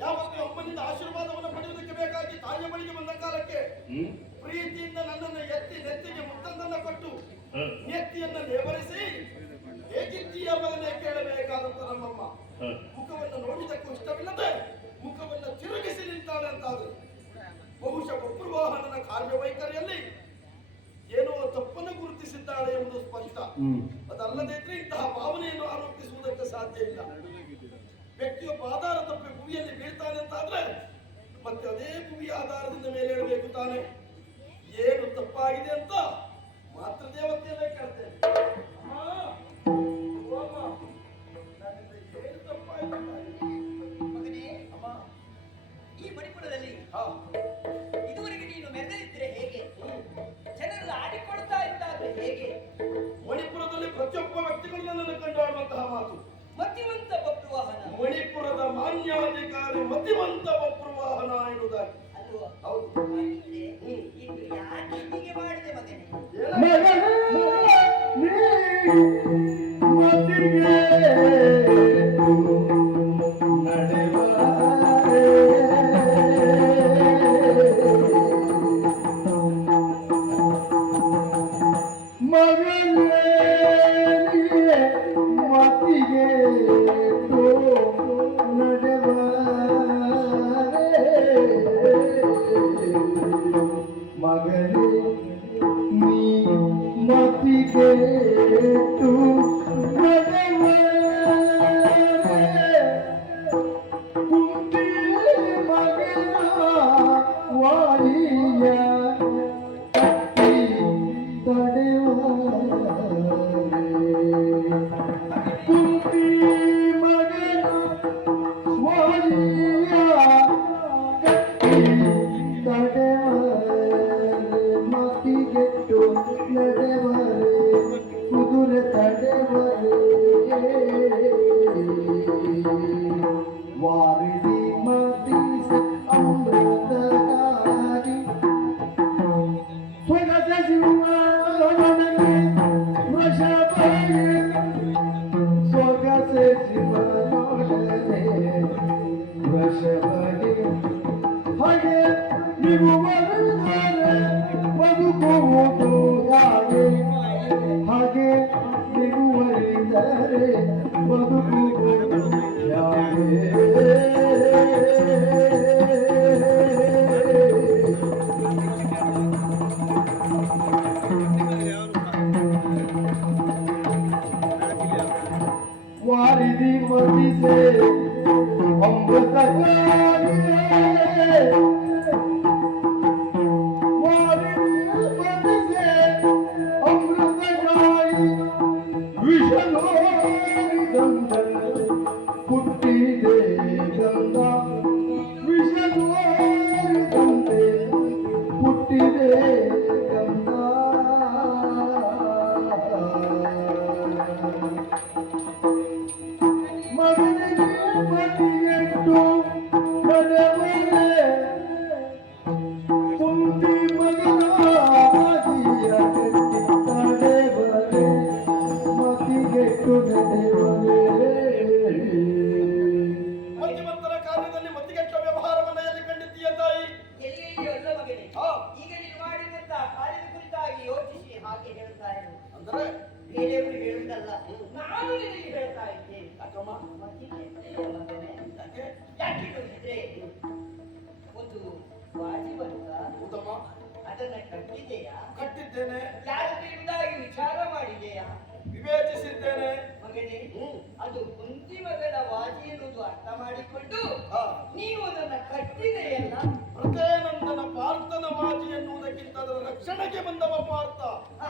ಯಾವತ್ತೂ ಅಮ್ಮನಿಂದ ಆಶೀರ್ವಾದವನ್ನು ಪಡೆಯುವುದಕ್ಕೆ ಬೇಕಾಗಿ ತಾಯಿಯ ಬಳಿಗೆ ಬಂದ ಕಾಲಕ್ಕೆ ಪ್ರೀತಿಯಿಂದ ನನ್ನನ್ನು ಎತ್ತಿ ನೆತ್ತಿಗೆ ಮುತ್ತಂದನ್ನ ಕೊಟ್ಟು ನೆತ್ತಿಯನ್ನು ಲೇವರಿಸಿ ಹೇಗಿದ್ದೀಯ ಮಗನೇ ಕೇಳಬೇಕಾದಂತ ನಮ್ಮಮ್ಮ ಮುಖವನ್ನು ನೋಡಿದಕ್ಕೂ ಇಷ್ಟವಿಲ್ಲದೆ ಮುಖವನ್ನು ತಿರುಗಿಸಿ ನಿಂತಾಳೆ ಅಂತಾದ್ರೆ ಬಹುಶಃ ಬಬ್ರುವಾಹನನ ಕಾರ್ಯವೈಖರಿಯಲ್ಲಿ ಏನೋ ತಪ್ಪನ್ನು ಗುರುತಿಸಿದ್ದಾಳೆ ಎಂಬುದು ಸ್ಪಷ್ಟ. ಅದಲ್ಲದೆ ಇದ್ರೆ ಇಂತಹ ಭಾವನೆಯನ್ನು ಆರೋಪಿಸುವುದಕ್ಕೆ ಸಾಧ್ಯ ಇಲ್ಲ. ವ್ಯಕ್ತಿಯೊಬ್ಬ ಆಧಾರ ತಪ್ಪಿ ಭೂಮಿಯಲ್ಲಿ ಬೀಳ್ತಾನೆ ಅಂತಾದ್ರೆ ಮತ್ತೆ ಅದೇ ಭೂಮಿಯ ಆಧಾರದಿಂದ ಮೇಲೆ ಇರಬೇಕು ತಾನೆ. ಏನು ತಪ್ಪಾಗಿದೆ ಅಂತ ಮಾತ್ರ ದೇವತೆಯಲ್ಲೇ ಕೇಳ್ತೇನೆ. ಏನು ತಪ್ಪಾಯಿತು ಮಗನೇ? ಅಮ್ಮ, ಈ ಮಣಿಪುರದಲ್ಲಿ ಇದುವರೆಗೆ ನೀನು ಮೆರೆದಿದ್ರೆ ಹೇಗೆ? ಜನರೆಲ್ಲ ಆಡಿಕೊಳ್ತಾ ಇದ್ದಾದ್ರೆ ಹೇಗೆ? ಮಣಿಪುರದಲ್ಲಿ ಪ್ರತಿಯೊಬ್ಬ ವ್ಯಕ್ತಿಗಳು ನನ್ನನ್ನು ಕಂಡುಕೊಳ್ಳುವಂತಹ ಮಾತು ಮತಿವಂತ ಬಬ್ರುವಾಹನ. ಮಣಿಪುರದ ಮಾನ್ಯಾಧಿಕಾರಿ ಮತಿವಂತ ಬಬ್ರುವಾಹನ ಎನ್ನುವುದಾಗಿ. ಅಲ್ವಾ? ಹೌದು. ಇದು ಯಾಕೆ ಹೀಗೆ ಮಾಡಿದೆ ಮಗನೇ? ವಾರಿದಿ ಮತಿಸೆ ಅಮೃತ ಮತಿವಂತರ ಕಾರ್ಯದಲ್ಲಿ ಮತಿಗೆಟ್ಟ ವ್ಯವಹಾರವನ್ನ ಎಲ್ಲಿ ಕಂಡಿದ್ದೀಯ ತಾಯಿ? ಎಲ್ಲಿಯೂ ಅಲ್ಲ ಮಗನೇ. ಈಗ ನೀನು ಮಾಡಿರುವಂತಹ ಕಾರ್ಯದ ಕುರಿತಾಗಿ ಯೋಚಿಸಿ ಹಾಗೆ ಹೇಳ್ತಾ ಇರು. ಅಂದ್ರೆ ಬೇರೆಯವರು ಹೇಳುವುದಲ್ಲ, ನಾನು ನಿನಗೆ ಹೇಳ್ತಾ ಇದ್ದೇನೆ. ಯಾಕಮ್ಮ? ಮಗನೇ, ಯಾಕೆ ನೋಡಿದ್ರೆ ಒಂದು ಬಾಜಿ ಬಂತ, ಹೌದಮ್ಮ. ಅದನ್ನ ಕಟ್ಟಿದೆಯಾ? ಕಟ್ಟಿದ್ದೇನೆ, ಯಾರು ಎಂಬುದಾಗಿ ವಿಚಾರ ಮಾಡಿದೆಯಾ? ವಿವೇಚಿಸಿದ್ದೇನೆ. ಮಗನೇ, ಅದು ಕುಂತಿ ಮಗಳ ವಾಜಿ ಎನ್ನುವುದು ಅರ್ಥ ಮಾಡಿಕೊಂಡು ಆ, ನೀವು ಅದನ್ನ ಕಟ್ಟಿದೆಯಲ್ಲ. ಪ್ರತೇನಂದನ ಪಾರ್ಥನ ವಾಜಿ ಎನ್ನುವುದಕ್ಕಿಂತ ಅದರ ರಕ್ಷಣೆಗೆ ಬಂದವ ಪಾರ್ಥ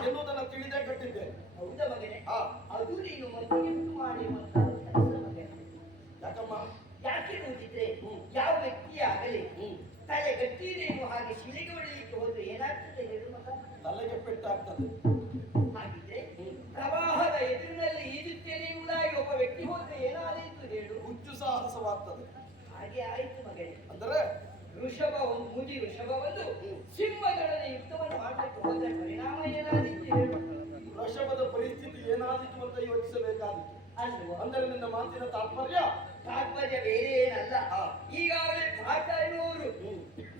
ಎನ್ನುವುದನ್ನು ತಿಳಿದೇ ಕಟ್ಟಿದ್ದೇನೆ. ಹೌದಾ ಮಗನೇ? ಆ, ಅದು ನೀನು ಮದುವೆ ಮಾಡಿರುವಂತಹ ಕೆಲಸ ಮಗನೇ. ಯಾಕಮ್ಮ? ಯಾಕೆ ನೋಡಿದ್ರೆ ಯಾವ ವ್ಯಕ್ತಿಯಾಗಲಿ ತಲೆ ಗಟ್ಟಿದೇನು ಹಾಗೆ ಶಿಲೆಗೆ ಹೊಡೆಯಲಿಕ್ಕೆ ಹೋದ್ರೆ ಏನಾಗ್ತದೆ ಹೇಳು ಮಗ? ತಲೆಗೆ ಪೆಟ್ಟಾಗ್ತದೆ. ಹಾಗಿದ್ರೆ ಪ್ರವಾಹದ ಎದುರಿನಲ್ಲಿ ಈಜುತ್ತೇನೆ ಎಂಬುದಾಗಿ ಒಬ್ಬ ವ್ಯಕ್ತಿ ಹೋದ್ರೆ ಏನಾದೀತು ಹೇಳು? ಹುಚ್ಚು ಸಾಹಸವಾಗ್ತದೆ. ಹಾಗೆ ಆಯ್ತು ಮಗನೇ. ಅಂದರೆ ವೃಷಭ ಒಂದು ಮುದಿ ವೃಷಭವನ್ನು ಸಿಂಹಗಳನ್ನ ಯುದ್ಧವನ್ನು ಮಾಡಲಿಕ್ಕೆ ಹೋದ್ರೆ ಪರಿಣಾಮ ಏನಾದೀತು ಹೇಳು? ವೃಷಭದ ಪರಿಸ್ಥಿತಿ ಏನಾದಿತ್ತು ಅಂತ ಯೋಚಿಸಬೇಕಾದಿತ್ತು. ಅಲ್ವಾ? ಅಂದರೆ ನಿನ್ನ ಮಾತಿನ ತಾತ್ಪರ್ಯ ತಾತ್ಪರ್ಯ ಬೇರೆ ಏನಲ್ಲ. ಈಗಾಗಲೇ ಪಾಠ ಎನ್ನುವರು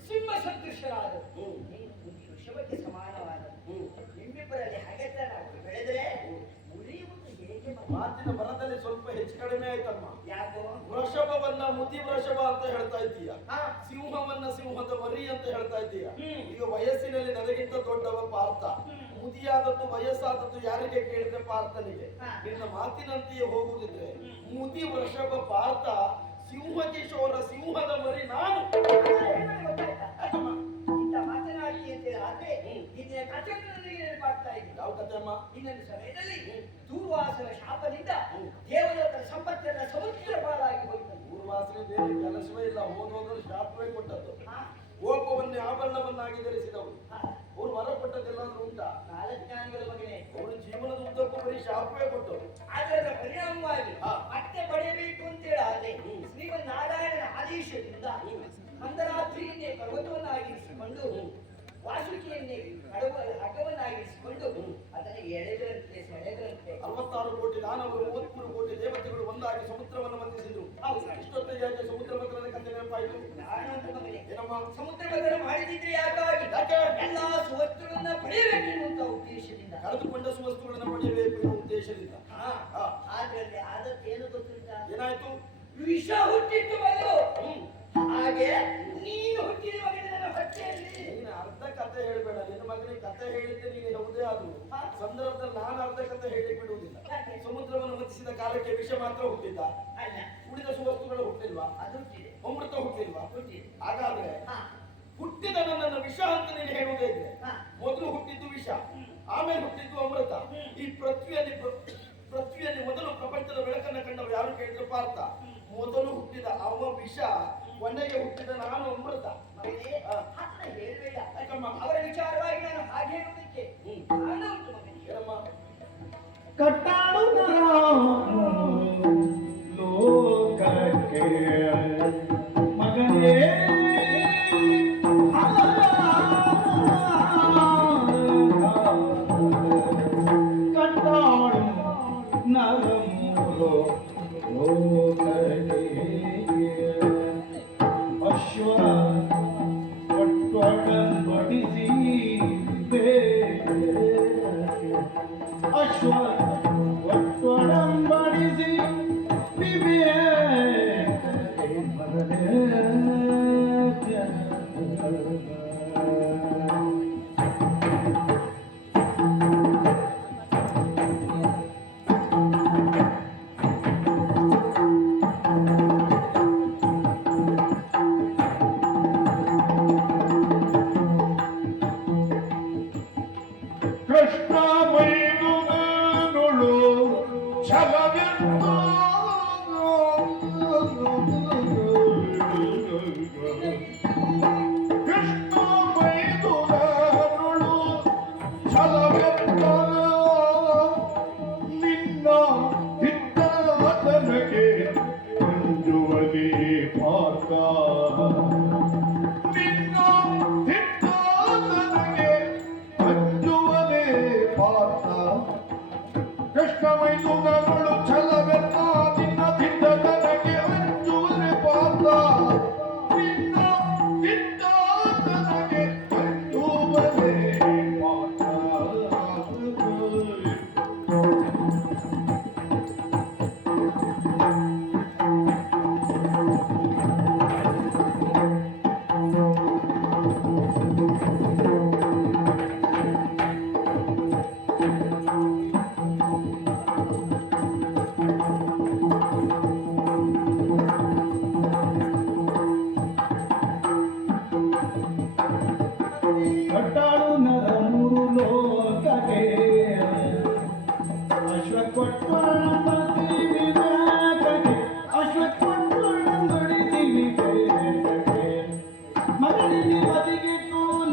ಸಿಂಹ ಸದೃಶರಾದರು, ನೀನು ಮುದಿ ವೃಷಭಕ್ಕೆ ಸಮಾನವಾದರು. ನಿಮ್ಮಿಬ್ಬರಲ್ಲಿ ಹಗೆತನ ಬೆಳೆದ್ರೆ ಉಳಿಯುವುದು ಹೇಗೆ ಮಗ? ಮಾತಿನ ಬರದಲ್ಲಿ ಸ್ವಲ್ಪ ಹೆಚ್ಚು ಕಡಿಮೆ ಆಯ್ತಮ್ಮ. ಯಾಕೋ? ವೃಷಭವನ್ನ ಮುದಿ ವೃಷಭ ಅಂತ ಹೇಳ್ತಾ ಇದ್ದೀಯ, ಹಾ. ಸಿಂಹವನ್ನ ಸಿಂಹದ ಮರಿ ಅಂತ ಹೇಳ್ತಾ ಇದ್ದೀಯ. ಹ್ಮ್. ಈಗ ವಯಸ್ಸಿನಲ್ಲಿ ನನಗಿಂತ ದೊಡ್ಡವ ಪಾರ್ಥ. ಮುದಿಯಾದದ್ದು ವಯಸ್ಸಾದದ್ದು ಯಾರಿಗೆ ಕೇಳಿದ್ರೆ ಪಾರ್ಥನಿಗೆ. ಹಾ. ನಿನ್ನ ಮಾತಿನಂತೆಯೇ ಹೋಗುದಿದ್ರೆ ಮುದಿ ವೃಷಭ ಪಾರ್ಥ, ಸಿಂಹ ಕಿಶೋರ ಸಿಂಹದ ಮರಿ ನಾನು. ಗೊತ್ತಾಯ್ತಾ? ಇಂಥ ಮಾತನಾಡಿ ಅಂತೇಳಿ ಆದ್ರೆ ಇಂದಿನ ಕಥೆಯನ್ನು ನನಗೆ ನೆನಪಾಗ್ತಾ ಇದೆ. ಯಾವ ಕಥೆ ಅಮ್ಮ? ಇನ್ನೊಂದು ಸಮಯದಲ್ಲಿ ದೂರ್ವಾಸನ ಶಾಪದಿಂದ ದೇವಲೋಕದ ಸಂಪತ್ತೆಲ್ಲ ಸಮುದ್ರ ಪಾಲಾಗಿ ಹೋಯಿತು. ಪೂರ್ವಾಸನೆ ಬೇರೆ ಕೆಲಸವೇ ಇಲ್ಲ, ಹೋದೋದ್ರು ಶಾಪವೇ ಕೊಟ್ಟದ್ದು. ಹಾ? ಕೋಪವನ್ನೇ ಆಭರಣವನ್ನಾಗಿ ಧರಿಸಿದವರು. ಹಾ. ಅವ್ರು ವರ ಕೊಟ್ಟದ್ದೆಲ್ಲಾದ್ರೂ ಉಂಟಾ? ಕಾಲಜ್ಞಾನಿಗಳ ಮಗನೇ, ಅವರು ಜೀವನದ ಉದ್ದಕ್ಕೂ ಬರೀ ಶಾಪವೇ ಕೊಟ್ಟರು. ಅದರ ಪರಿಣಾಮವಾಗಿ ಹಾ. ಮತ್ತೆ ಪಡೆಯಬೇಕು ಅಂತೇಳಿ ಆದ್ರೆ ಶ್ರೀಮನ್ ನಾರಾಯಣನ ಆದೇಶದಿಂದ ಮಂದರಾತ್ರಿಯನ್ನೇ ಪರ್ವತವನ್ನಾಗಿರಿಸಿಕೊಂಡು ವಾಸುಕಿಯನ್ನೇ ಹಗ್ಗವನ್ನಾಗಿರಿಸಿಕೊಂಡು ಅದನ್ನು ಎಳೆದರಂತೆ ಸೆಳೆದರಂತೆ 66 ಕೋಟಿ ದಾನವರು 33 ಕೋಟಿ ದೇವತೆಗಳು ಒಂದಾಗಿ ಸಮುದ್ರವನ್ನು ಮಂದಿಸಿದ್ರು. ಇಷ್ಟೊತ್ತಿಗೆ ಯಾಕೆ ಸಮುದ್ರ ಮಂಥನದ ಕಥೆ ನೆನಪಾಯಿತು? ಕಾರಣವಂತ ಮಗನೇ, ಏನಮ್ಮ? ಸಮುದ್ರ ಮಂಥನ ಮಾಡಿದಿದ್ರೆ ಯಾಕಾಗಿ ಯಾಕೆ? ಎಲ್ಲಾ ಸುವಸ್ತುಗಳನ್ನ ಪಡೆಯಬೇಕೆನ್ನುವಂತ ಉದ್ದೇಶದಿಂದ. ಕಳೆದುಕೊಂಡ ಸುವಸ್ತುಗಳನ್ನು ಪಡೆಯಬೇಕು ಎನ್ನುವ ಉದ್ದೇಶದಿಂದ. ಹಾ. ಹಾ. ಆದ್ರಲ್ಲಿ ಆದತ್ತೇನು ಗೊತ್ತುಂಟಾ? ಏನಾಯ್ತು? ವಿಷ ಹುಟ್ಟಿತ್ತು ಬಲ್ಲು. ಹಾಗೆ ನೀನು ಹುಟ್ಟಿದ ಮಗನ ನನ್ನ ಹೊಟ್ಟೆಯಲ್ಲಿ. ನೀನು ಅರ್ಧ ಕಥೆ ಹೇಳ್ಬೇಡ. ನಿನ್ನ ಮಗನಿಗೆ ಕಥೆ ಹೇಳಿದ್ದೆ ನೀನು ಯಾವುದೇ ಆದ್ರು ಹಾ. ಸಂದರ್ಭದಲ್ಲಿ ನಾನು ಅರ್ಧ ಕಥೆ ಹೇಳಿ ಬಿಡುವುದಿಲ್ಲ. ಯಾಕೆ? ಸಮುದ್ರವನ್ನು ಮತಿಸಿದ ಕಾಲಕ್ಕೆ ವಿಷ ಮಾತ್ರ ಹುಟ್ಟಿದ್ದ, ಅಲ್ಲ, ಉಳಿದ ಸುವಸ್ತುಗಳು ಹುಟ್ಟಿಲ್ವಾ? ಅದು ಹುಟ್ಟಿದೆ. ಅಮೃತ ಹುಟ್ಟಿಲ್ವಾ? ಹುಟ್ಟಿದೆ. ಹಾಗಾದ್ರೆ ಹಾ. ಹುಟ್ಟಿದ ನನ್ನನ್ನು ವಿಷ ಅಂತ ನೀನು ಹೇಳುವುದೇ ಇದ್ರೆ ಹಾ. ಮೊದಲು ಹುಟ್ಟಿದ್ದು ವಿಷ, ಆಮೇಲೆ ಹುಟ್ಟಿದ್ದು ಅಮೃತ. ಈ ಪೃಥ್ವಿಯಲ್ಲಿ ಮೊದಲು ಪ್ರಪಂಚದ ಬೆಳಕನ್ನು ಕಂಡವರು ಯಾರು ಕೇಳಿದ್ರು? ಪಾರ್ಥ. ಮೊದಲು ಹುಟ್ಟಿದ ಅವ ವಿಷ, ಕೊನೆಗೆ ಹುಟ್ಟಿದ ನಾನು ಅಮೃತ. ಮಗನೇ, ಹಾಗನ್ನ ಹೇಳ್ಬೇಡ. ಯಾಕಮ್ಮ? ಅವರ ವಿಚಾರವಾಗಿ ನಾನು ಹಾಗೆ ಹೇಳುವುದಕ್ಕೆ ಕಾರಣ ಉಂಟು ಮಗನೇ. ಏನಮ್ಮ? ಕಟ್ಟಾಡು ಲೋಕಕ್ಕೆ ಮಗನೇ ಕಟ್ಟಾಡು ನರಮೂಲೋ ಲೋಕಕ್ಕೆ ಅಶ್ವ ಒಟ್ಟೊಡಂಬಡಿಸಿ ಅಶ್ವ ಒಟ್ಟೊಡಂಬಡಿಸಿ ಕೃಷ್ಣ ಮೈದುನೊಳು ಛಲವೆಂದು ಕೃಷ್ಣ ಮೈದುನೊಳು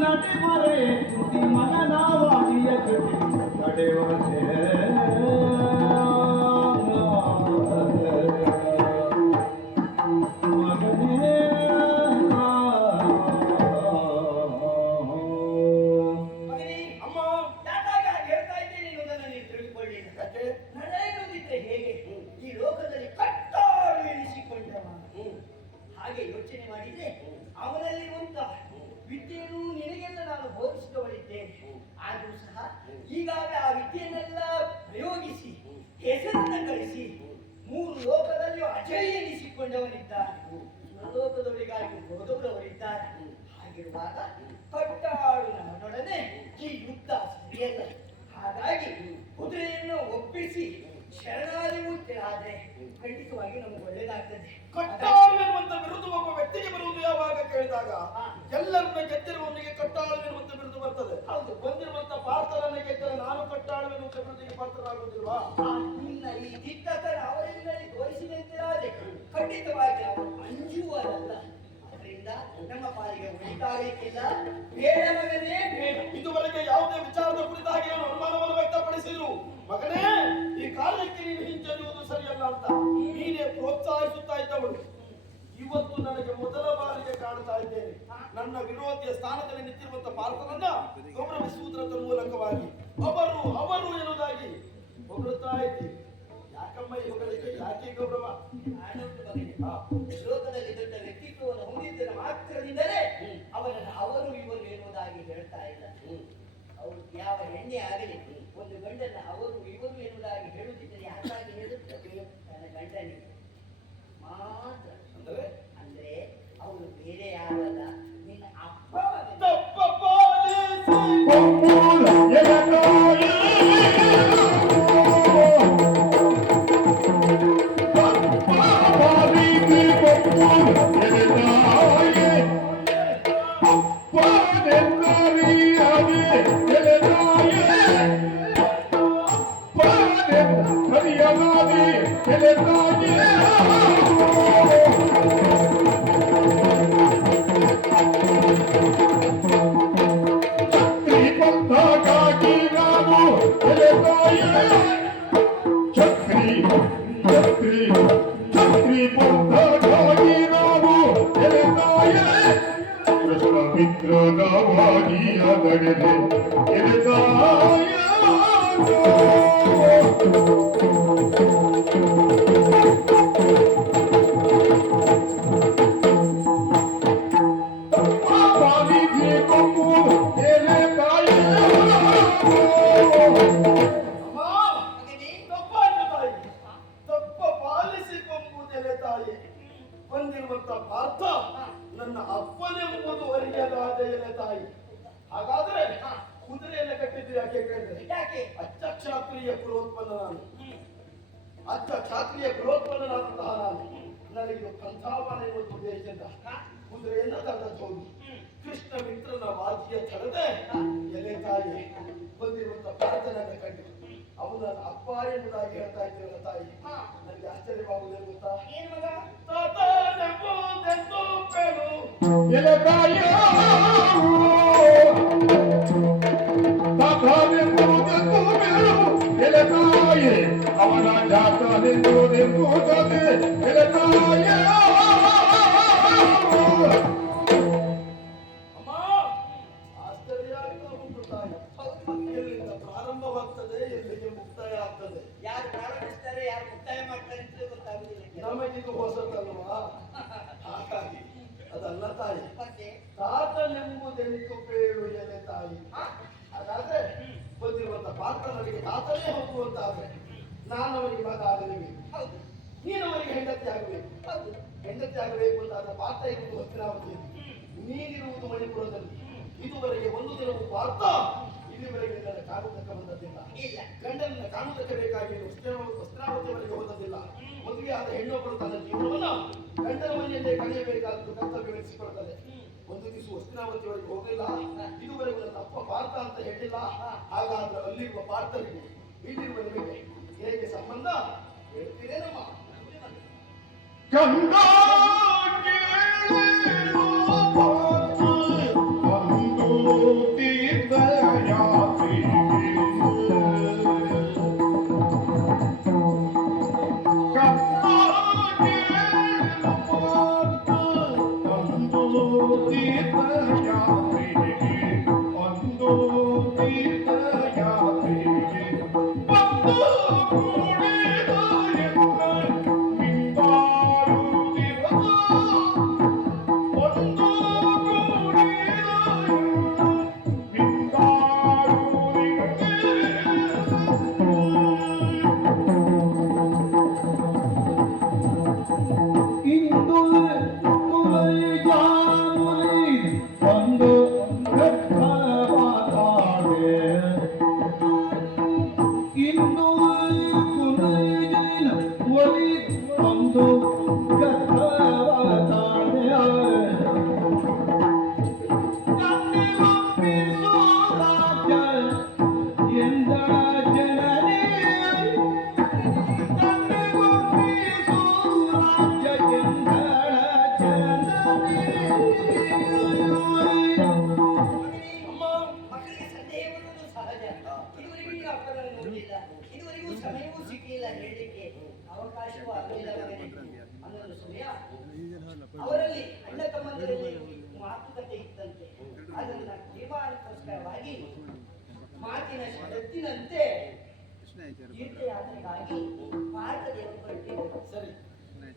ನಡೆ ಮರೆ ತುಟಿ ಮಗನಾವಾಡಿಯ ಜೊತೆ ನಡೆಯುವಂತೆ ಮಗನೇ ಮಗನೇ, ಅಮ್ಮ ಯಾಕಾಗ ಹಾಗೆ ಹೇಳ್ತಾ ಇದ್ದೇನೆ ಎನ್ನುವುದನ್ನು ನೀವು ತಿಳಿದುಕೊಳ್ಳಿಲ್ಲ. ಯಾಕೆ ನಡೆಯುವುದಿದ್ರೆ ಹೇಗೆ ಈ ಲೋಕದಲ್ಲಿ ಕಟ್ಟಾಡು ಎನಿಸಿಕೊಂಡವ ಹಾಗೆ ಯೋಚನೆ ಮಾಡಿದ್ರೆ ಅವನಲ್ಲಿರುವಂತಹ ವಿದ್ಯೆಯನ್ನು ನಿನಗೆಲ್ಲ ನಾನು ಬೋಧಿಸಿದವಳಿದ್ದೇನೆ. ಆದರೂ ಸಹ ಈಗಾಗ ಆ ವಿದ್ಯೆಯನ್ನೆಲ್ಲ ಪ್ರಯೋಗಿಸಿ ಹೆಸರನ್ನ ಗಳಿಸಿ ಮೂರು ಲೋಕದಲ್ಲಿಯೂ ಅಜಯ್ ಎನಿಸಿಕೊಂಡವನಿದ್ದಾನೆ. ಲೋಕದವರಿಗಾಗಿ ಹೋದವರವರಿದ್ದಾರೆ. ಹಾಗಿರುವಾಗ ಕಟ್ಟಾಡು ನನ್ನೊಡನೆ ಈ ಯುದ್ಧ ಸರಿಯಲ್ಲ. ಹಾಗಾಗಿ ಕುದುರೆಯನ್ನು ಒಪ್ಪಿಸಿ ಶರಣಾಗುವುದಾದ್ರೆ ಖಂಡಿತವಾಗಿ ನಮಗೆ ಒಳ್ಳೆಯದಾಗ್ತದೆ. ಕಟ್ಟಾಳುವೆನ್ನುವಂತ ಬಿರುದು ಒಬ್ಬ ವ್ಯಕ್ತಿಗೆ ಬರುವುದು ಯಾವಾಗ ಕೇಳಿದಾಗ ಎಲ್ಲರನ್ನ ಗೆದ್ದಿರುವವನಿಗೆ ಕಟ್ಟಾಳುವೆನ್ನುವಂತ ಬಿರುದು ಬರ್ತದೆ. ಹೌದು. ಬಂದಿರುವಂತ ಪಾರ್ಥರನ್ನ ಗೆದ್ದರೆ ನಾನು ಕಟ್ಟಾಳುವೆನ್ನುವಂತ ಬಿರುದಿಗೆ ಪಾತ್ರರಾಗುವುದಿಲ್ವಾ? ನಿನ್ನ ಈ ದಿಟ್ಟತನ ಅವರಿಂದಲೇ ತೋರಿಸಿದಂತೆ ಖಂಡಿತವಾಗಿ ಅವರು ಅಂಜುವರಲ್ಲ. ಅದರಿಂದ ನಮ್ಮ ಪಾಲಿಗೆ ಉಳಿತಾಗಲಿಕ್ಕಿಲ್ಲ. ಬೇಡ ಮಗನೇ ಬೇಡ. ಇದುವರೆಗೆ ಯಾವುದೇ ವಿಚಾರದ ಕುರಿತಾಗಿ ನಾನು ಅನುಮಾನವನ್ನು ವ್ಯಕ್ತಪಡಿಸಿದ್ರು ಮಗನೇ ಈ ಕಾರ್ಯಕ್ಕೆ ನೀನು ಹಿಂಜರಿಯುವುದು ಸರಿಯಲ್ಲ ಅಂತ ನೀನೇ ಪ್ರೋತ್ಸಾಹಿಸುತ್ತಾ ಇದ್ದವಳು. ಇವತ್ತು ನನಗೆ ಮೊದಲ ಬಾರಿಗೆ ಕಾಣ್ತಾ ಇದ್ದೇನೆ ನನ್ನ ವಿರೋಧಿಯ ಸ್ಥಾನದಲ್ಲಿ ನಿಂತಿರುವಂತ ಭಾರತವನ್ನ ಗೌರವಿಸುವುದರ ಮೂಲಕವಾಗಿ ಅವರು ಅವರು ಎನ್ನುವುದಾಗಿ ಹೊಗಳುತ್ತಾ ಇದ್ದೀವಿ. ಯಾಕಮ್ಮ ಇವುಗಳಿಗೆ ಯಾಕೆ ಗೌರವ? ನಾನೊಂದು ಮಗನೇ, ಲೋಕದಲ್ಲಿ ದೊಡ್ಡ ವ್ಯಕ್ತಿತ್ವವನ್ನು ಹೊಂದಿದ್ದರ ಮಾತ್ರದಿಂದಲೇ ಅವರನ್ನು ಅವರು ಇವರು ಎನ್ನುವುದಾಗಿ ಹೇಳ್ತಾ ಇಲ್ಲ. ಅವರು ಯಾವ ಹೆಣ್ಣೆ ಆಗಲಿ ಒಂದು ಗಂಡನ ಅವರು ಇವರು ಎನ್ನುವುದಾಗಿ ಹೇಳುತ್ತಿದ್ದರೆ ಯಾಕಾಗಿ ಹೇಳುತ್ತದೆ? ನನ್ನ ಗಂಡನಿಗೆ ಮಾತ್ರ. ಅಂದ್ರೆ ಅವರು ಬೇರೆ ಯಾರಲ್ಲ, ನಿನ್ನ ಅಪ್ಪ ಮಗನೇ. ತಪ್ಪ ಪಾಲಿಸಿ ಬಂದಿರುವಂತ ಪಾರ್ಥ ನನ್ನ ಅಪ್ಪನೆಂಬುದು ಅರಿಯದಾದ ತಾಯಿ. ಹಾಗಾದ್ರೆ ಕುದುರೆಯನ್ನ ಕಟ್ಟಿದ್ದು ಯಾಕೆ ಕೇಳಿದ್ರೆ ಯಾಕೆ? ಅಚ್ಚ ಕ್ಷಾತ್ರಿಯ ಕುಲೋತ್ಪನ್ನ ನಾನು. ಅಚ್ಚ ಕ್ಷಾತ್ರಿಯ ಕುಲೋತ್ಪನ್ನನಾದಂತಹ ನಾನು ನನಗೆ ಪಂಚಾವನ ಎನ್ನುವ ಉದ್ದೇಶದಿಂದ ಕುದುರೆಯನ್ನ ತರದದ್ದು ಹೋಗಿ ಕೃಷ್ಣ ಮಿತ್ರನ ವಾಜಿಯ ತರದೆ ಎಲೆ ತಾಯಿ ಬಂದಿರುವಂತ ಪಾರ್ಥನನ್ನ ಕಂಡು ಅವನು ನನ್ನ ಅಪ್ಪ ಎಂಬುದಾಗಿ ಹೇಳ್ತಾ ಇದ್ದೀರಲ್ಲ ತಾಯಿ. ನನಗೆ ಆಶ್ಚರ್ಯವಾಗುವುದೇನು ಗೊತ್ತಾ? ಏನು ಮಗ? ತಾತನೆಂಬುದೆಂದು ಪೇಳು ಅವನ ಜಾತನೆಂಬುದೆಂದು ಅಮ್ಮ ಆಶ್ಚರ್ಯ ಆಗ್ತಾ ಉಂಟು ತಾಯಿ. ಎಲ್ಲಿಂದ ಪ್ರಾರಂಭವಾಗ್ತದೆ ಎಲ್ಲಿಗೆ ಮುಕ್ತಾಯ ಆಗ್ತದೆ ಯಾರು ಪ್ರಾರಂಭಿಸ್ತಾರೆ ಯಾರು ಮುಕ್ತಾಯ ಮಾಡ್ತಾರೆ ಅಂತ ಗೊತ್ತಾಗುದಿಲ್ಲ. ನಮಗಿದು ಹೊಸತಲ್ವಾ? ಹಾಗಾಗಿ ಅದಲ್ಲ ತಾಯಿ. ಮತ್ತೆ ತಾತನೆಂಬುದೆಂದು ಪೇಳು ಎಲೆ ತಾಯಿ. ಹಾಗಾದ್ರೆ ಬಂದಿರುವಂತ ಪಾತ್ರ ನನಗೆ ತಾತನೇ ಹೋಗುವಂತಾದ್ರೆ ನಾನು ಅವರಿಗೆ ಮಗ ಆಗಲೇಬೇಕು, ಹೌದು ನೀನು ಅವರಿಗೆ ಹೆಂಡತಿ ಆಗಬೇಕು. ಹೌದು ಹೆಂಡತಿ ಆಗಬೇಕು ಅಂತಾದ್ರೆ ಪಾತ್ರ ಇರುವುದು ಹಸ್ತಿನಾವತಿಯಲ್ಲಿ, ನೀನಿರುವುದು ಮಣಿಪುರದಲ್ಲಿ. ಇದುವರೆಗೆ ಒಂದು ದಿನವೂ ಪಾರ್ಥ ಇಲ್ಲಿವರೆಗೆ ನನ್ನ ಕಾಣುವುದಕ್ಕೆ ಬಂದದ್ದಿಲ್ಲ. ಇಲ್ಲ. ಗಂಡನನ್ನ ಕಾಣುವುದಕ್ಕೆ ಬೇಕಾಗಿ ಹಸ್ತಿನಾವತಿಯವರೆಗೆ ಹೋದದ್ದಿಲ್ಲ. ಮದುವೆಯಾದ ಹೆಣ್ಣೊಬ್ಬರು ತನ್ನ ಜೀವನವನ್ನ ಗಂಡನ ಮನೆಯಲ್ಲೇ ಕಳೆಯಬೇಕಾದ್ದು ಕರ್ತವ್ಯವೆನಿಸಿಕೊಳ್ಳುತ್ತದೆ. ಒಂದು ದಿವಸ ಹಸ್ತಿನಾವತಿಯವರೆಗೆ ಹೋಗಲಿಲ್ಲ, ಇದುವರೆಗೂ ನನ್ನ ಅಪ್ಪ ಪಾರ್ಥ ಅಂತ ಹೇಳಿಲ್ಲ. ಹಾಗಾದ್ರೆ ಅಲ್ಲಿರುವ ಪಾರ್ಥನಿಗೆ ಇಲ್ಲಿರುವ ನಿಮಗೆ ಹೇಗೆ ಸಂಬಂಧ ಹೇಳ್ತೀರೇನಮ್ಮ? ಕಂದ ಅವರಲ್ಲಿ ಅಣ್ಣ ತಮ್ಮಂದಿರಲ್ಲಿ ಮಾತುಕತೆ ಇತ್ತಂತೆ. ಅದನ್ನ ತೀರ್ಮಾನಕ್ಕೋಸ್ಕರವಾಗಿ ಮಾತಿನ ಷರತ್ತಿನಂತೆ ತೀರ್ಥಯಾತ್ರೆಗಾಗಿ ಭಾರತದಲ್ಲಿ ಹೊರಟಿದ್ದರು. ಸರಿ.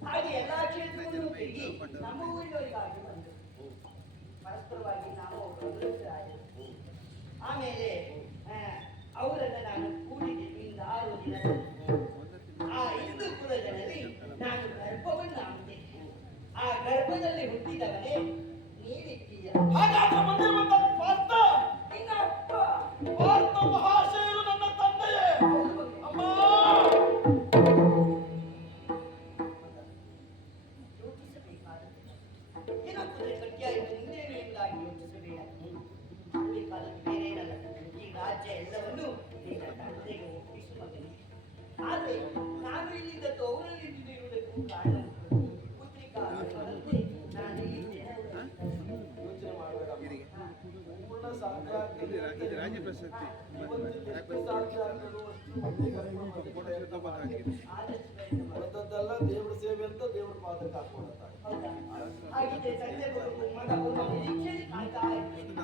ಹಾಗೆ ಎಲ್ಲಾ ಕ್ಷೇತ್ರಗಳನ್ನು ತಿರುಗಿ ನಮ್ಮ ಊರಿನವರಿಗಾಗಿ ಬಂದರು. ಪರಸ್ಪರವಾಗಿ ನಾವು ಪ್ರವೃತ್ತರಾದರು. ಆಮೇಲೆ ಅವರನ್ನ ನಾನು ಕೂಡಿದೆ ಇಂದ 6 ದಿನದಲ್ಲಿ. ಆ 5 ಕುಲಗಳಲ್ಲಿ ನಾನು ಗರ್ಭವನ್ನು ಆಗಿದೆ. ಆ ಗರ್ಭದಲ್ಲಿ ಹುಟ್ಟಿದವನೇ ನೀರಿದ್ದೀಯ. ಹಾಗಾದ್ರೆ ಬಂದಿರುವಂತ ಪಾರ್ಥ ನಿನ್ನ ಅಪ್ಪ ಪಾರ್ಥ ಮಹಾಶಯರು ನನ್ನ ತಂದೆಯೇ. ಅಮ್ಮ ಯೋಚಿಸಬೇಕಾದದ್ದು ಏನೋ ಕುದುರೆ ಗಟ್ಟಿಯಾಯಿತು ಮುಂದೇನು ಎಂದಾಗಿ ಯೋಚಿಸಬೇಡ. ಮಾಡಬೇಕಾದದ್ದು ಬೇರೇನಲ್ಲ, ಈ ರಾಜ್ಯ ಎಲ್ಲವನ್ನೂ ನಿನ್ನ ತಂದೆಗೆ ಒಪ್ಪಿಸು ಮಗನೇ. ಆದ್ರೆ ನಾನು ಇಲ್ಲಿಂದ ತವರಲ್ಲಿ ಇರುವುದಕ್ಕೂ ಕಾರಣ ಪುತ್ರಿಕಾ ನಾನು ಇಲ್ಲಿದ್ದೇನೆ. ಯೋಚನೆ ಮಾಡಬೇಡ. ಪೂರ್ಣ ಸಾಧ್ಯ ಆಗ್ತದೆ. ರಾಜ್ಯ ಪ್ರಶಸ್ತಿ ಇವತ್ತಿಗೆ ಎಷ್ಟು ಸಾಧ್ಯ ಆಗ್ತದೋ ಅಷ್ಟು ಮಂದಿ ಕರ್ಕೊಂಡು ಆದಷ್ಟು ಪ್ರಯತ್ನ ಮಾಡು. ಬಂದದ್ದೆಲ್ಲ ದೇವ್ರ ಸೇವೆ ಅಂತ ದೇವ್ರ ಪಾದಕ್ಕೆ ಹಾಕೊಳ್ತಾರೆ. ಹೌದಾ? ಹಾಗಿದ್ರೆ ತಂದೆ ಬರುವುದು ಮಗ ಬರುವ ನಿರೀಕ್ಷೆಯಲ್ಲಿ ಕಾಯ್ತಾ ಇರ್ತೀನಿ.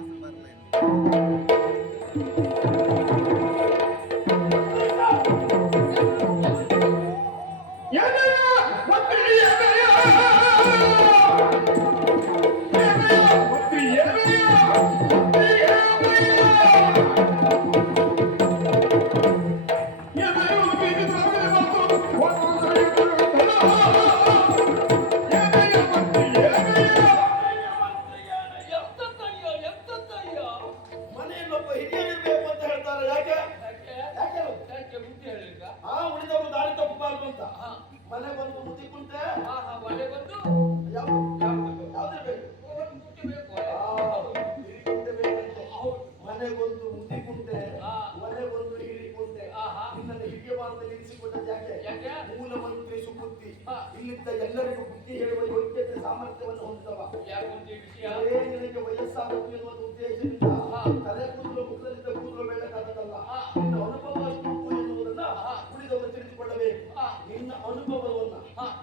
ಮನೆಯಲ್ಲೊಬ್ಬ ಹಿರಿಯರಿರ್ಬೇಕು ಅಂತ ಹೇಳ್ತಾರೆ. ಯಾಕೆ? ಯಾಕೆ ಉಳಿದವರು ದಾರಿ ತಪ್ಪಬಾರ್ದು ಅಂತ. ಮನೆ ಬಂದು ಮುದ್ದಿ ಕುಂತೆ ಮನೆಗೊಂದು ಮುದ್ದಿ ಕುಂಟೆ, ಮನೆಗೊಂದು ಹಿರಿ ಕುಂಟೆ. ನಿನ್ನನ್ನು ಹಿರಿಯ ಭಾಗದಲ್ಲಿ ಇರಿಸಿಕೊಂಡದ್ದು ಯಾಕೆ? ಮೂಲ ಮಂತ್ರಿ ಸುಬುದ್ಧಿ. ಇಲ್ಲಿದ್ದ ಎಲ್ಲರಿಗೂ ಬುದ್ಧಿ ಹೇಳುವ ಯೋಗ್ಯತೆ ಸಾಮರ್ಥ್ಯವನ್ನು ಹೊಂದಿದವ. ನಿನಗೆ ವಯಸ್ಸಾಗಬೇಕು ಎನ್ನುವ ಉದ್ದೇಶದಿಂದ ತಲೆ ಕೂದಲು ಮುಖದಲ್ಲಿದ್ದ ಕೂದಲು ಬೆಳ್ಳಕ್ಕಾಗದಲ್ಲ. ನಿನ್ನ ಅನುಭವ ಅಷ್ಟು ಎನ್ನುವುದನ್ನ ಉಳಿದವರು ತಿಳಿದುಕೊಳ್ಳಬೇಕು. ನಿನ್ನ ಅನುಭವವನ್ನ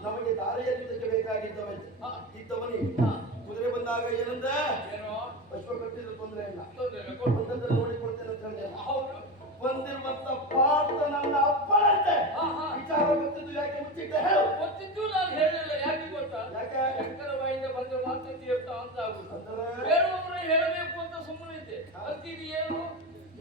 ನಮಗೆ ದಾರಿಯಲ್ಲಿದ್ದಕ್ಕೆ ಇದ್ದವನಿ ಕುದುರೆ ಬಂದಾಗ ಏನಂದೆ? ಅಶ್ವ ಕಟ್ಟಿದ್ರೆ ತೊಂದರೆ ಇಲ್ಲ, ಬಂದದ್ದನ್ನು ನೋಡಿಕೊಡ್ತೇನೆ ಅಂತ ಹೇಳಿದೆ. ಬಂದಿರುವಂತ ಪಾರ್ಥ ನನ್ನ ಅಪ್ಪನಂತೆ. ವಿಚಾರ ಗೊತ್ತಿದ್ದು ಯಾಕೆ ಮುಚ್ಚಿಟ್ಟೆ ಹೇಳು? ಗೊತ್ತಿದ್ದು ನಾನು ಹೇಳಿಲ್ಲ. ಯಾಕೆ ಗೊತ್ತಾ? ಯಾಕೆ? ಶಂಕರ ಬಾಯಿಂದ ಬಂದ ಮಾತು ತೀರ್ಥ ಅಂತ ಆಗುದು. ಅಂದ್ರೆ ಹೇಳುವವರೇ ಹೇಳಬೇಕು ಅಂತ ಸುಮ್ಮನೆ ಇದ್ದೆ. ಅಂತೀರಿ ಏನು?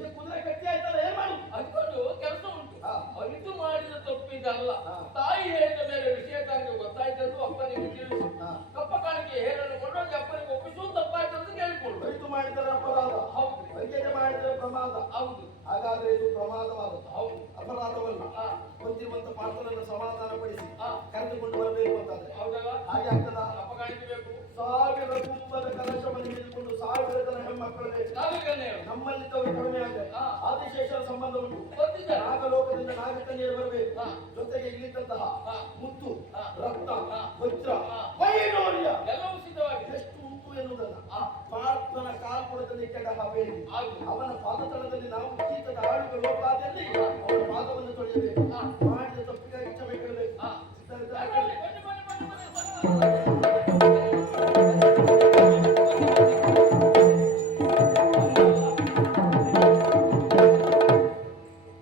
ಈ ಕುದುರೆ ಗಟ್ಟಿ ಆಯ್ತಲ್ಲ, ಏನ್ ಮಾಡು? ಅದಕ್ಕೊಂಡು ಕೆಲಸ ಉಂಟು. ಅವಿತು ಮಾಡಿದ ತಪ್ಪಿದಲ್ಲ. ಹಾ. ತಾಯಿ ಹೇಳಿದ ಮೇಲೆ ವಿಷಯ ತನಗೆ ಗೊತ್ತಾಯ್ತಂದು ಅಪ್ಪನಿಗೆ ತಿಳಿಸು. ಹಾ. ಕಪ್ಪ ಕಾಣಿಕೆ ಹೇಳಲು ಕೊಂಡೋಗಿ ಅಪ್ಪನಿಗೆ ಒಪ್ಪಿಸು. ತಪ್ಪಾಯ್ತಂದು ಕೇಳಿಕೊಳ್ಳು. ರೈತು ಮಾಡಿದರೆ ಅಪರಾಧ, ಹೌದು ವೈದ್ಯತೆ ಮಾಡಿದರೆ ಪ್ರಮಾದ. ಹೌದು ಹಾಗಾದ್ರೆ ಇದು ಪ್ರಮಾದವಾದದ್ದು, ಹೌದು ಅಪರಾಧವಲ್ಲ. ಹಾ. ಬಂದಿರುವಂತ ಪಾತ್ರನನ್ನು ಸಮಾಧಾನಪಡಿಸಿ ಹಾ. ಕರೆದುಕೊಂಡು ಬರಬೇಕು ಅಂತಂದ್ರೆ ಹೌದಲ್ಲ? ಹಾಗೆ ಆಗ್ತದ? ಕಪ್ಪ ಕಾಣಿಕೆ ಬೇಕು. 1000 ಕುಂಭದ ಕಲಶವನ್ನು ಹಿಡಿದುಕೊಂಡು 1000 ಜನ ಹೆಣ್ಮಕ್ಕಳು ಬೇಕು. ನಾವೀಗನೇ ನಮ್ಮಲ್ಲಿದ್ದವರು ಕಡಿಮೆ ಆದ್ರೆ ಹಾ. ಆದಿಶೇಷರ ಸಂಬಂಧ ಉಂಟು. ಗೊತ್ತಿದ್ದಾರೆ. ನಾಗಲೋಕದಿಂದ ನಾಗಕನ್ಯರು ಬರಬೇಕು. ಹಾ. ಜೊತೆಗೆ ಇಲ್ಲಿದ್ದಂತಹ ಹಾ. ಮುತ್ತು, ಹಾ. ರಕ್ತ, ಹಾ. ವಜ್ರ, ಹಾ. ವೈಡೂರ್ಯ ಎಲ್ಲವೂ ಸಿದ್ಧವಾಗಿದೆ. ಎಷ್ಟು ಉಂಟು ಎನ್ನುವುದನ್ನ ಪಾರ್ಥನ ಕಾಲ್ಪುರದಲ್ಲಿ ಕೆಡಹಬೇಡಿ. ಹೌದು. ಅವನ ಪಾದತಳದಲ್ಲಿ ನಾವು ಕೀಟದ ಆಳುಗಳು ಲೋಕಾದಲ್ಲಿ ಅವನ ಪಾದವನ್ನು ತೊಳೆಯಬೇಕು. ಹಾ. ಮಾಡಿದ ತಪ್ಪಿಗಾಗಿ ಕ್ಷಮೆ ಕೇಳಬೇಕು. ಹಾ. ಸಿದ್ಧರಿದ್ದಾರೆ? ಬನ್ನಿ, ಬನ್ನಿ, ಬನ್ನಿ, ಬನ್ನಿ, ಬನ್ನಿ, ಬನ್ನಿ.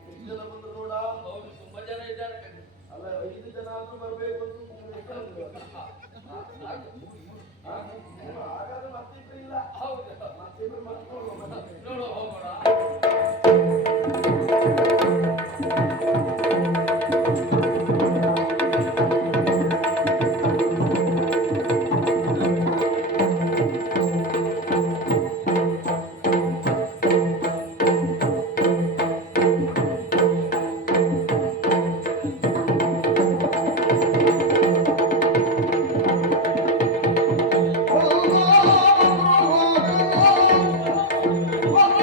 ಎಷ್ಟು ಜನ ಬಂದ್ರು ನೋಡ? ಹೌದು, ತುಂಬಾ ಜನ ಇದ್ದಾರೆ. ಅಲ್ಲ, 5 ಜನ ಆದ್ರೂ ಬರ್ಬೇಕು ಅಂತ ಎಷ್ಟು ಅಂದ್ರು? ಹಾಗಾದ್ರೆ ಮತ್ತಿಬ್ರು ಇಲ್ಲ. ಹೌದು, ಮತ್ತಿಬ್ರು ಮಕ್ಕಳು ನೋಡುವ ಹೋಗೋಣ. Oh,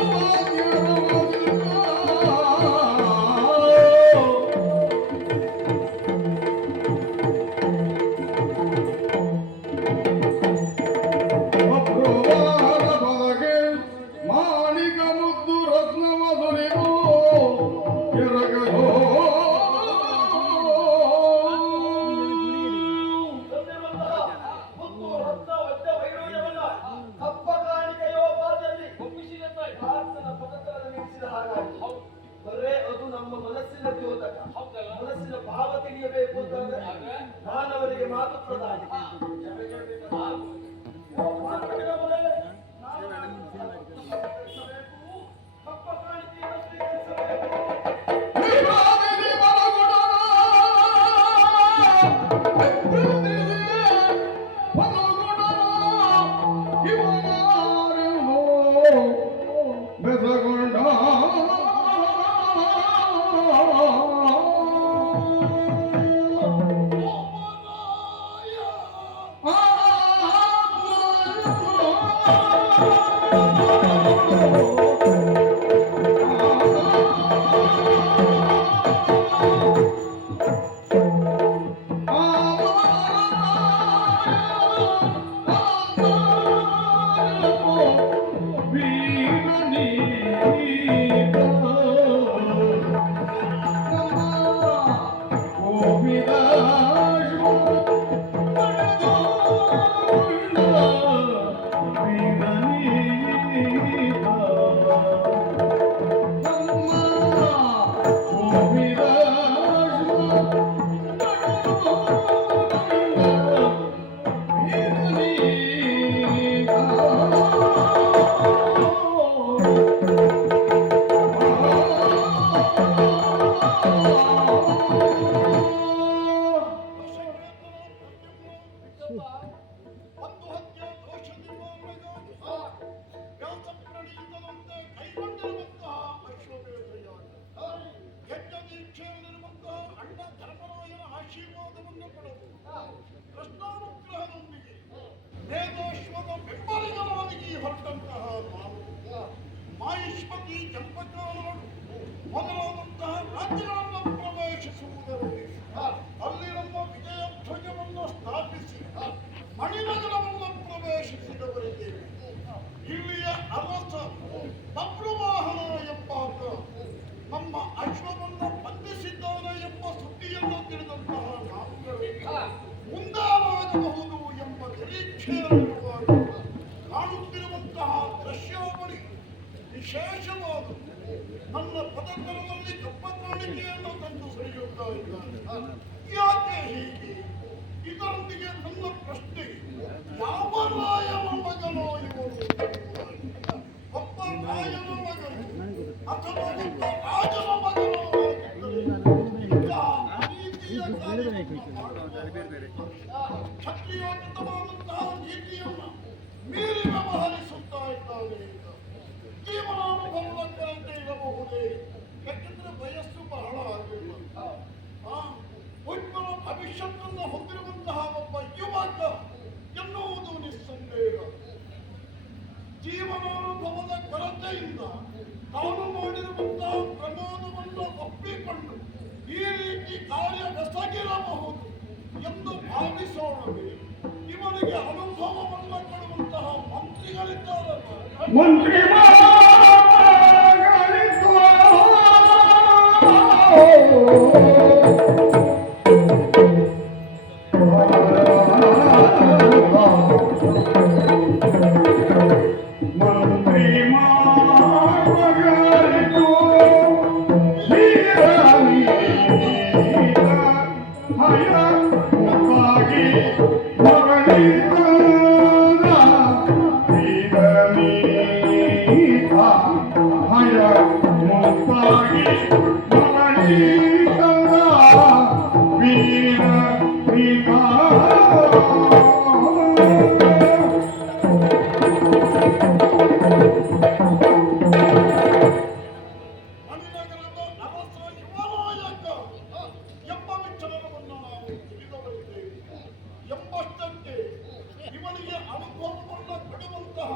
ಆಗುತ್ತದಾ? ಹಬ್ಬ ಕಾಣಿಕೆಯನ್ನು ಸ್ವೀಕರಿಸಬೇಕು. ಒಂದು ಹತ್ಯೆ ದೋಷದಿರುವವರೆಗೂ ವ್ಯಾಸಪ್ರಣಿಯಿಂದಲಂತೆ ಕೈಗೊಂಡಿರುವಂತಹ ಅಶ್ವಮೇಧಯಾಗ ಯಜ್ಞ ದೀಕ್ಷೆಯಲ್ಲಿರುವಂತಹ ಅಣ್ಣ ಧರ್ಮರಾಯನ ಆಶೀರ್ವಾದವನ್ನು ಪಡೆದು ಕೃಷ್ಣಾನುಗ್ರಹದೊಂದಿಗೆ ವೇದಾಶ್ವದ ಬೆಂಬಲಿಗನಾಗಿ ಹೊರಟಂತಹ ನಾವು ಮಾಹಿಷ್ಮತಿ ಜಂಪಕಾಲರು ಮೊದಲಾದಂತಹ ರಾಜ್ಯಗಳನ್ನು ಪ್ರವೇಶಿಸುವುದರಲ್ಲಿ ಅಲ್ಲಿ ನಮ್ಮ ವಿಜಯ ಧ್ವಜವನ್ನು ಸ್ಥಾಪಿಸಿ ಮಣಿನಗರವನ್ನು ಪ್ರವೇಶಿಸಿದವರಿಗೆ ಇಲ್ಲಿಯ ಅರಸ ಬಬ್ರುವಾಹನ ಎಂಬಾತ ನಮ್ಮ ಅಶ್ವವನ್ನು ಬಂಧಿಸಿದ್ದಾನೆ ಎಂಬ ಸುದ್ದಿಯನ್ನು ತಿಳಿದಂತಹ ನಾವುಗಳು ಮುಂದಾಗಬಹುದು ಎಂಬ ನಿರೀಕ್ಷೆಯಲ್ಲಿರುವಾಗ ಕಾಣುತ್ತಿರುವಂತಹ ದೃಶ್ಯಾವಳಿ ವಿಶೇಷವಾದ ನನ್ನ ಪದಕರದಲ್ಲಿ ಕಪ್ಪಕಾಣಿಕೆಯನ್ನು ತಂದು ಸರಿಯುತ್ತಾ ಇದ್ದಾನೆ. ಯಾಕೆ ಹೀಗೆ? ಇದರೊಂದಿಗೆ ನನ್ನ ಪ್ರಶ್ನೆ, ಯಾವ ರಾಯನ ಮಗನೋ ಇವರು? ಒಬ್ಬ ರಾಯನ ಮಗನು ಅಥವಾ ಒಬ್ಬ ರಾಜನ ಮಗನೋ ಇಂತಹ ಅನೀತಿಯ ಕಾರ್ಯವನ್ನು ಕ್ಷತ್ರಿಯೋಚಿತವಾದಂತಹ ನೀತಿಯನ್ನು ಮೀರಿ ವ್ಯವಹರಿಸುತ್ತಾ ಇದ್ದಾನೆ. ಜೀವನಾನುಭವದ ಕೊರತೆ ಇರಬಹುದೇ? ಯಾಕೆಂದ್ರೆ ವಯಸ್ಸು ಬಹಳ ಆಗಿಲ್ಲ. ಉಜ್ವಲ ಭವಿಷ್ಯತ್ತನ್ನು ಹೊಂದಿರುವಂತಹ ಒಬ್ಬ ಯುವಕ ಎನ್ನುವುದು ನಿಸ್ಸಂದೇಹ. ಜೀವನಾನುಭವದ ಕೊರತೆಯಿಂದ ತಾನು ಮಾಡಿರುವಂತಹ ಪ್ರಮಾದವನ್ನು ಒಪ್ಪಿಕೊಂಡು ಈ ರೀತಿ ಕಾರ್ಯವೆಸಗಿರಬಹುದು ಎಂದು ಭಾವಿಸೋಣವೇ? ಇವರಿಗೆ ಅನುಭವವನ್ನು ಕೊಡುವಂತಹ ಮಂತ್ರಿಗಳಿದ್ದಾರಲ್ಲ, ಮಂತ್ರಿ ಮಣಿನಗರದ ಅರಸ ಯುವನಾಯಕ ಎಂಬ ವಿಚಾರವನ್ನು ನಾವು ತಿಳಿದವರಿದ್ದೇವೆ. ಎಂಬಷ್ಟಕ್ಕೆ ಇವನಿಗೆ ಅನುಭವವನ್ನು ಕೊಡುವಂತಹ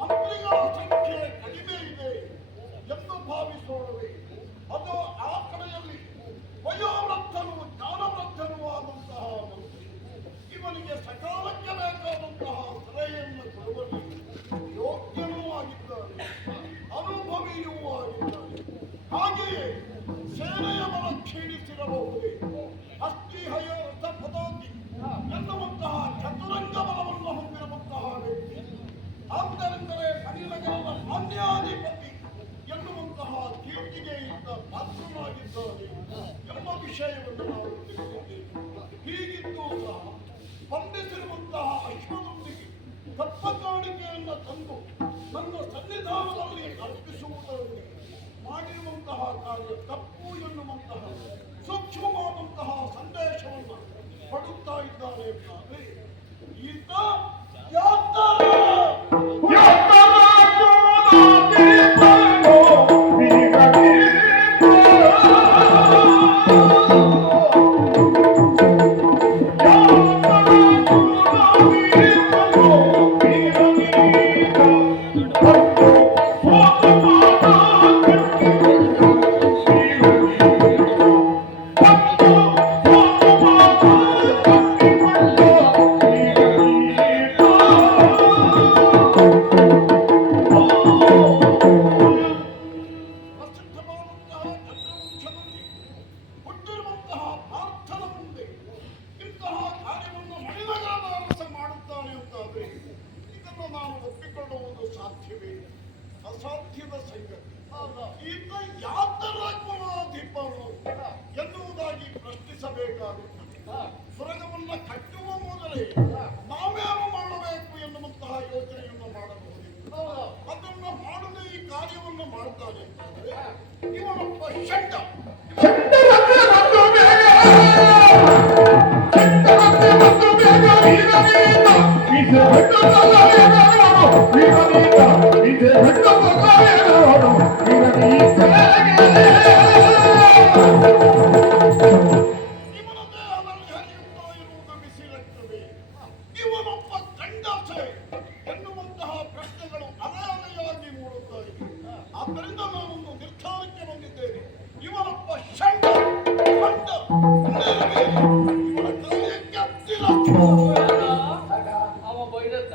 ಮಂತ್ರಿಗಳ ಸಂಖ್ಯೆ ಕಡಿಮೆ ಇದೆ ಎಂದು ಭಾವಿಸೋಣವೇ? ಅದು ಆ ಕಡೆಯಲ್ಲಿ ವಯೋವೃದ್ಧನು ಜ್ಞಾನವೃದ್ಧನೂ ಆದಂತಹ ಮಂತ್ರಿ ಇವನಿಗೆ ಸಕಾಲಕ್ಕೆ ಬೇಕಾದಂತಹ ಸಲಹೆಯನ್ನು ಕೊಡುವಲ್ಲಿ ಯೋಗ್ಯನೂ ಆಗಿದ್ದಾನೆ, ಅನುಭವಿಯೂ ಆಗಿದ್ದಾನೆ. ಹಾಗೆಯೇ ಸೇನೆಯ ಬಲ ಕ್ಷೀಣಿಸಿರಬಹುದೇ? ಹಸ್ತಿಹಯ ರಥ ಪದಾತಿ ಎನ್ನುವಂತಹ ಚತುರಂಗ ಬಲವನ್ನು ಹೊಂದಿರುವಂತಹ ವ್ಯಕ್ತಿ. ಆದ್ದರಿಂದಲೇ ಮಣಿನಗರದ ಮಾನ್ಯಾಧಿಪತಿ ಎನ್ನುವಂತಹ ಕೀರ್ತಿಗೆ ಇದ್ದ ಪಾತ್ರನಾಗಿದ್ದಾನೆ ಎಂಬ ವಿಷಯವನ್ನು ನಾವು ತಿಳಿದಿದ್ದೇವೆ. ಹೀಗಿದ್ದೂ ಸಹ ನಡೆಸಿರುವಂತಹ ಅಶ್ವದೊಂದಿಗೆ ತಪ್ಪ ಕಾಣಿಕೆಯನ್ನು ತಂದು ನನ್ನ ಸನ್ನಿಧಾನದಲ್ಲಿ ಅರ್ಪಿಸುವುದರೊಂದಿಗೆ ಮಾಡಿರುವಂತಹ ಕಾರ್ಯ ತಪ್ಪು ಎನ್ನುವಂತಹ ಸೂಕ್ಷ್ಮವಾದಂತಹ ಸಂದೇಶವನ್ನು ಪಡುತ್ತಾ ಇದ್ದಾರೆ ಎಂದಾದರೆ ಈತ ಅಸಾಧ್ಯದ ಸಂಗತಿ. ಈತ ಯಾತರ ಗುಣಾಧಿಪನು ಎನ್ನುವುದಾಗಿ ಪ್ರಶ್ನಿಸಬೇಕಾಗುತ್ತದೆ. ಸ್ವರ್ಗವನ್ನ ಕಟ್ಟುವ ಮೊದಲೇ ನಾವೇನು ಮಾಡಬೇಕು ಎನ್ನುವಂತಹ ಯೋಚನೆಯನ್ನು ಮಾಡಬಹುದು. ಅದನ್ನು ಮಾಡದೆ ಈ ಕಾರ್ಯವನ್ನು ಮಾಡ್ತಾನೆ ಅಂತಂದ್ರೆ ಇವನೊಬ್ಬ ಷಂಡ. ಇವನೊಬ್ಬ ಗಂಡಸೆ ಎನ್ನುವಂತಹ ಪ್ರಶ್ನೆಗಳು ಅನಾಲೆಯಾಗಿ ಮೂಡುತ್ತವೆ. ಆದ್ದರಿಂದ ನಾನೊಂದು ನಿರ್ಧಾರಕ್ಕೆ ಬಂದಿದ್ದೇನೆ. ಇವನೊಬ್ಬ ಷಂಡ ಇವನ ಕಾರ್ಯಕ್ಕೆ ಹತ್ತಿರ. ಅವ ಬೈದತ್ತ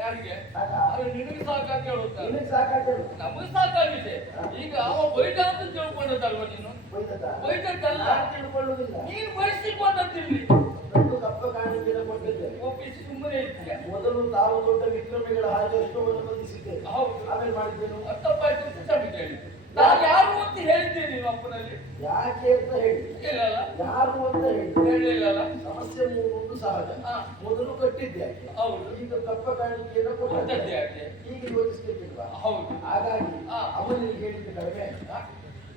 ಯಾರಿಗೆ ನಿನಗೆ ಸಾಕಾಗಿ ಹೇಳುತ್ತಾರೆ, ನಮಗೆ ಸಾಕಾಗಿದೆ. ಈಗ ಅವ ಬೈದ ಅಂತ ತಿಳ್ಕೊಂಡದಲ್ವ ನೀನು? ಬೈದದ್ದಲ್ಲ, ನೀನು ಬಯಸಿಕೊಂಡಂತಿರ್ಲಿ. ಒಪ್ಪಿಸಿ ಸುಮ್ಮನೆ ಇರ್ತೀಯ. ಮೊದಲು ತಾವು ದೊಡ್ಡ ವಿಕ್ರಮಿಗಳ ಹಾಗೆ ಎಷ್ಟೋವನ್ನು ಬಂಧಿಸಿದ್ದೇವೆ. ಹೌದು, ಆಮೇಲೆ ಮಾಡಿದ್ದೇನು? ತಪ್ಪಾಯ್ತು ಅಂತ ಹೇಳಿ ನಾನು ಯಾರು ಅಂತ ಹೇಳಿದ್ದೇನೆ ನೀನು ಅಪ್ಪನಲ್ಲಿ. ಯಾಕೆ ಅಂತ ಹೇಳಿ ಇಲ್ಲಲ್ಲ, ಯಾರು ಅಂತ ಹೇಳಿ ಹೇಳಿಲ್ಲಲ್ಲ. ಸಮಸ್ಯೆ ಮೂಡುವುದು ಸಹಜ. ಮೊದಲು ಕಟ್ಟಿದ್ದೆ ಹೌದು, ಈಗ ಕಪ್ಪ ಕಾಣಿಕೆಯನ್ನು ಕೊಟ್ಟದ್ದೇ ಕೊಟ್ಟದ್ದೇ ಯಾಕೆ? ಈಗ ಯೋಚಿಸ್ಲಿಕ್ಕಿಲ್ವಾ? ಹೌದು. ಹಾಗಾಗಿ ಅವನಿಗೆ ಹೇಳಿದ್ದು ಕಡಿಮೆ.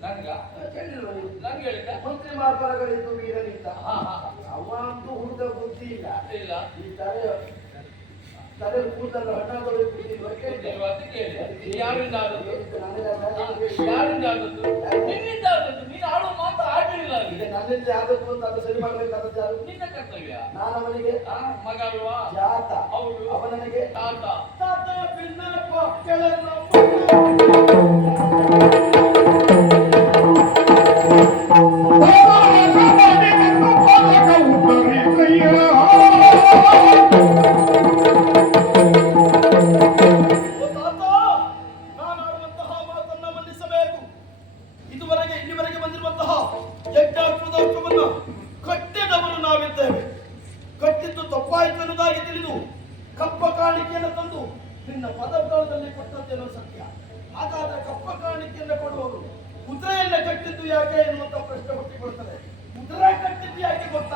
ನನ್ಗ ಕೇಳಿಲ್ವ ನೀವು? ನಂಗೆ ಹೇಳಿದ್ದ ಮಂತ್ರಿ ಮಾರ್ಪರಗಳಿದ್ದು ವೀರನಿಂದ ಹಾ ಹಾ ಅವ ಅಂತೂ ಹುಡುಗ ಬುದ್ಧಿ ಇಲ್ಲ. ಇಲ್ಲ ಈ ತಲೆ ಕೂದಲು ಹಣ್ಣಾದವೇ ಬುದ್ಧಿಲ್ವ? ಗೊತ್ತಿಲ್ವ ಅಂತ ಕೇಳಿದೆ. ಯಾರಿಂದ ಆದದ್ದು? ನನಗೆ ಯಾರಿಂದ ಆದದ್ದು? ನಿನ್ನಿಂದ ಆದದ್ದು. ನೀನು ಆಡೋ ಮಾತು ಆಡಲಿಲ್ಲ ಅಲ್ಲಿ. ಈಗ ನನ್ನಿಂದ ಆದದ್ದು ಅಂತ ಅದು ಸರಿ ಮಾಡಬೇಕಾದದ್ದು ಯಾರು? ನಿನ್ನ ಕರ್ತವ್ಯ. ನಾನು ಅವನಿಗೆ ಮಗ ಅಲ್ವಾ? ಜಾತ. ಹೌದು. ಅವ ನನಗೆ ತಾತ. ತಾತ ಭಿನ್ನ ಮಕ್ಕಳನ್ನು ಇಲ್ಲಿವರೆಗೆ ಬಂದಿರುವಂತಹ ಯಜ್ಞಾತ್ಮದವನ್ನು ಕಟ್ಟಿದವರು ನಾವಿದ್ದೇವೆ. ಕಟ್ಟಿದ್ದು ತಪ್ಪಾಯಿತು ಎನ್ನುವುದಾಗಿ ತಿಳಿದು ಕಪ್ಪ ಕಾಣಿಕೆಯನ್ನು ತಂದು ನಿನ್ನ ಪದಕಾಲದಲ್ಲಿ ಕೊಟ್ಟದ್ದೇನೋ ಸತ್ಯ. ಹಾಗಾದ್ರೆ ಕಪ್ಪ ಕಾಣಿಕೆಯನ್ನು ಕೊಡುವವರು ಕುದುರೆಯನ್ನ ಕಟ್ಟಿದ್ದು ಯಾಕೆ ಎನ್ನುವಂತ ಪ್ರಶ್ನೆ ಹುಟ್ಟಿಕೊಳ್ತಾರೆ. ಕುದುರೆ ಕಟ್ಟಿದ್ದು ಯಾಕೆ ಗೊತ್ತಾ?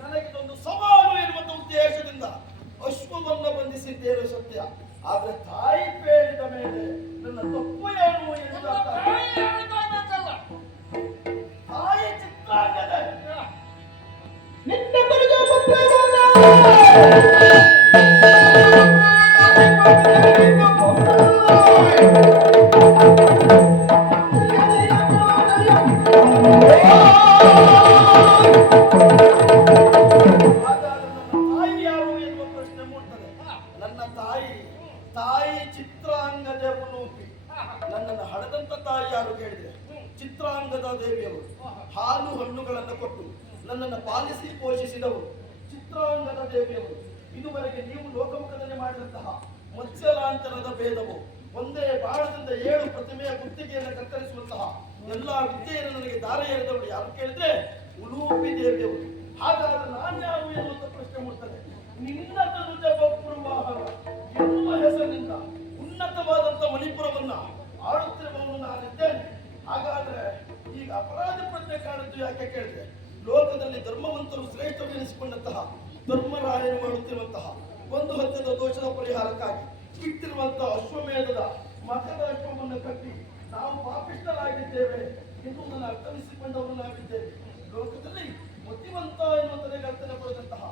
ನನಗಿದೊಂದು ಸವಾಲು ಎನ್ನುವಂತ ಉದ್ದೇಶದಿಂದ ಅಶ್ವವನ್ನು ಬಂಧಿಸಿದ್ದೇನೆ ಸತ್ಯ. ಆದ್ರೆ ತಾಯಿ ಬೇಡಿದ ಮೇಲೆ ನನ್ನ ತಪ್ಪು ಏನು ಎನ್ನುವುದಾದ ತಾಯಿ ಚಿತ್ರಾಂಗದ ತಾಯಿ ಯಾರು ಎನ್ನುವ ಪ್ರಶ್ನೆ ಮೂಡ್ತದೆ. ನನ್ನ ತಾಯಿ ಚಿತ್ರಾಂಗದ ಉಲೂಪಿ. ನನ್ನನ್ನು ಹಡೆದಂತ ತಾಯಿ ಯಾರು ಕೇಳಿದ್ರೆ ಚಿತ್ರಾಂಗದ ದೇವಿಯವರು. ಹಾಲು ಹಣ್ಣುಗಳನ್ನು ಕೊಟ್ಟು ನನ್ನನ್ನು ಪಾಲಿಸಿ ಪೋಷಿಸಿದವರು ಚಿತ್ರಾಂಗದ ದೇವಿಯವರು. ಇದುವರೆಗೆ ನೀವು ಲೋಕಮುಖದಲ್ಲಿ ಮಾಡಿದಂತಹ ಮತ್ಸ್ಯಲಾಂಛನದ ಭೇದವು ಒಂದೇ ಬಾಣದಿಂದ 7 ಪ್ರತಿಮೆಯ ಗುತ್ತಿಗೆಯನ್ನು ಕತ್ತರಿಸುವಂತಹ ಎಲ್ಲ ವಿದ್ಯೆಯನ್ನು ನನಗೆ ದಾರ ಎರೆದವಳು ಯಾರು ಕೇಳಿದ್ರೆ ಉಲೂಪಿ ದೇವಿಯವರು. ಹಾಗಾದ್ರೆ ನಾನು ಯಾರು ಎನ್ನುವಂತ ಪ್ರಶ್ನೆ ಮೂಡ್ತದೆ. ನಿನ್ನ ತನುಜ ಬಪ್ರುವಾಹನ ಎನ್ನುವ ಹೆಸರಿನಿಂದ ಉನ್ನತವಾದಂತ ಮಣಿಪುರವನ್ನ ಆಳುತ್ತಿರುವವನು ನಾನಿದ್ದೇನೆ. ಹಾಗಾದ್ರೆ ಈಗ ಅಪರಾಧ ಪ್ರಜ್ಞೆ ಕಾಣುವುದು ಯಾಕೆ ಕೇಳಿದ್ರೆ, ಲೋಕದಲ್ಲಿ ಧರ್ಮವಂತರು ಶ್ರೇಷ್ಠವೆನಿಸಿಕೊಂಡಂತಹ ಧರ್ಮರಾಯನು ಮಾಡುತ್ತಿರುವಂತಹ ಒಂದು ಹತ್ಯದ ದೋಷದ ಪರಿಹಾರಕ್ಕಾಗಿ ಬಿಟ್ಟಿರುವಂತಹ ಅಶ್ವಮೇಧದ ಮತದ ಅಶ್ವವನ್ನು ಕಟ್ಟಿ ನಾವು ಪಾಪಿಷ್ಟರಾಗಿದ್ದೇವೆ ಎನ್ನುವುದನ್ನು ಅರ್ಥವಿಸಿಕೊಂಡವರು ನಾವಿದ್ದೇವೆ. ಲೋಕದಲ್ಲಿ ಮತಿವಂತ ಎನ್ನುವಂತನೇ ಕರ್ತನೆ ಪಡೆದಂತಹ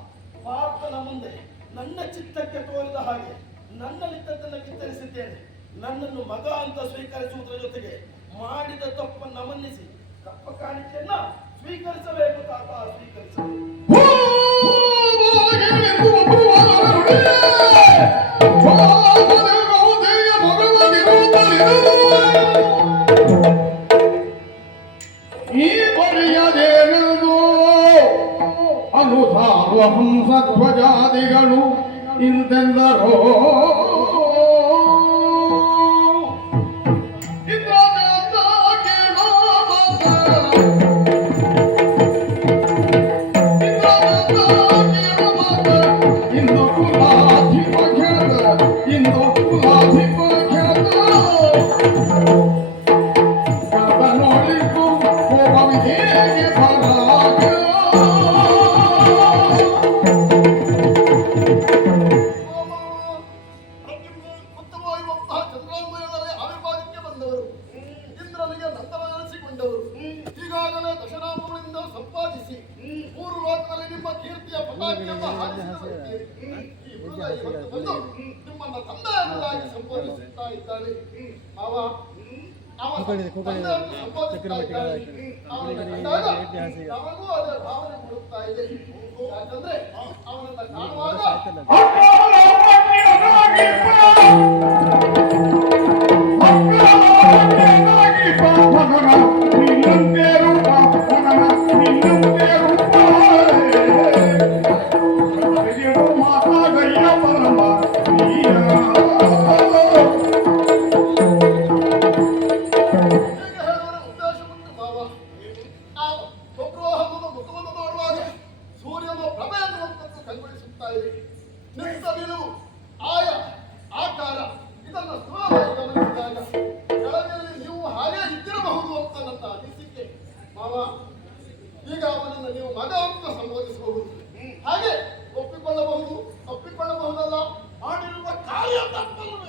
ಪಾರ್ಥನ ಮುಂದೆ ನನ್ನ ಚಿತ್ತಕ್ಕೆ ತೋರಿದ ಹಾಗೆ ನನ್ನಲ್ಲಿದ್ದದ್ದನ್ನು ಕಿತ್ತರಿಸಿದ್ದೇನೆ. ನನ್ನನ್ನು ಮಗ ಅಂತ ಸ್ವೀಕರಿಸುವುದರ ಜೊತೆಗೆ ಮಾಡಿದ ತಪ್ಪನ್ನು ಮನ್ನಿಸಿ ತಪ್ಪ ಕಾಣಿಕೆಯನ್ನ ಸ್ವೀಕರಿಸಬೇಕು ತಾತ, ಸ್ವೀಕರಿಸಬೇಕು. ಈ ಬರೆಯದೇನೆಂದು ಅನುಸಾರ ಹಂಸಧ್ವಜಾದಿಗಳು ಇಂತೆಂದರೋ ಈಗಾಗಲೇ ದಶನಾಮಗಳಿಂದ ಸಂಪಾದಿಸಿ ಮೂರು ಲೋಕದಲ್ಲಿ ನಿಮ್ಮ ಕೀರ್ತಿಯ ಪತಾಕೆಯನ್ನು ಹಾರಿಸಿದ್ದೀರಿ. ಈ ಮೃಗ ಇವತ್ತು ಬಂದು ನಿಮ್ಮನ್ನ ತಂದೆಯನ್ನಾಗಿ ಸಂಬೋಧಿಸುತ್ತಾ ಇದ್ದಾನೆ. ತಂದೆಯನ್ನು ಸಂಬೋಧಿಸ್ತಾ ಇದ್ದಾನೆ. ನಮಗೂ ಅದೇ ಭಾವನೆ ಮೂಡುತ್ತಾ ಇದೆ. ಯಾಕಂದ್ರೆ ಅವನನ್ನ ಕಾಣುವಾಗ ಈಗ ಅವನನ್ನು ನೀವು ಮಗ ಅಂತ ಸಂಬೋಧಿಸಬಹುದು. ಹಾಗೆ ಒಪ್ಪಿಕೊಳ್ಳಬಹುದು, ಒಪ್ಪಿಕೊಳ್ಳಬಹುದಲ್ಲ. ಮಾಡಿರುವ ಕಾರ್ಯ ತಪ್ಪಲ್ಲ.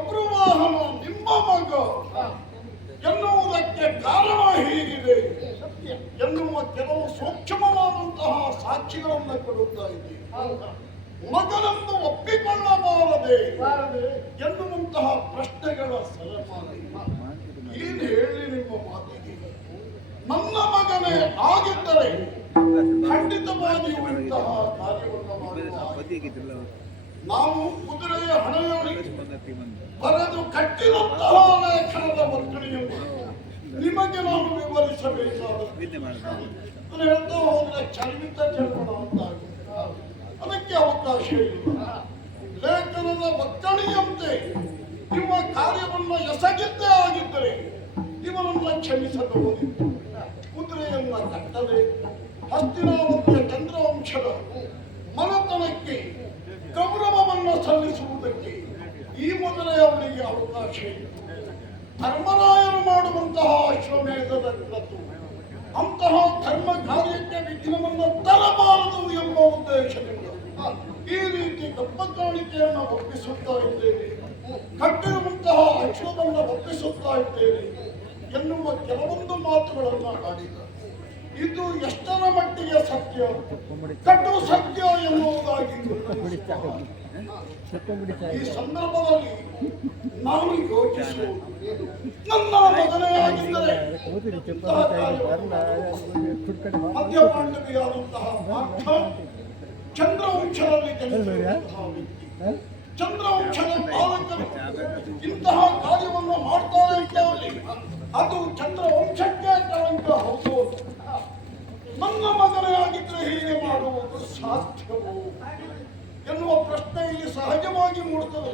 ಬಬ್ರುವಾಹನ ನಿಮ್ಮ ಮಗ ಎನ್ನುವುದಕ್ಕೆ ಕಾರಣ ಹೀಗಿದೆ ಎನ್ನುವ ಕೆಲವು ಸೂಕ್ಷ್ಮವಾದಂತಹ ಸಾಕ್ಷಿಗಳನ್ನು ಕೊಡುತ್ತಾ ಇದ್ದೀವಿ. ಮಗನನ್ನು ಒಪ್ಪಿಕೊಳ್ಳಬಾರದೆ ಎನ್ನುವಂತಹ ಪ್ರಶ್ನೆಗಳ ಸರಮಾಲೆ. ಏನು ಹೇಳಿ ನಿಮ್ಮ ಮಾತಿಗೆ? ನನ್ನ ಮಗನೇ ಆಗಿದ್ದರೆ ಖಂಡಿತವಾಗಿಯೂ ಇಂತಹ ಕಾರ್ಯವನ್ನು ಮಾಡುವ ನಾವು ಕುದುರೆಯ ಹಣೆಯಲ್ಲಿ ಬರೆದು ಕಟ್ಟಿದಂತಹ ಲೇಖನದ ವರ್ಗಣೆಯನ್ನು ನಿಮಗೆ ನಾನು ವಿವರಿಸಬೇಕಾದ ಹೇಳ್ತಾ ಹೋದ್ರೆ ಚಲಿತ ಚರ್ಮಣ ಅಂತಾಗುತ್ತೆ. ಅದಕ್ಕೆ ಅವಕಾಶ ಇಲ್ಲ. ಲೇಖನದ ಒಕ್ಕಣಿಯಂತೆ ನಿಮ್ಮ ಕಾರ್ಯವನ್ನು ಎಸಗಿದ್ದೇ ಆಗಿದ್ದರೆ ಇವರನ್ನ ಕ್ಷಮಿಸಬಹುದಿತ್ತು. ಕುದುರೆಯನ್ನ ಕಟ್ಟದೆ ಹಸ್ತಿನಾವತಿಯ ಚಂದ್ರವಂಶದ ಮನತನಕ್ಕೆ ಗೌರವವನ್ನು ಸಲ್ಲಿಸುವುದಕ್ಕೆ ಈ ಮೊದಲೇ ಅವರಿಗೆ ಅವಕಾಶ ಇಲ್ಲ. ಧರ್ಮರಾಯರು ಮಾಡುವಂತಹ ಅಶ್ವಮೇಧದ ಕ್ರತು ಅಂತಹ ಧರ್ಮ ಕಾರ್ಯಕ್ಕೆ ವಿಘ್ನವನ್ನು ತರಬಾರದು ಎಂಬ ಉದ್ದೇಶದಿಂದ ಈ ರೀತಿ ಗರ್ಭ ಕಾಣಿಕೆಯನ್ನು ಒಪ್ಪಿಸುತ್ತಾ ಇದ್ದೇನೆ, ಕಟ್ಟಿರುವಂತಹ ಅಶ್ವವನ್ನು ಒಪ್ಪಿಸುತ್ತಾ ಇದ್ದೇನೆ ಎನ್ನುವ ಕೆಲವೊಂದು ಮಾತುಗಳನ್ನು ಆಡಿದ. ಇದು ಎಷ್ಟರ ಮಟ್ಟಿಗೆ ಸತ್ಯ, ಕಟ್ಟು ಸತ್ಯ ಎನ್ನುವುದಾಗಿ ಈ ಸಂದರ್ಭದಲ್ಲಿ ನಾನು ಯೋಚಿಸುವುದು ನನ್ನ ಮಗನೇ ಆಗಿದ್ದರೆ ಮಧ್ಯಪಾಂಡವಿಯಾದಂತಹ ಪಾರ್ಥ ಚಂದ್ರವಂಶದಲ್ಲಿ ಜನಿಸಿದಂತಹ ವ್ಯಕ್ತಿ, ಚಂದ್ರವಂಶದ ಪಾಲಕರು ಇಂತಹ ಕಾರ್ಯವನ್ನು ಮಾಡ್ತಾರೆ ಇದ್ದಾಗಲಿ ಅದು ಚಂದ್ರವಂಶಕ್ಕೆ ಕಳಂಕ ಹೌದು. ನನ್ನ ಮಗನೇ ಆಗಿದ್ರೆ ಹೀಗೆ ಮಾಡುವುದು ಸಾಧ್ಯವೋ ಎನ್ನುವ ಪ್ರಶ್ನೆ ಇಲ್ಲಿ ಸಹಜವಾಗಿ ಮೂಡುತ್ತದೆ.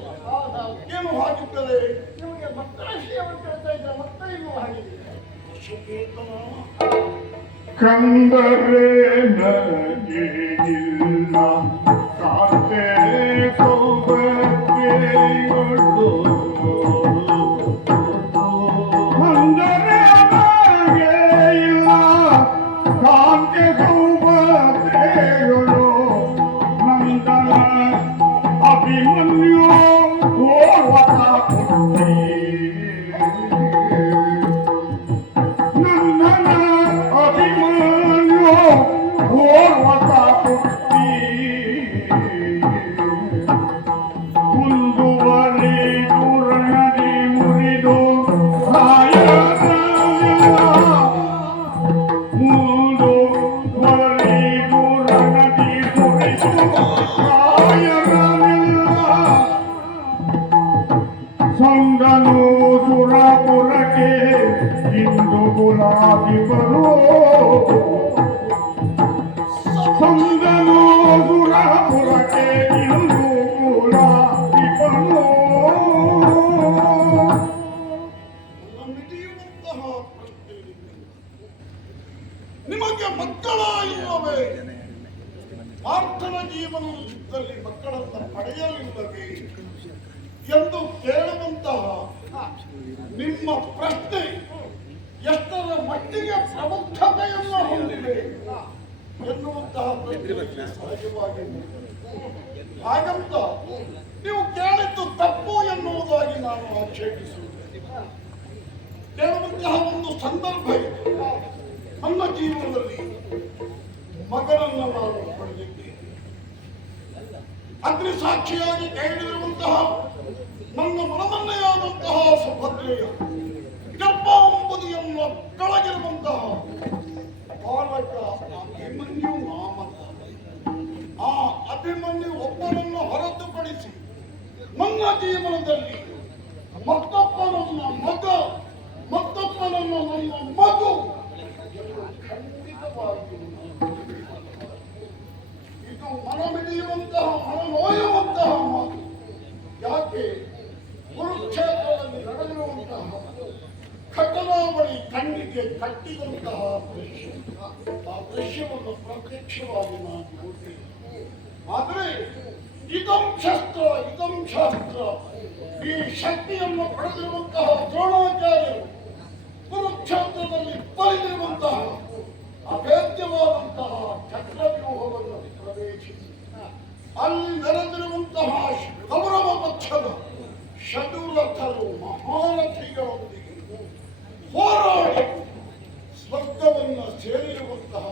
ಏನು ಹಾಗಿದ್ದರೆ ನಿಮಗೆ ಮಕ್ಕಳಶಿಯನ್ನು ಕೇಳ್ತಾ ಇದ್ದ ಮತ್ತೆ ಇನ್ನು ಹಾಗಿದೆ. ಕಂದರೆ ನನಗಿಲ್ಲ ಕಾತೆ ಸೌಭಾಗ್ಯಗಳು ಕಂದರೆ ನನಗೆ ಇಲ್ಲ ಕಾತೆ ಸೌಭಾಗ್ಯಗಳು ನಂದನ ಅಭಿಮನ್ಯು ಓರ್ವತ ಪುಟ್ಟಿ ನಂದನ ಅಭಿಮನ್ಯು ಓರ್ವತ ಪುಟ್ಟಿ ಮುಂದುವರಿದು ರಣದಿ ಮುರಿದು ಮುಂದುವರಿದು ರಣದಿ ಮುರಿದು ಸಂಗನು ಸುರಪುರಕ್ಕೆ ಇಂದು ಗುಲಾಬಿ ಬರೋ ಸಂಗನು ಸುರಪುರಕ್ಕೆ ಇಂದು ಗುಲಾಬಿ ಬರೋ ಮಿಡಿಯುವಂತಹ ಪ್ರಶ್ನೆ ನಿಮಗೆ ಮಕ್ಕಳ ಇಲ್ಲವೇ? ಪಾರ್ಥನ ಜೀವನದಲ್ಲಿ ಮಕ್ಕಳನ್ನು ಪಡೆಯಲಿಲ್ಲವೇ ಎಂದು ಕೇಳುವಂತಹ ನಿಮ್ಮ ಪ್ರಶ್ನೆ ಎಷ್ಟರ ಮಟ್ಟಿಗೆ ಪ್ರಬುದ್ಧತೆಯನ್ನು ಹೊಂದಿದೆ ಎನ್ನುವಂತಹ ಪ್ರಶ್ನೆ ಸಹಜವಾಗಿ ಹಾಗಂತ ನೀವು ಕೇಳಿದ್ದು ತಪ್ಪು ಎನ್ನುವುದಾಗಿ ನಾನು ಆಕ್ಷೇಪಿಸುತ್ತೇನೆ. ಕೇಳುವಂತಹ ಒಂದು ಸಂದರ್ಭ ಇದೆ. ನನ್ನ ಜೀವನದಲ್ಲಿ ಮಗನನ್ನು ನಾನು ಪಡೆದಿದ್ದೇನೆ. ಅಗ್ನಿ ಸಾಕ್ಷಿಯಾಗಿ ಕೈಹಿಡಿದಿರುವಂತಹ ನನ್ನ ಮನಮನ್ನೆಯಾದಂತಹ ಸುಭದ್ರೆಯ ಗರ್ಭಾಂಬುದಿಯನ್ನು ಕೆಳಗಿರುವಂತಹ ಬಾಲಕ ಅಭಿಮನ್ಯು ನಾಮಕ. ಆ ಅಭಿಮನ್ಯು ಒಬ್ಬನನ್ನು ಹೊರತುಪಡಿಸಿ ನನ್ನ ಜೀವನದಲ್ಲಿ ಮತ್ತೊಬ್ಬನನ್ನ ಮಗ, ಮತ್ತೊಬ್ಬನನ್ನ ನನ್ನ ಮಗು ಖಂಡಿತವಾಗಿಯೂ ಇದು ಮನಮಿಡಿಯುವಂತಹ ಮನನೋಯುವಂತಹ ಮಾತು. ಯಾಕೆ? ಕುರುಕ್ಷೇತ್ರದಲ್ಲಿ ನಡೆದಿರುವಂತಹ ಘಟನಾವಳಿ ಕಣ್ಣಿಗೆ ಕಟ್ಟಿದಂತಹ ದೃಶ್ಯ. ಆ ದೃಶ್ಯವನ್ನು ಪ್ರತ್ಯಕ್ಷವಾಗಿ ನಾನು ನೋಡ್ತೇನೆ. ಆದರೆ ಇದಂ ಶಸ್ತ್ರ ಈ ಶಕ್ತಿಯನ್ನು ಪಡೆದಿರುವಂತಹ ದ್ರೋಣಾಚಾರ್ಯರು ಕುರುಕ್ಷೇತ್ರದಲ್ಲಿ ಬರೆದಿರುವಂತಹ ಅಭೇದ್ಯವಾದಂತಹ ಚಕ್ರವ್ಯೂಹವನ್ನು ಪ್ರವೇಶಿಸಿ ಅಲ್ಲಿ ನೆರೆದಿರುವಂತಹ ಕೌರವ ಪಕ್ಷದ ಷಡುರಥರು ಮಹಾರಥಿಗಳೊಂದಿಗೆ ಹೋರಾಡಿ ಸ್ವರ್ಗವನ್ನ ಸೇರಿರುವಂತಹ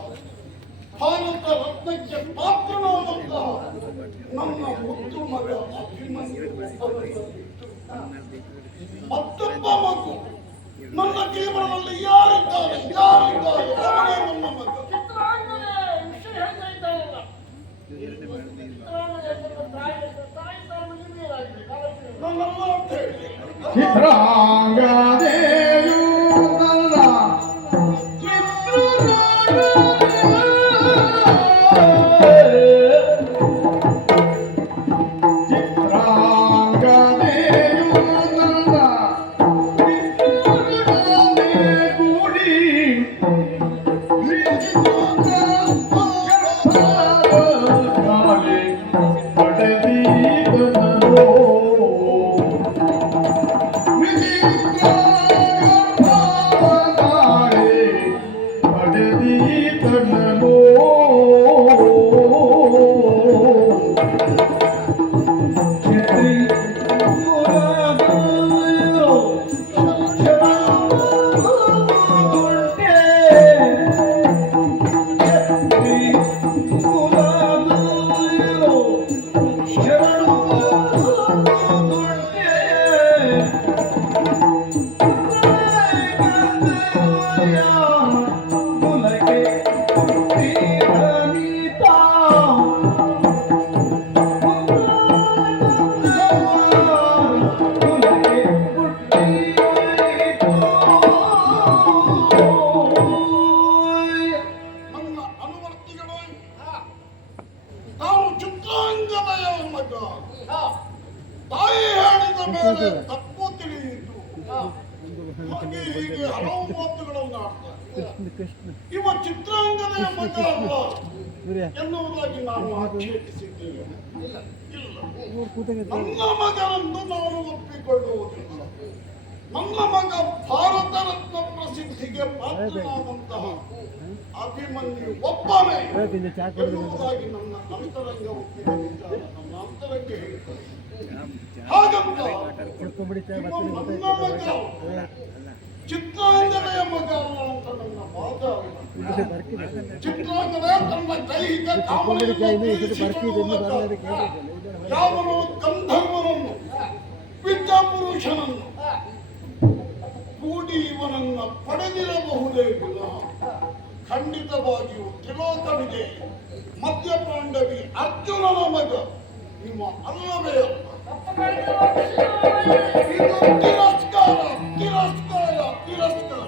ಭಾರತ ರತ್ನಕ್ಕೆ ಪಾತ್ರನಾದಂತಹ ನನ್ನ ಮುದ್ದು ಮಗ ಅಭಿಮನ್ಯು ಮತ್ತೊಬ್ಬ ಮಗು ನನ್ನ ಜೀವನದಲ್ಲಿ ಯಾರಿದ್ದಾರೆ ಅವನೇ ನನ್ನ ಮಗ. ಚಿತ್ರಾಂಗದ ವಿಷಯ ಹೇಳ್ತಾ ತಾಯಿ ಸಾರ್ವಜನಿಕರಾಗಿದೆ ನನ್ನಲ್ಲ ಅಂತ ಹೇಳಿ ಚಿತ್ರಾಂಗದೇಯು ನನ್ನ ಚಿತ್ರಾಂಗದೇಯು ನನ್ನ ಕೂಡಿ ನನ್ನ ಅನುವರ್ತಿಗಳು ತಾವು ಚಿತ್ರಾಂಗದಯ ಮಗ. ತಾಯಿ ಹೇಳಿದ ಮೇಲೆ ತಪ್ಪು ತಿಳಿಯಿತು. ಹಾಗೆ ಹೀಗೆ ಹಲವು ಮಾತುಗಳನ್ನು ಆಡ್ತಾರೆ. ಇವ ಚಿತ್ರಾಂಗದಯ ಮಗ ಅಲ್ಲ ಎನ್ನುವುದಾಗಿ ನಾನು ಆಕ್ಷೇಪಿಸಿದ್ದೇನೆ. ಇಲ್ಲ, ನನ್ನ ಮಗನನ್ನು ನಾನು ಒಪ್ಪಿಕೊಳ್ಳುವುದಿಲ್ಲ. ನನ್ನ ಮಗ ಭಾರತ ರತ್ನ ಪ್ರಸಿದ್ಧಿಗೆ ಪಾತ್ರನಾದಂತಹ ಅಭಿಮನ್ಯು ಒಬ್ಬನೇ ಎನ್ನುವುದಾಗಿ ನನ್ನ ಅಂತರಂಗ ಒಪ್ಪಿದ ವಿಚಾರ ನನ್ನ ಅಂತರಂಗಕ್ಕೆ ಹೇಳ್ತಾರೆ. ಹಾಗಂತ ಇವ ನನ್ನ ಮಗ ಚಿತ್ರಾಂಗನೆಯ ಮಗ ಅಲ್ಲ ಅಂತ ನನ್ನ ವಾದ ಅಲ್ಲ. ಚಿತ್ರಾಂಗನೆ ತನ್ನ ದೈಹಿಕ ಕಾಮನೆಯನ್ನು ಯಾವನು ಗಂಧರ್ವನನ್ನು ವಿದ್ಯಾಪುರುಷನನ್ನು ಕೂಡಿ ಇವನನ್ನ ಪಡೆದಿರಬಹುದೇ ವಿನಃ ಖಂಡಿತವಾಗಿಯೂ ತ್ರಿಲೋಕವಿದೆ ಮಧ್ಯಪಾಂಡವಿ ಅರ್ಜುನನ ಮಗ ನಿಮ್ಮ ಅಲ್ಲವೇ ಅಲ್ಲ. ಇದು ತಿರಸ್ಕಾರ ತಿರಸ್ಕಾರ ತಿರಸ್ಕಾರ.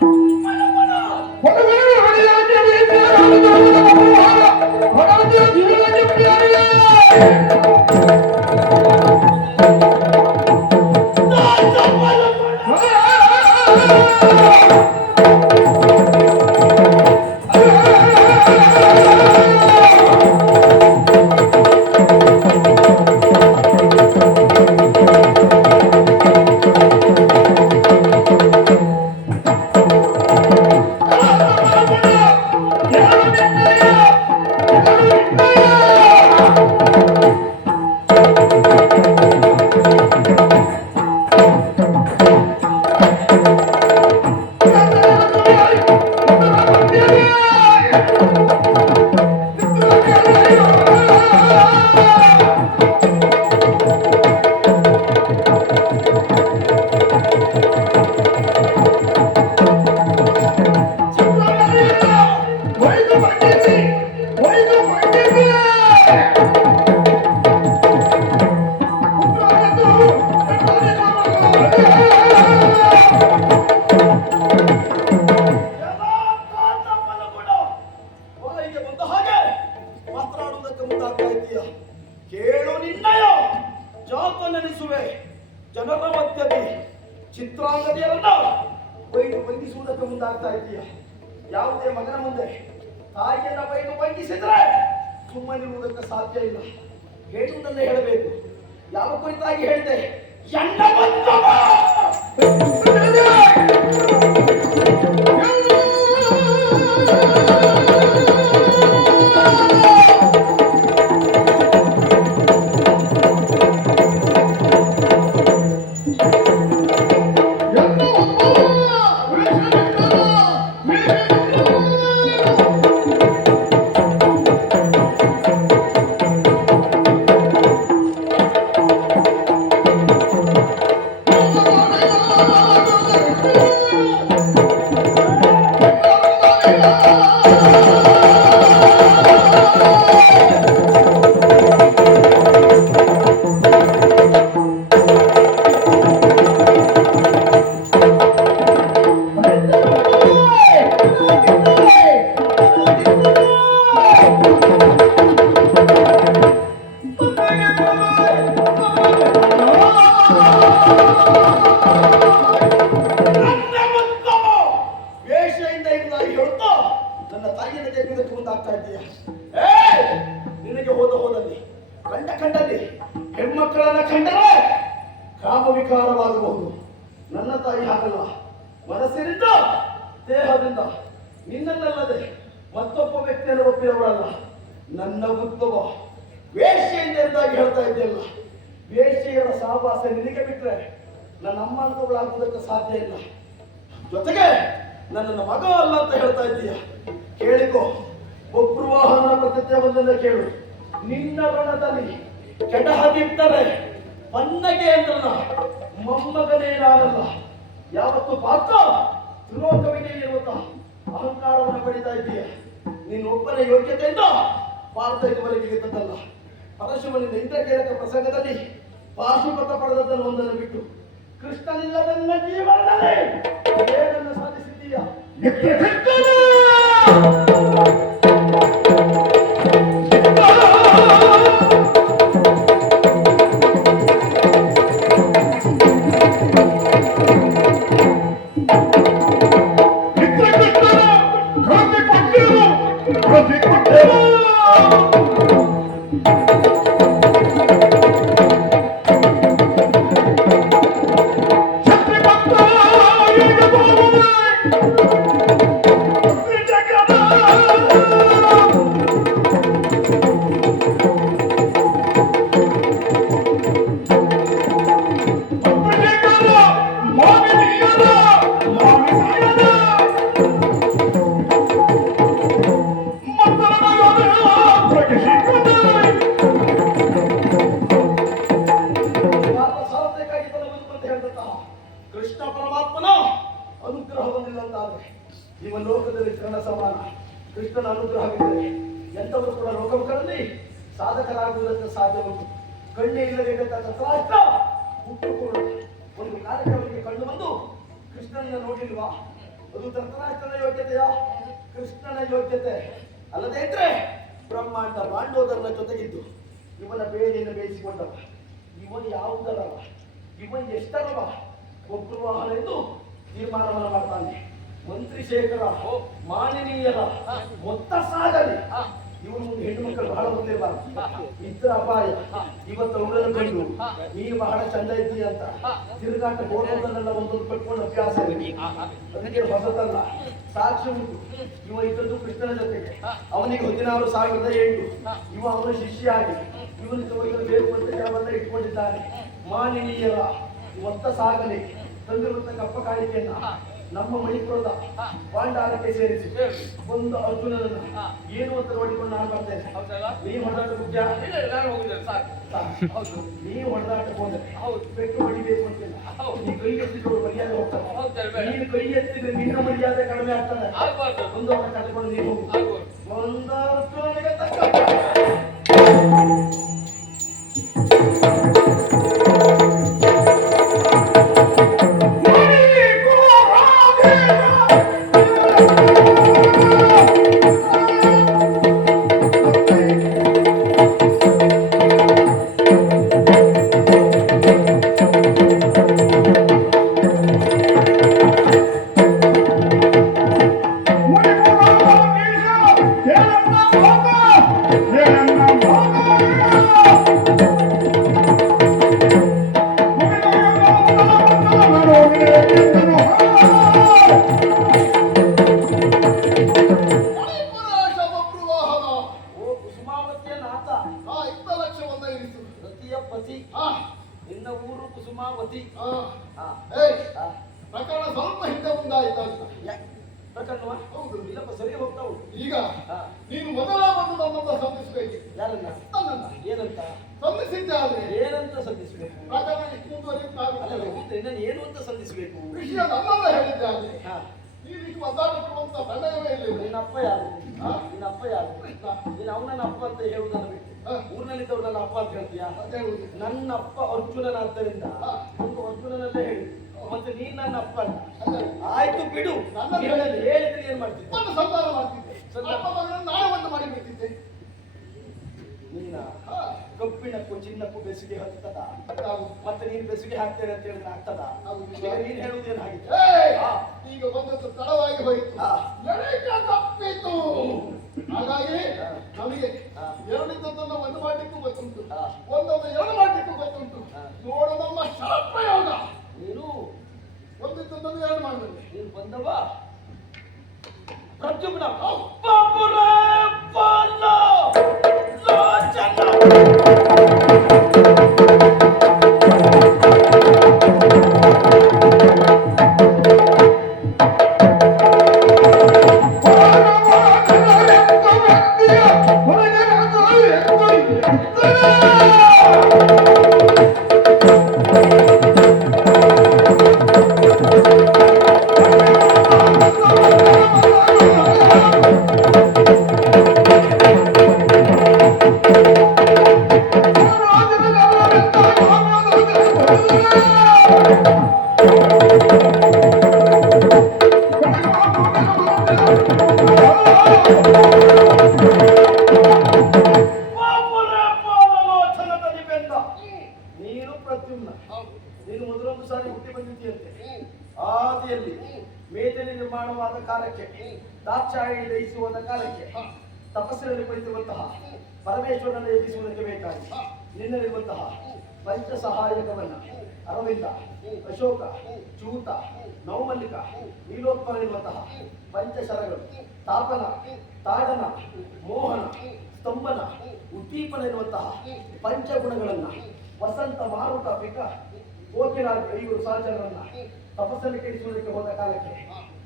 ಕೇಳು ನಿನ್ನಯ ಜಾತ ನೆನೆಸುವೆ ಜನರ ಮಧ್ಯದಲ್ಲಿ ಚಿತ್ರಾಂಗದಿಯರನ್ನ ಬೈದು ಬಂಧಿಸುವುದಕ್ಕೆ ಮುಂದಾಗ್ತಾ ಇದೀಯ. ಯಾವುದೇ ಮಗನ ಮುಂದೆ ತಾಯಿಯನ್ನ ಬೈದು ಬಂಧಿಸಿದ್ರೆ ಸುಮ್ಮನಿರುವುದಕ್ಕೆ ಸಾಧ್ಯ ಇಲ್ಲ. ಹೇಳುವುದನ್ನೇ ಹೇಳಬೇಕು. ಯಾವ ಕುರಿತಾಗಿ ಹೇಳಿದೆ? ಎನ್ನ ಬಂಧವ ನನ್ನ ಮತ್ತೊಬ್ಬ ವೇಷದಿಂದ ಇರುವುದಾಗಿ ಹೇಳುತ್ತಾ ನನ್ನ ತಾಯಿಯನ್ನು ತೆಗೆದುಕೊಂಡು ಮುಂದಾಗ್ತಾ ಇದ್ದೀಯ. ನಿನಗೆ ಹೋದಲ್ಲಿ ಕಂಡಲ್ಲಿ ಹೆಣ್ಮಕ್ಕಳನ್ನ ಕಂಡರೆ ಕಾಮವಿಕಾರವಾಗಬಹುದು. ನನ್ನ ತಾಯಿ ಹಾಗಲ್ಲ, ಮನಸ್ಸಿನಿಂದ ದೇಹದಿಂದ ನಿನ್ನನ್ನಲ್ಲದೆ ಮತ್ತೊಬ್ಬ ವ್ಯಕ್ತಿಯನ್ನು ಒಪ್ಪಿದವಳಲ್ಲ. ನನ್ನ ಉದ್ಭವ ವೇಶ್ಯೆಯಿಂದ ಎಂದಾಗಿ ಹೇಳ್ತಾ ಇದೆಯಲ್ಲ. ವೇಶ್ಯೆಯರ ಸಹವಾಸ ನಿನಗೆ ಬಿಟ್ಟರೆ ನನ್ನ ಅಮ್ಮ ಅಂತವಳಾಗುವುದಕ್ಕೆ ಸಾಧ್ಯ ಇಲ್ಲ. ಜೊತೆಗೆ ನನ್ನನ್ನು ಮಗ ಅಲ್ಲ ಅಂತ ಹೇಳ್ತಾ ಇದ್ದೀಯ. ಕೇಳಿಕೋ, ಒಬ್ರು ವಾಹನ ಪ್ರತಿಜ್ಞೆ ಒಂದನ್ನ ಕೇಳು. ನಿನ್ನ ರಣದಲ್ಲಿ ಕೆಟ ಹಾಕಿರ್ತಾರೆ ಪನ್ನಗೆ ಅಂದ್ರಲ್ಲ, ಮೊಮ್ಮಗನೇ ನಾನಲ್ಲ. ಯಾವತ್ತು ಪಾತ್ರ ತ್ರಿಲೋಕವಿದೆ ಇರುವಂತ ಅಹಂಕಾರವನ್ನು ಪಡಿತಾ ಇದ್ದೀಯ. ನೀನೊಬ್ಬನ ಯೋಗ್ಯತೆಯಿಂದ ಭಾರತ ಇದುವರೆಗೆ ಗೆದ್ದದ್ದಲ್ಲ. ಪರಶುವನಿಂದ ಇಂದ್ರಕೇಳಕ ಪ್ರಸಂಗದಲ್ಲಿ ಪಾಶುಪತ ಪಡೆದದ್ದನ್ನು ಒಂದನ್ನು ಬಿಟ್ಟು ಕೃಷ್ಣನಿಲ್ಲದ ನನ್ನ ಜೀವನದಲ್ಲಿ ಏನನ್ನು ಸಾಧಿಸಿದ್ದೀಯ? ಕೃಷ್ಣ ಪರಮಾತ್ಮನ ಅನುಗ್ರಹ ಬಂದಿಲ್ಲಂತಾದ್ರೆ ನಿಮ್ಮ ಲೋಕದಲ್ಲಿ ಕರ್ಣ ಸಮಾನ. ಕೃಷ್ಣನ ಅನುಗ್ರಹವಿದ್ದರೆ ಎಂಥವರು ಕೂಡ ಲೋಕಗಳಲ್ಲಿ ಸಾಧಕರಾಗುವುದಕ್ಕೆ ಸಾಧ್ಯ ಉಂಟು. ಕಣ್ಣೇ ಇಲ್ಲಬೇಕಂತ ರಾಷ್ಟ್ರ ಹುಟ್ಟುಕೊಳ್ಳ ಒಂದು ಕಾರ್ಯಕ್ರಮಕ್ಕೆ ಕಂಡು ಬಂದು ಕೃಷ್ಣನ ನೋಡಿಲ್ವಾ? ಅದು ಧೃತರಾಷ್ಟ್ರನ ಯೋಗ್ಯತೆಯ? ಕೃಷ್ಣನ ಯೋಗ್ಯತೆ ಅಲ್ಲದೇ ಇದ್ರೆ ಬ್ರಹ್ಮಾಂಡ ಬಾಂಡೋದರನ ಜೊತೆಗಿದ್ದು ಇವನ ಬೇರೆಯನ್ನು ಬೇಯಿಸಿಕೊಂಡವ. ಇವನು ಯಾವುದರವ, ಇವನ್ ಎಷ್ಟರವ? ಒಬ್ಬರು ವಾಹನ ಎಂದು ತೀರ್ಮಾನವನ್ನು ಮಾಡ್ತಾನೆ. ಮಂತ್ರಿ ಶೇಖರ ಮಾನನೀಯರ ಮೊತ್ತ ಸಾಗಲಿ. ಇವನು ಒಂದು ಹೆಣ್ಣು ಮಕ್ಕಳು ಬಹಳ ಮುಂದೆಬಾರದು. ಇದ್ರ ಅಪಾಯ. ಇವತ್ತು ಅವಳನ್ನು ಕಂಡು ನೀನು ಬಹಳ ಚಂದ ಇದ್ದೀಯ ಅಂತ ತಿರುಗಾಟ ಬೋರ್ಡನ್ನೆಲ್ಲ ಒಂದೊಂದು ಕಟ್ಕೊಂಡು ಅಭ್ಯಾಸ ಇದೆ. ಅದಕ್ಕೆ ಹೊಸತಲ್ಲ, ಸಾಕ್ಷಿ ಉಂಟು. ಇವ ಇದ್ದದ್ದು ಕೃಷ್ಣನ ಜೊತೆಗೆ. ಅವನಿಗೆ 16,008. ಇವ ಅವನ ಶಿಷ್ಯ ಆಗಿ ಇವನು ಬೇಕು ಅಂತ ಕೆಲವೆಲ್ಲ ಇಟ್ಕೊಂಡಿದ್ದಾನೆ. ಮಾನನೀಯರ ಮೊತ್ತ ಸಾಗಲಿ ತಂದಿರುವಂತ ಕಪ್ಪ ಕಾಣಿಕೆಯನ್ನ ನಮ್ಮ ಮಣಿಪುರದ ಪಾಂಡಾರಕ್ಕೆ ಸೇರಿಸಿ ಒಂದು ಅರ್ಜುನನನ್ನ ಏನು ಅಂತ ನೋಡಿಕೊಂಡು ನಾನು ಬರ್ತೇನೆ. ನೀವು ಹೊಡೆದಾಟ ಮುಖ್ಯ. ನೀವು ಹೊಡೆದಾಟಕ್ಕೆ ಹೋದ್ರೆ ಬೆಟ್ಟು ಹೊಡಿಬೇಕು ಅಂತಿಲ್ಲ. ನೀ ಕೈ ಎತ್ತಿದ್ರು ಮರ್ಯಾದೆ ಹೋಗ್ತಾರೆ. ನೀನು ಕೈ ಎತ್ತಿದ್ರೆ ನಿನ್ನ ಮರ್ಯಾದೆ ಕಡಿಮೆ ಆಗ್ತದೆ. ಒಂದು ಅವರ ಕಟ್ಕೊಂಡು ನೀವು ಒಂದು ಅರ್ಜುನನಿಗೆ ತಕ್ಕ ನಿನ್ನ ಊರು ಕುಸುಮಾವತಿ. ಪ್ರಕರಣ ಸ್ವಲ್ಪ ಹಿಂದೆ ಮುಂದಾಯ್ತಾ? ಪ್ರಕರಣವಾ? ಹೌದು. ಇಲ್ಲಪ್ಪ ಸರಿ ಹೋಗ್ತಾ ಉಂಟು. ಈಗ ನೀನು ಮೊದಲ ಬಂದು ನಮ್ಮನ್ನ ಸಂಧಿಸಬೇಕು. ಯಾರನ್ನ? ನನ್ನನ್ನ. ಏನಂತ ಸಂಧಿಸಿದ್ದೆ ಆದ್ರೆ ಏನಂತ ಸಂಧಿಸಬೇಕು? ಪ್ರಕರಣ ಇಷ್ಟು ಮುಂದುವರಿಯುತ್ತಾಗಲ್ಲ. ಏನು ಅಂತ ಸಂಧಿಸಬೇಕು? ವಿಷಯ ನನ್ನನ್ನ ಹೇಳಿದ್ದೆ ಆದ್ರೆ ನೀನು ಒದ್ದಾಡಿಕೊಳ್ಳುವಂತ ಪ್ರಮೇಯವೇ ಇಲ್ಲ. ನಿನ್ನಪ್ಪ ಯಾರು? ನಿನ್ನಪ್ಪ ಯಾರು? ನೀನು ಅವನನ್ನ ಅಪ್ಪ ಅಂತ ಹೇಳುವುದನ್ನು ಬಿಟ್ಟು ಊರಿನಲ್ಲಿದ್ದವ್ರು ನನ್ನ ಅಪ್ಪ ಅಂತ ಹೇಳ್ತೀಯಾ? ನನ್ನ ಅಪ್ಪ ಅರ್ಜುನನ ಆದ್ದರಿಂದ ಒಂದು ಅರ್ಜುನನಲ್ಲೇ ಹೇಳಿ. ಮತ್ತೆ ನೀನ್ ನನ್ನ ಅಪ್ಪ ಆಯ್ತು ಬಿಡು. ಹೇಳಿದ್ರೆ ಏನ್ ಮಾಡ್ತಿದ್ದೆ? ಒಂದು ಸಂಧಾನ ಮಾಡ್ತಿದ್ದೆ. ನಾಳೆ ಒಂದು ಮಾಡಿ ಬಿಡ್ತಿದ್ದೆ. ನೀನ ಕಬ್ಬಿಣಕ್ಕೂ ಚಿನ್ನಕ್ಕೂ ಬೆಸುಗೆ ಹತ್ತದ ಹೌದು. ಮತ್ತೆ ನೀನು ಬೆಸುಗೆ ಹಾಕ್ತೇನೆ ಅಂತ ಹೇಳಿದ್ರೆ ಆಗ್ತದ ಹೌದು. ಈಗ ನೀನ್ ಹೇಳುವುದೇನು ಹಾಗಿತ್ತು ಏಯ್! ಹಾ. ಈಗ ಬಂದದ್ದು ತಡವಾಗಿ ಹೋಯಿತು ಹಾ. ಎಳೆಕ ತಪ್ಪಿತು ಹಾಗಾಗಿ ನಮಗೆ ಹಾ. ಎರಡಿದ್ದನ್ನು ಒಂದು ಮಾಡ್ಲಿಕ್ಕೂ ಗೊತ್ತುಂಟು ಹಾ. ಒಂದೊಂದು ಎರಡು ಮಾಡ್ಲಿಕ್ಕೂ ಗೊತ್ತುಂಟು ಹಾ. ನೋಡು ನಮ್ಮ ಶಾಸ್ತ್ರಯೋಗ ನೀನು ಒಂದಿದ್ದನ್ನು ಎರಡು ಮಾಡಬೇಕು ನೀನು ಬಂದವ ಪ್ರದ್ಯುಮ್ನ ಬಾಬುರೇ ಬಾಲ ಲೋಚನ ಬಾಬುರೇ ಬಾಲ ಲೋಚನದಲ್ಲಿ ಬೆಂದ ನೀನು ಪ್ರದ್ಯುಮ್ನ ನೀನು ಮೊದಲೊಂದು ಸಾರಿ ಹುಟ್ಟಿ ಬಂದಿದ್ದೀಯಂತೆ ಆದಿಯಲ್ಲಿ ಮೇದಿನಿ ನಿರ್ಮಾಣವಾದ ಕಾಲಕ್ಕೆ ದಾಕ್ಷಾಯಿಣಿ ದಯಿಸುವುದ ಕಾಲಕ್ಕೆ ತಪಸ್ಸಿನಲ್ಲಿ ಕುಳಿತಿರುವಂತಹ ಪರಮೇಶ್ವರನ ಎಬ್ಬಿಸುವುದಕ್ಕೆ ಬೇಕಾಗಿ ನಿನ್ನಲ್ಲಿರುವಂತಹ ಪಂಚ ಸಹಾಯಕವನ್ನ ಅರವಿಂದ ಅಶೋಕ ಚೂತ ನವಮಲ್ಲಿಕ ನೀಲೋತ್ಪಲವಿರುವಂತಹ ಪಂಚಶರಗಳು ತಾಪನ ತಾಡನ ಮೋಹನ ಸ್ತಂಭನ ಉದ್ದೀಪನ ಎನ್ನುವಂತಹ ಪಂಚಗುಣಗಳನ್ನ ವಸಂತ ಮಾರುತ ಪಿಕ ಕೋಕಿಲಾದ ಐವರು ಸಹಚರರನ್ನ ತಪಸ್ಸಲ್ಲಿ ಕೆಡಿಸುವುದಕ್ಕೆ ಹೋದ ಕಾಲಕ್ಕೆ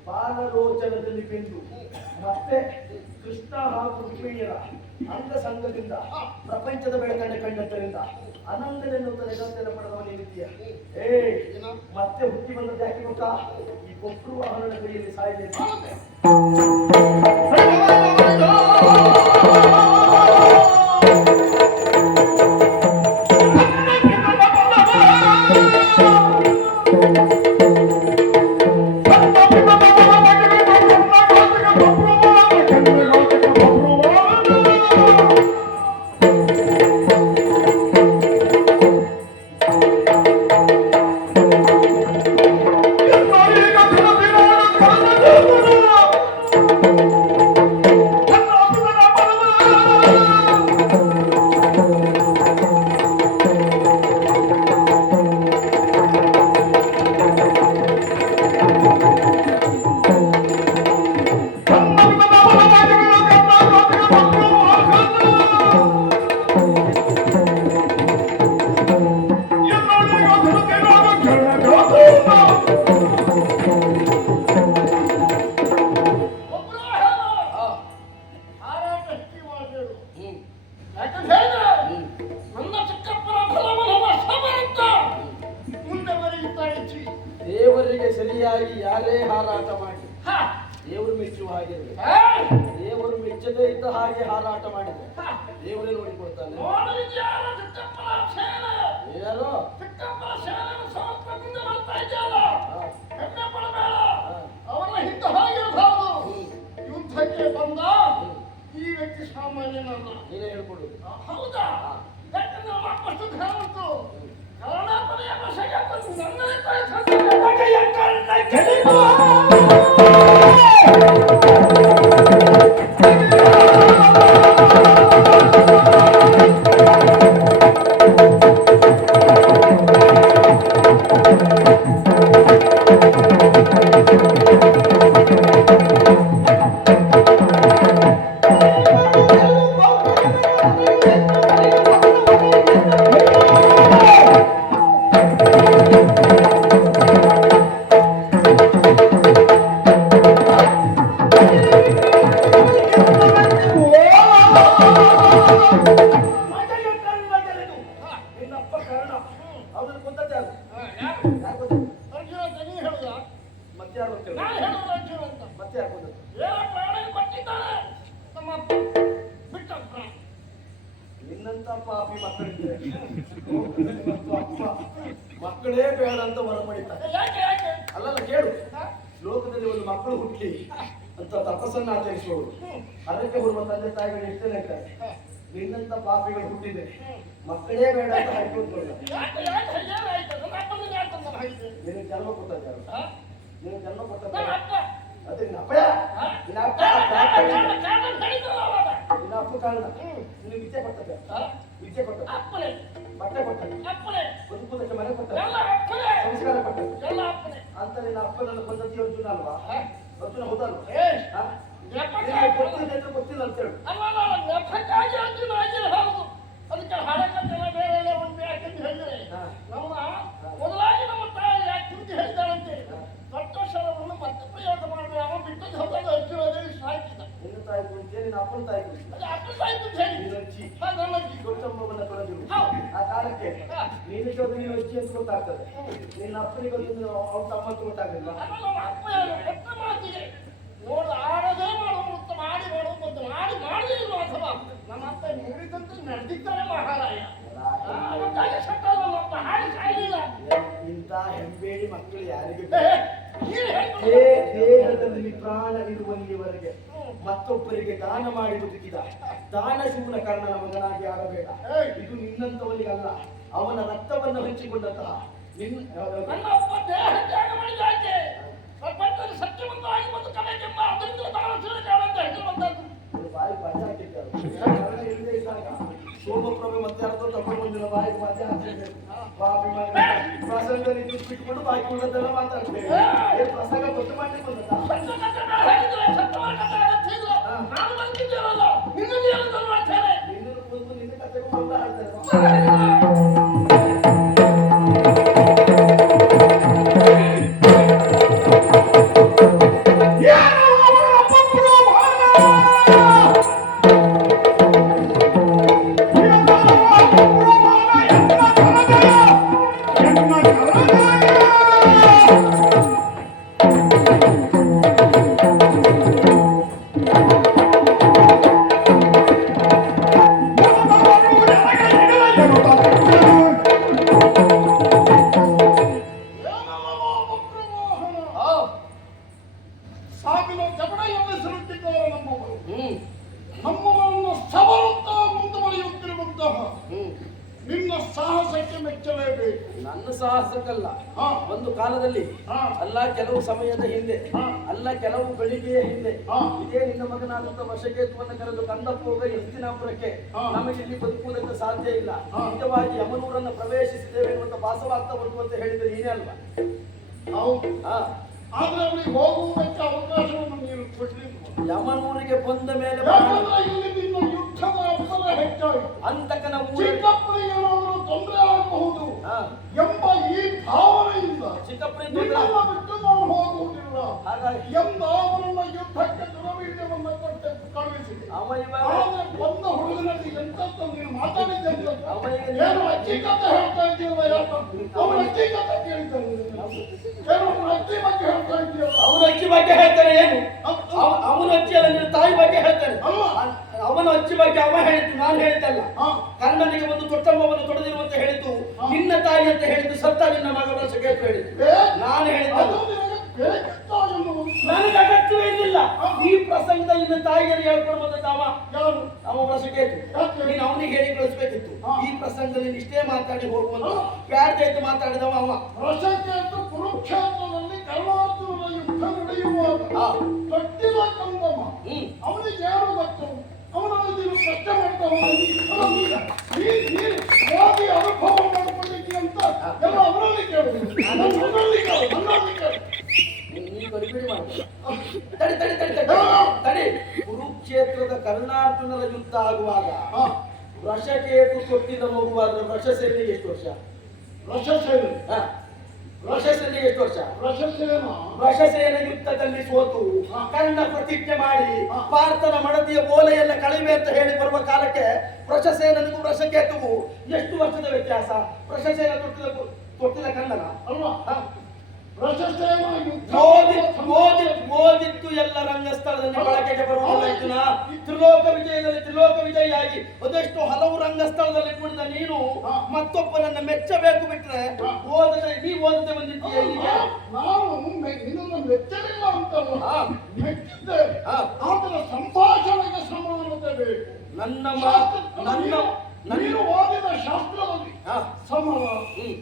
ಬಾಲರೋಚನದಲ್ಲಿ ಬೆಂದು ಮತ್ತೆ ಕೃಷ್ಣ ಹಾಗೂ ರುಕ್ಮಿಣಿಯರ ಅಂಗ ಸಂಘದಿಂದ ಪ್ರಪಂಚದ ಬೆಳಕನ್ನು ಕಂಡದ್ದರಿಂದ ಅನಂತನೆನ್ನುತ್ತ ಜಗತ್ತನ್ನು ಪಡೆದವ ನೀಡಿದ್ದೀಯ ಮತ್ತೆ ಹುಟ್ಟಿ ಬಂದದ್ದು ಯಾಕೆ ಗೊತ್ತಾ ಈ ಕೊಪ್ಪರು ವಾಹನದ ಕೈಯಲ್ಲಿ ಸಾಯಿದೆ ಹಾರಾಟ ಹೆಚ್ಚಿಗೆ ಮಾಡಬೇಡು ಯಾಕಂತ ಹೇಳಿದ್ರೆ ನನ್ನ ಚಿಕ್ಕಪ್ಪನ ಫಲವನ್ನು ಸಮರಂತ ಮುಂದೆ ಬರೆಯುತ್ತಾ ಹೆಚ್ಚಿ ದೇವರಿಗೆ ಸರಿಯಾಗಿ ಯಾರೇ ಹಾರಾಟ ಮಾಡಿ ದೇವರು ಮೆಚ್ಚುವ ಹಾಗೆ ದೇವರು ಮೆಚ್ಚದೇ ಇದ್ದ ಹಾಗೆ ಹಾರಾಟ ಮಾಡಿದ್ರೆ ದೇವರೇ ನೋಡಿಕೊಳ್ತಾನೆ ಯಾರು ಅವರ ಹಿಂದೆ ಹಾಗಿರಬಾರದು ಯುದ್ಧಕ್ಕೆ ಬಂದ ಈ ವ್ಯಕ್ತಿ ಸಾಮಾನ್ಯನಲ್ಲ ನೀನೇ ಹೇಳ್ಕೊಡು ಹೌದಾ ಯಾಕಂದ್ರೆ ಮಕ್ಕಷ್ಟು ಕಾರಣತ್ತು ಕರ್ಣಾಟನೆಯ ಭಾಷೆಗೆ ಬಂದು ನನ್ನದೇ ನಿನ್ನಪ್ಪ ಕರ್ಣ ಅವನು ಕೊಂದದ್ದೇ ಅದು ಅರ್ಜುನ ನೀ ಹೇಳುದ ಮತ್ತೆ ಯಾರು ಅಂತ ನಾನು ಹೇಳುವುದು ಅರ್ಜುನ ಅಂತ ಮತ್ತೆ ಯಾರು ಕೊಂದದ್ದು ಏನ ಪ್ರಾಣ ಕೊಟ್ಟಿದ್ದಾನೆ ನಮ್ಮ ಬಿಟ್ಟ ಪ್ರಾಣ ನಿನ್ನಂತ ಪಾಪಿ ಮಕ್ಕಳಿದ್ರೆ ಅಪ್ಪ ಮಕ್ಕಳೇ ಬೇಡ ಅಂತ ಹೊರಪಡಿತಾರೆ ಯಾಕೆ ಯಾಕೆ ಅಲ್ಲಲ್ಲ ಕೇಳು ಲೋಕದಲ್ಲಿ ಒಂದು ಮಕ್ಕಳು ಹುಟ್ಟಿ ಅಂತ ತಪಸ್ಸನ್ನು ಆಚರಿಸುವವರು ಅದಕ್ಕೆ ಬರುವ ತಂದೆ ತಾಯಿಗಳು ಎಷ್ಟೇ ಲೆಕ್ಕ ನಿನ್ನಂತ ಪಾಪಿಗಳು ಹುಟ್ಟಿದೆ ಮಕ್ಕಳೇ ಬೇಡ ಅಂತ ಹಾಕಿಕೊಳ್ಳ ಯಾಕೆ ಏನಾಯ್ತು? ನನ್ನ ಅಪ್ಪನಿಗೆ ಯಾಕೆ ಅಂತ ಮಾಹಿತಿ? ನಿನಗೆ ಜನ್ಮ ಕೊಟ್ಟದ್ದು ಯಾರು? ಹಾ? ನಿನಗೆ ಜನ್ಮ ಕೊಟ್ಟದ್ದು ನನ್ನ ಯಾರು? ಅಪ್ಪ. ಅದೇ ನಿನ್ನ ಅಪ್ಪಯ್ಯ? ಹಾ? ನಿನ್ನ ಅಪ್ಪ ಕಾರಣ ಹೇಳಿದ್ರಲ್ಲ ಅವಾಗ. ನಿನ್ನ ಅಪ್ಪ ಕಾರಣ ನಿನಗೆ ವಿದ್ಯೆ ಕೊಟ್ಟದ್ದು ಯಾರು? ಹಾ? ವಿದ್ಯೆ ಕೊಟ್ಟದ್ದು ಅಪ್ಪನೇ. ಬಟ್ಟೆ ಕೊಟ್ಟದ್ದು ಅಪ್ಪನೇ. ಬದುಕುವುದಕ್ಕೆ ಮನೆ ಕೊಟ್ಟದ್ದು ಎಲ್ಲ ಅಪ್ಪನೇ. ಸಂಸ್ಕಾರ ಕೊಟ್ಟದ್ದು ಎಲ್ಲ ಅಪ್ಪನೇ. ಅಂತ ನಿನ್ನ ಅಪ್ಪನನ್ನು ಬಂದದ್ದು ಅರ್ಜುನ ಅಲ್ವಾ? ಹಾ? ಅರ್ಜುನ ಹೌದಲ್ವಾ? ಏ, ಹಾ? ನೆಪಕ್ಕೆ ನಿನಗೆ ಗೊತ್ತಿದೆ ಅಂದ್ರೆ ಗೊತ್ತಿಲ್ಲ ಅಂತ ಹೇಳು. ಅಲ್ಲ ನೆಪಕ್ಕಾಗಿ ಅರ್ಜುನ ಆಗಿಲ್ಲ ಹೌದು. ಅದಕ್ಕೆ ಹಳಕಟ್ಟೆಲ್ಲ ಬೇರೆ ಒಂದು ಯಾಕೆಂದು ಹೇಳಿದ್ರೆ ಹಾ. ನಮ್ಮ ಮೊದಲಾಗಿ ನಮ್ಮ ತಾಯಿ ಯಾಕೆ ಹೇಳ್ತಾರಂತೆ ತತ್ವಶರವನ್ನು ಮತ್ತೆ ಪ್ರಯೋಗ ಮಾಡಿದ್ರೆ ಅವ ಬಿಟ್ಟದ್ದು ಹೋದಾಗ ಅರ್ಜುನದಲ್ಲಿ ಸಾಕಿದ. ನಿನ್ನ ತಾಯಿ ಕುಂತೆ ನಿನ್ನ ಅಪ್ಪನ ತಾಯಿ ಕುಂತೆ ಅದು ಅಪ್ಪ ಸಾಯ್ತು ಅಂತ ಹೇಳಿ ನೀನು ಅಜ್ಜಿ ನನ್ನ ಅಜ್ಜಿ. ಗೌತಮವನ್ನ ತೊಳೆದಿರು ಹೌದು. ಆ ಕಾಲಕ್ಕೆ ಹಾ. ನೀನು ಜೊತೆ ನೀನು ಅಜ್ಜಿ ಅಂತ ಗೊತ್ತಾಗ್ತದೆ. ನಿನ್ನ ಅಪ್ಪನಿಗೆ ಅವ್ನ ತಮ್ಮ ಅಂತ ಗೊತ್ತಾಗಲಿಲ್ಲ. ಅಲ್ಲ ನಮ್ಮ ಅಪ್ಪ ಯಾರು ಒಟ್ಟ ಮಾತಿಗೆ ನೋಡು ಆಡದೇ ಮಾಡುವ ಮುತ್ತ ಮಾಡಿ ಮಾಡುವ ಮುದ್ದು ಮಾಡಿ ಮಾಡದೇ ಇರುವ ಅಥವಾ ನಮ್ಮ ಅಪ್ಪ ನುಡಿದಂತೆ ನಡೆದಿದ್ದಾರೆ ಮಹಾರಾಯ. ಅದಕ್ಕಾಗಿ ಸತ್ತ ನಮ್ಮ ಅಪ್ಪ ಹಾಡಿ ಸಾಯಲಿಲ್ಲ. ಇಂಥ ಹೆಂಬೇಡಿ ಮಕ್ಕಳು ಯಾರಿಗೆ ಏ, ನೀನು ಹೇಳ್ಕೊಂಡು ದೇಹದಲ್ಲಿ ಪ್ರಾಣ ಇರುವಲ್ಲಿವರೆಗೆ ಮತ್ತೊಬ್ಬರಿಗೆ ದಾನ ಮಾಡಿ ಬದುಕಿದ ದಾನಶೂನ ಕರ್ಣನ ಮಗನಾಗಿ ಆಗಬೇಡ. ಇದು ನಿನ್ನಂತವನಿಗಲ್ಲ, ಅವನ ರಕ್ತವನ್ನು ಹಂಚಿಕೊಂಡಂತಹ ನನ್ನ ಅಪ್ಪ ದೇಹ ತ್ಯಾಗ ಮಾಡಿದಾಕೆ ಪ್ರಪಂಚದಲ್ಲಿ ಸತ್ಯವಂತ ಆಗಿ ಬದುಕಬೇಕೆಂಬ ಅದರಿಂದ ದಾನಶೀಲತೆ ಹೆಸರು ಬಂದದ್ದು. ಬಾಯಿ ಮಜಾ ಹಾಕಿದ್ದಾರೆ. ಇಲ್ಲದೆ ಇದ್ದಾಗ ಶೋಭಪ್ರಭೆ ಮತ್ತೆ ಅರ್ಥ ತಗೊಂಡಿಲ್ಲ ಬಾಯಿ ಮಜಾ ಹಾಕಿದ್ದೇವೆ. ಬಾಬಿ ಮನೆ ಪ್ರಸಂಗ ನೀನು ಬಿಟ್ಕೊಂಡು ಬಾಯಿ ಉಳ್ಳದೆಲ್ಲ ಮಾತಾಡ್ತೇವೆ. ಪ್ರಸಂಗ ಗೊತ್ತು ಮಾಡ್ಲಿಕ್ಕೆ ಬಂದದ ನಾನು ಬದುಕಿದ್ದೇವಲ್ಲ ನಿನ್ನದು ಏನಂತ ಮಾಡ್ತೇನೆ. ನಿನ್ನ ಕೂತು ನಿನ್ನ ಕಥೆಗೂ ಬಂದ ಹೇಳ್ತಾರೆ. ಸಾವಿನ ಜಗಡೆಯನ್ನು ಸಿಲುಕಿದ್ದವರು ನಮ್ಮವರು. ನಮ್ಮವರನ್ನು ಸವರುತ್ತಾ ಮುಂದುವರಿಯುತ್ತಿರುವಂತಹ ನಿನ್ನ ಸಾಹಸಕ್ಕೆ ಮೆಚ್ಚಲೇಬೇಕು. ನನ್ನ ಸಾಹಸಕ್ಕಲ್ಲ. ಹಾ. ಒಂದು ಕಾಲದಲ್ಲಿ ಹಾ. ಅಲ್ಲ ಕೆಲವು ಸಮಯದ ಹಿಂದೆ ಹಾ. ಅಲ್ಲ ಕೆಲವು ಗಳಿಗೆಯ ಹಿಂದೆ ಹಾ. ಇದೇ ನಿನ್ನ ಮಗನಾದಂತ ವಶಕೇತುವನ್ನು ಕರೆದು ಕಂದಪ್ಪೋಗ ಎಸ್ತಿನಾಪುರಕ್ಕೆ ಹಾ. ನಮಗೆ ಇಲ್ಲಿ ಬದುಕುವುದಕ್ಕೆ ಸಾಧ್ಯ ಇಲ್ಲ, ಹಾ. ನಿಜವಾಗಿ ಯಮನೂರನ್ನು ಪ್ರವೇಶಿಸಿದ್ದೇವೆ ಎನ್ನುವಂತ ಭಾಸವಾಗ್ತಾ ಬಂತು ಅಂತ ಹೇಳಿದ್ರೆ ಏನೇ ಅಲ್ವಾ? ಹೌದು. ಹಾ. ಆದ್ರೆ ಅವರಿಗೆ ಹೋಗುವುದಕ್ಕೆ ಅವಕಾಶವನ್ನು ನೀನು ಕೊಡ್ಲಿಲ್ಲ. ಯಮನೂರಿಗೆ ಬಂದ ಮೇಲೆ ಯಾಕಂದ್ರೆ ಇಲ್ಲಿ ನಿನ್ನ ಯುದ್ಧದ ಅಬ್ಬರ ಹೆಚ್ಚಾಯಿತು. ಅಂತಕನ ಚಿಕ್ಕಪ್ಪನಿಗೆ ಏನಾದರೂ ತೊಂದರೆ ಆಗಬಹುದು ಹಾ. ಎಂಬ ಈ ಭಾವನೆಯಿಂದ ಚಿಕ್ಕಪ್ಪನಿಂದ ನಿನ್ನನ್ನು ಬಿಟ್ಟು ನಾವು ಹೋಗುವುದಿಲ್ಲ ಹಾಗಾಗಿ ಎಂಬ ಅವನನ್ನ ಯುದ್ಧಕ್ಕೆ ದುರವೀರ್ಯವನ್ನು ಕೊಟ್ಟು ಕಳುಹಿಸಿದೆ. ಅವ ಇವಾಗ ಆದ್ರೆ ಬಂದ ಹುಡುಗನಲ್ಲಿ ಎಂತದ್ದು ನೀನು ಮಾತಾಡಿದ್ದೆ ಅಂತ ಅವ ಈಗ ಏನು ಅಜ್ಜಿ ಕಥೆ ಹೇಳ್ತಾ ಇದೆಯಲ್ಲ? ಯಾಕ ಅವನ ಅಜ್ಜಿ ಕಥೆ ಕೇಳ್ತಾನೆ ಏನು ಅಜ್ಜಿ ಬಗ್ಗೆ ಹೇಳ್ತಾ ಇದೆಯಲ್ಲ? ಅವನ ಅಜ್ಜಿ ಬಗ್ಗೆ ಹೇಳ್ತಾರೆ ಏನು? ಅವನ ಅಜ್ಜಿ ಅಲ್ಲ, ನಿನ್ನ ತಾಯಿ ಬಗ್ಗೆ ಹೇಳ್ತಾನೆ. ಅಲ್ವಾ? ಅವನ ಅಜ್ಜಿ ಬಗ್ಗೆ ಅವ ಹೇಳಿದ್ದು, ನಾನು ಹೇಳಿದ್ದಲ್ಲ. ಹಾ. ಕರ್ಣನಿಗೆ ಒಂದು ತೊಟ್ಟಮ್ಮವನ್ನು ತೊಡೆದಿರುವಂತ ಹೇಳಿದ್ದು ನಿನ್ನ ತಾಯಿ ಅಂತ ಹೇಳಿದ್ದು ಸತ್ತ ನಿನ್ನ ಮಗ ವಶಕೇತು ಹೇಳಿದ್ದು. ನಾನು ಹೇಳಿದ್ದಲ್ಲ. ಅದು ನಿನಗೆ ಬೇಕಿತ್ತ ಎನ್ನುವುದು ನನಗೆ ಅಗತ್ಯವೇ ಇರಲಿಲ್ಲ. ಈ ಪ್ರಸಂಗದಲ್ಲಿ ನಿನ್ನ ತಾಯಿಯನ್ನು ಹೇಳ್ಕೊಂಡು ಬಂದದ್ದು ಅವ ಯಾರು? ಅವ ವಶಕೇತು. ಯಾಕೆ? ನೀನು ಅವನಿಗೆ ಹೇಳಿ ಕಳಿಸ್ಬೇಕಿತ್ತು. ಹಾ. ಈ ಪ್ರಸಂಗದಲ್ಲಿ ಇಷ್ಟೇ ಮಾತಾಡಿ ಹೋಗುವಂತ ಬ್ಯಾಡ್ದೈತು ಮಾತಾಡಿದವ ಅವ. ವಶಕೇತು ಕುರುಕ್ಷೇತ್ರದಲ್ಲಿ ಕರ್ಣಾರ್ಜುನನ ಯುದ್ಧ ನಡೆಯುವಾಗ ಹಾ. ತೊಟ್ಟಿಲ ಕಂದಮ ಅವನಿಗೆ ಏನು ಗೊತ್ತು? ಅವನಲ್ಲಿ ನೀನು ಪ್ರಶ್ನೆ ಮಾಡ್ತಾ ಹೋಗಿ ಓದಿ ಅನುಭವ ಮಾಡ್ಕೊಳ್ಳಿಕ್ಕೆ ಅಂತ ಎಲ್ಲ ಅವರಲ್ಲಿ ಕೇಳುದು. ನನ್ನಲ್ಲಿ ಕೇಳು. ನೀನು ಗಡಿಬಿಡಿ ಮಾಡ್ತೀಯ. ತಡಿ ತಡಿ ತಡಿ ತಡಿ ತಡಿ. ಕುರುಕ್ಷೇತ್ರದ ಕರ್ಣಾರ್ಜುನರ ಯುದ್ಧ ಆಗುವಾಗ ಹಾ. ವಶಕೇತು ತೊಟ್ಟಿದ ಮಗುವಾದ್ರೆ ವಶಸೇನಿಗೆ ಎಷ್ಟು ವರ್ಷ? ವಶಸೇನ ಹಾ. ವಶಸೇನಿಗೆ ಎಷ್ಟು ವರ್ಷ? ವಶಸೇನ ವಶಸೇನ ಯುದ್ಧದಲ್ಲಿ ಸೋತು ಕರ್ಣ ಪ್ರತಿಜ್ಞೆ ಮಾಡಿ ಪಾರ್ಥನ ಮಡದಿಯ ಓಲೆಯನ್ನ ಕಳಿವೆ ಅಂತ ಹೇಳಿ ಬರುವ ಕಾಲಕ್ಕೆ ವಶಸೇನನಿಗೂ ವಶಕೇತುಗೂ ಎಷ್ಟು ವರ್ಷದ ವ್ಯತ್ಯಾಸ? ವಶಸೇನ ತೊಟ್ಟಿದ ಕನ್ನಡ ಅಲ್ವಾ? ಹಾ. ವಶಸೇನ ಓದಿತ್ತು ಎಲ್ಲ ರಂಗಸ್ಥಳದಲ್ಲಿ ಬಳಕೆಗೆ ಬರುವುದಿಲ್ಲ. ತ್ರಿಲೋಕ ವಿಜಯದಲ್ಲಿ ತ್ರಿಲೋಕ ವಿಜಯಿಯಾಗಿ ಅದೆಷ್ಟು ಹಲವು ರಂಗಸ್ಥಳದಲ್ಲಿ ಕೂಡಿದ ನೀನು ಮತ್ತೊಬ್ಬನನ್ನ ಮೆಚ್ಚಬೇಕು ಬಿಟ್ರೆ ನೀವು ಓದದೆ ಬಂದಿದ್ದೀಯ ಇಲ್ಲಿಗೆ. ನಾನು ನಿನ್ನನ್ನು ಮೆಚ್ಚಲಿಲ್ಲ ಅಂತಲ್ಲ, ಹಾ. ಮೆಚ್ಚಿದ್ದೇನೆ. ಹಾ. ಆತರ ಸಂಭಾಷಣೆಗೆ ಸಮಾನತೆ ಬೇಕು. ನನ್ನ ಶಾಸ್ತ್ರ- ನನ್ನ ನೀನು ಓದಿದ ಶಾಸ್ತ್ರದಲ್ಲಿ ಹಾ. ಸಮರ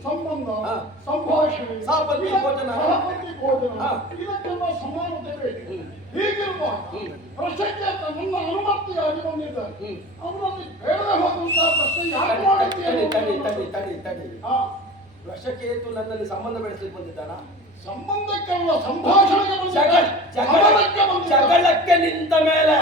ಸಂಬಂಧ ಹಾ. ಸಂಭಾಷಣೆ ಸಹಪತಿ ಭೋಜನ. ಸಹಪತಿ ಭೋಜನ ಹಾ. ಇದಕ್ಕೆಲ್ಲ ಸಮಾನತೆ ಬೇಕು. ಹೀಗಿರುವಾಗ ಪ್ರಶ್ನೆಗೆ ನನ್ನ ಅನುಮತಿಯಾಗಿ ಬಂದಿದ್ದಾರೆ ಅವರಲ್ಲಿ ಬೇಡದೆ ಹೋದಂತಹ ಪ್ರಶ್ನೆ ಯಾಕೆ ತಡಿ ಮಾಡುತ್ತೀಯ? ಹಾ. ವಶಕೇತು ನನ್ನಲ್ಲಿ ಸಂಬಂಧ ಬೆಳೆಸಲಿಕ್ಕೆ ಬಂದಿದ್ದಾನ? ಸಂಬಂಧಕ್ಕೆಲ್ಲ ಸಂಭಾಷಣೆಗೆ ಜಗಳಕ್ಕೆ ನಿಂತ ಮೇಲೆ,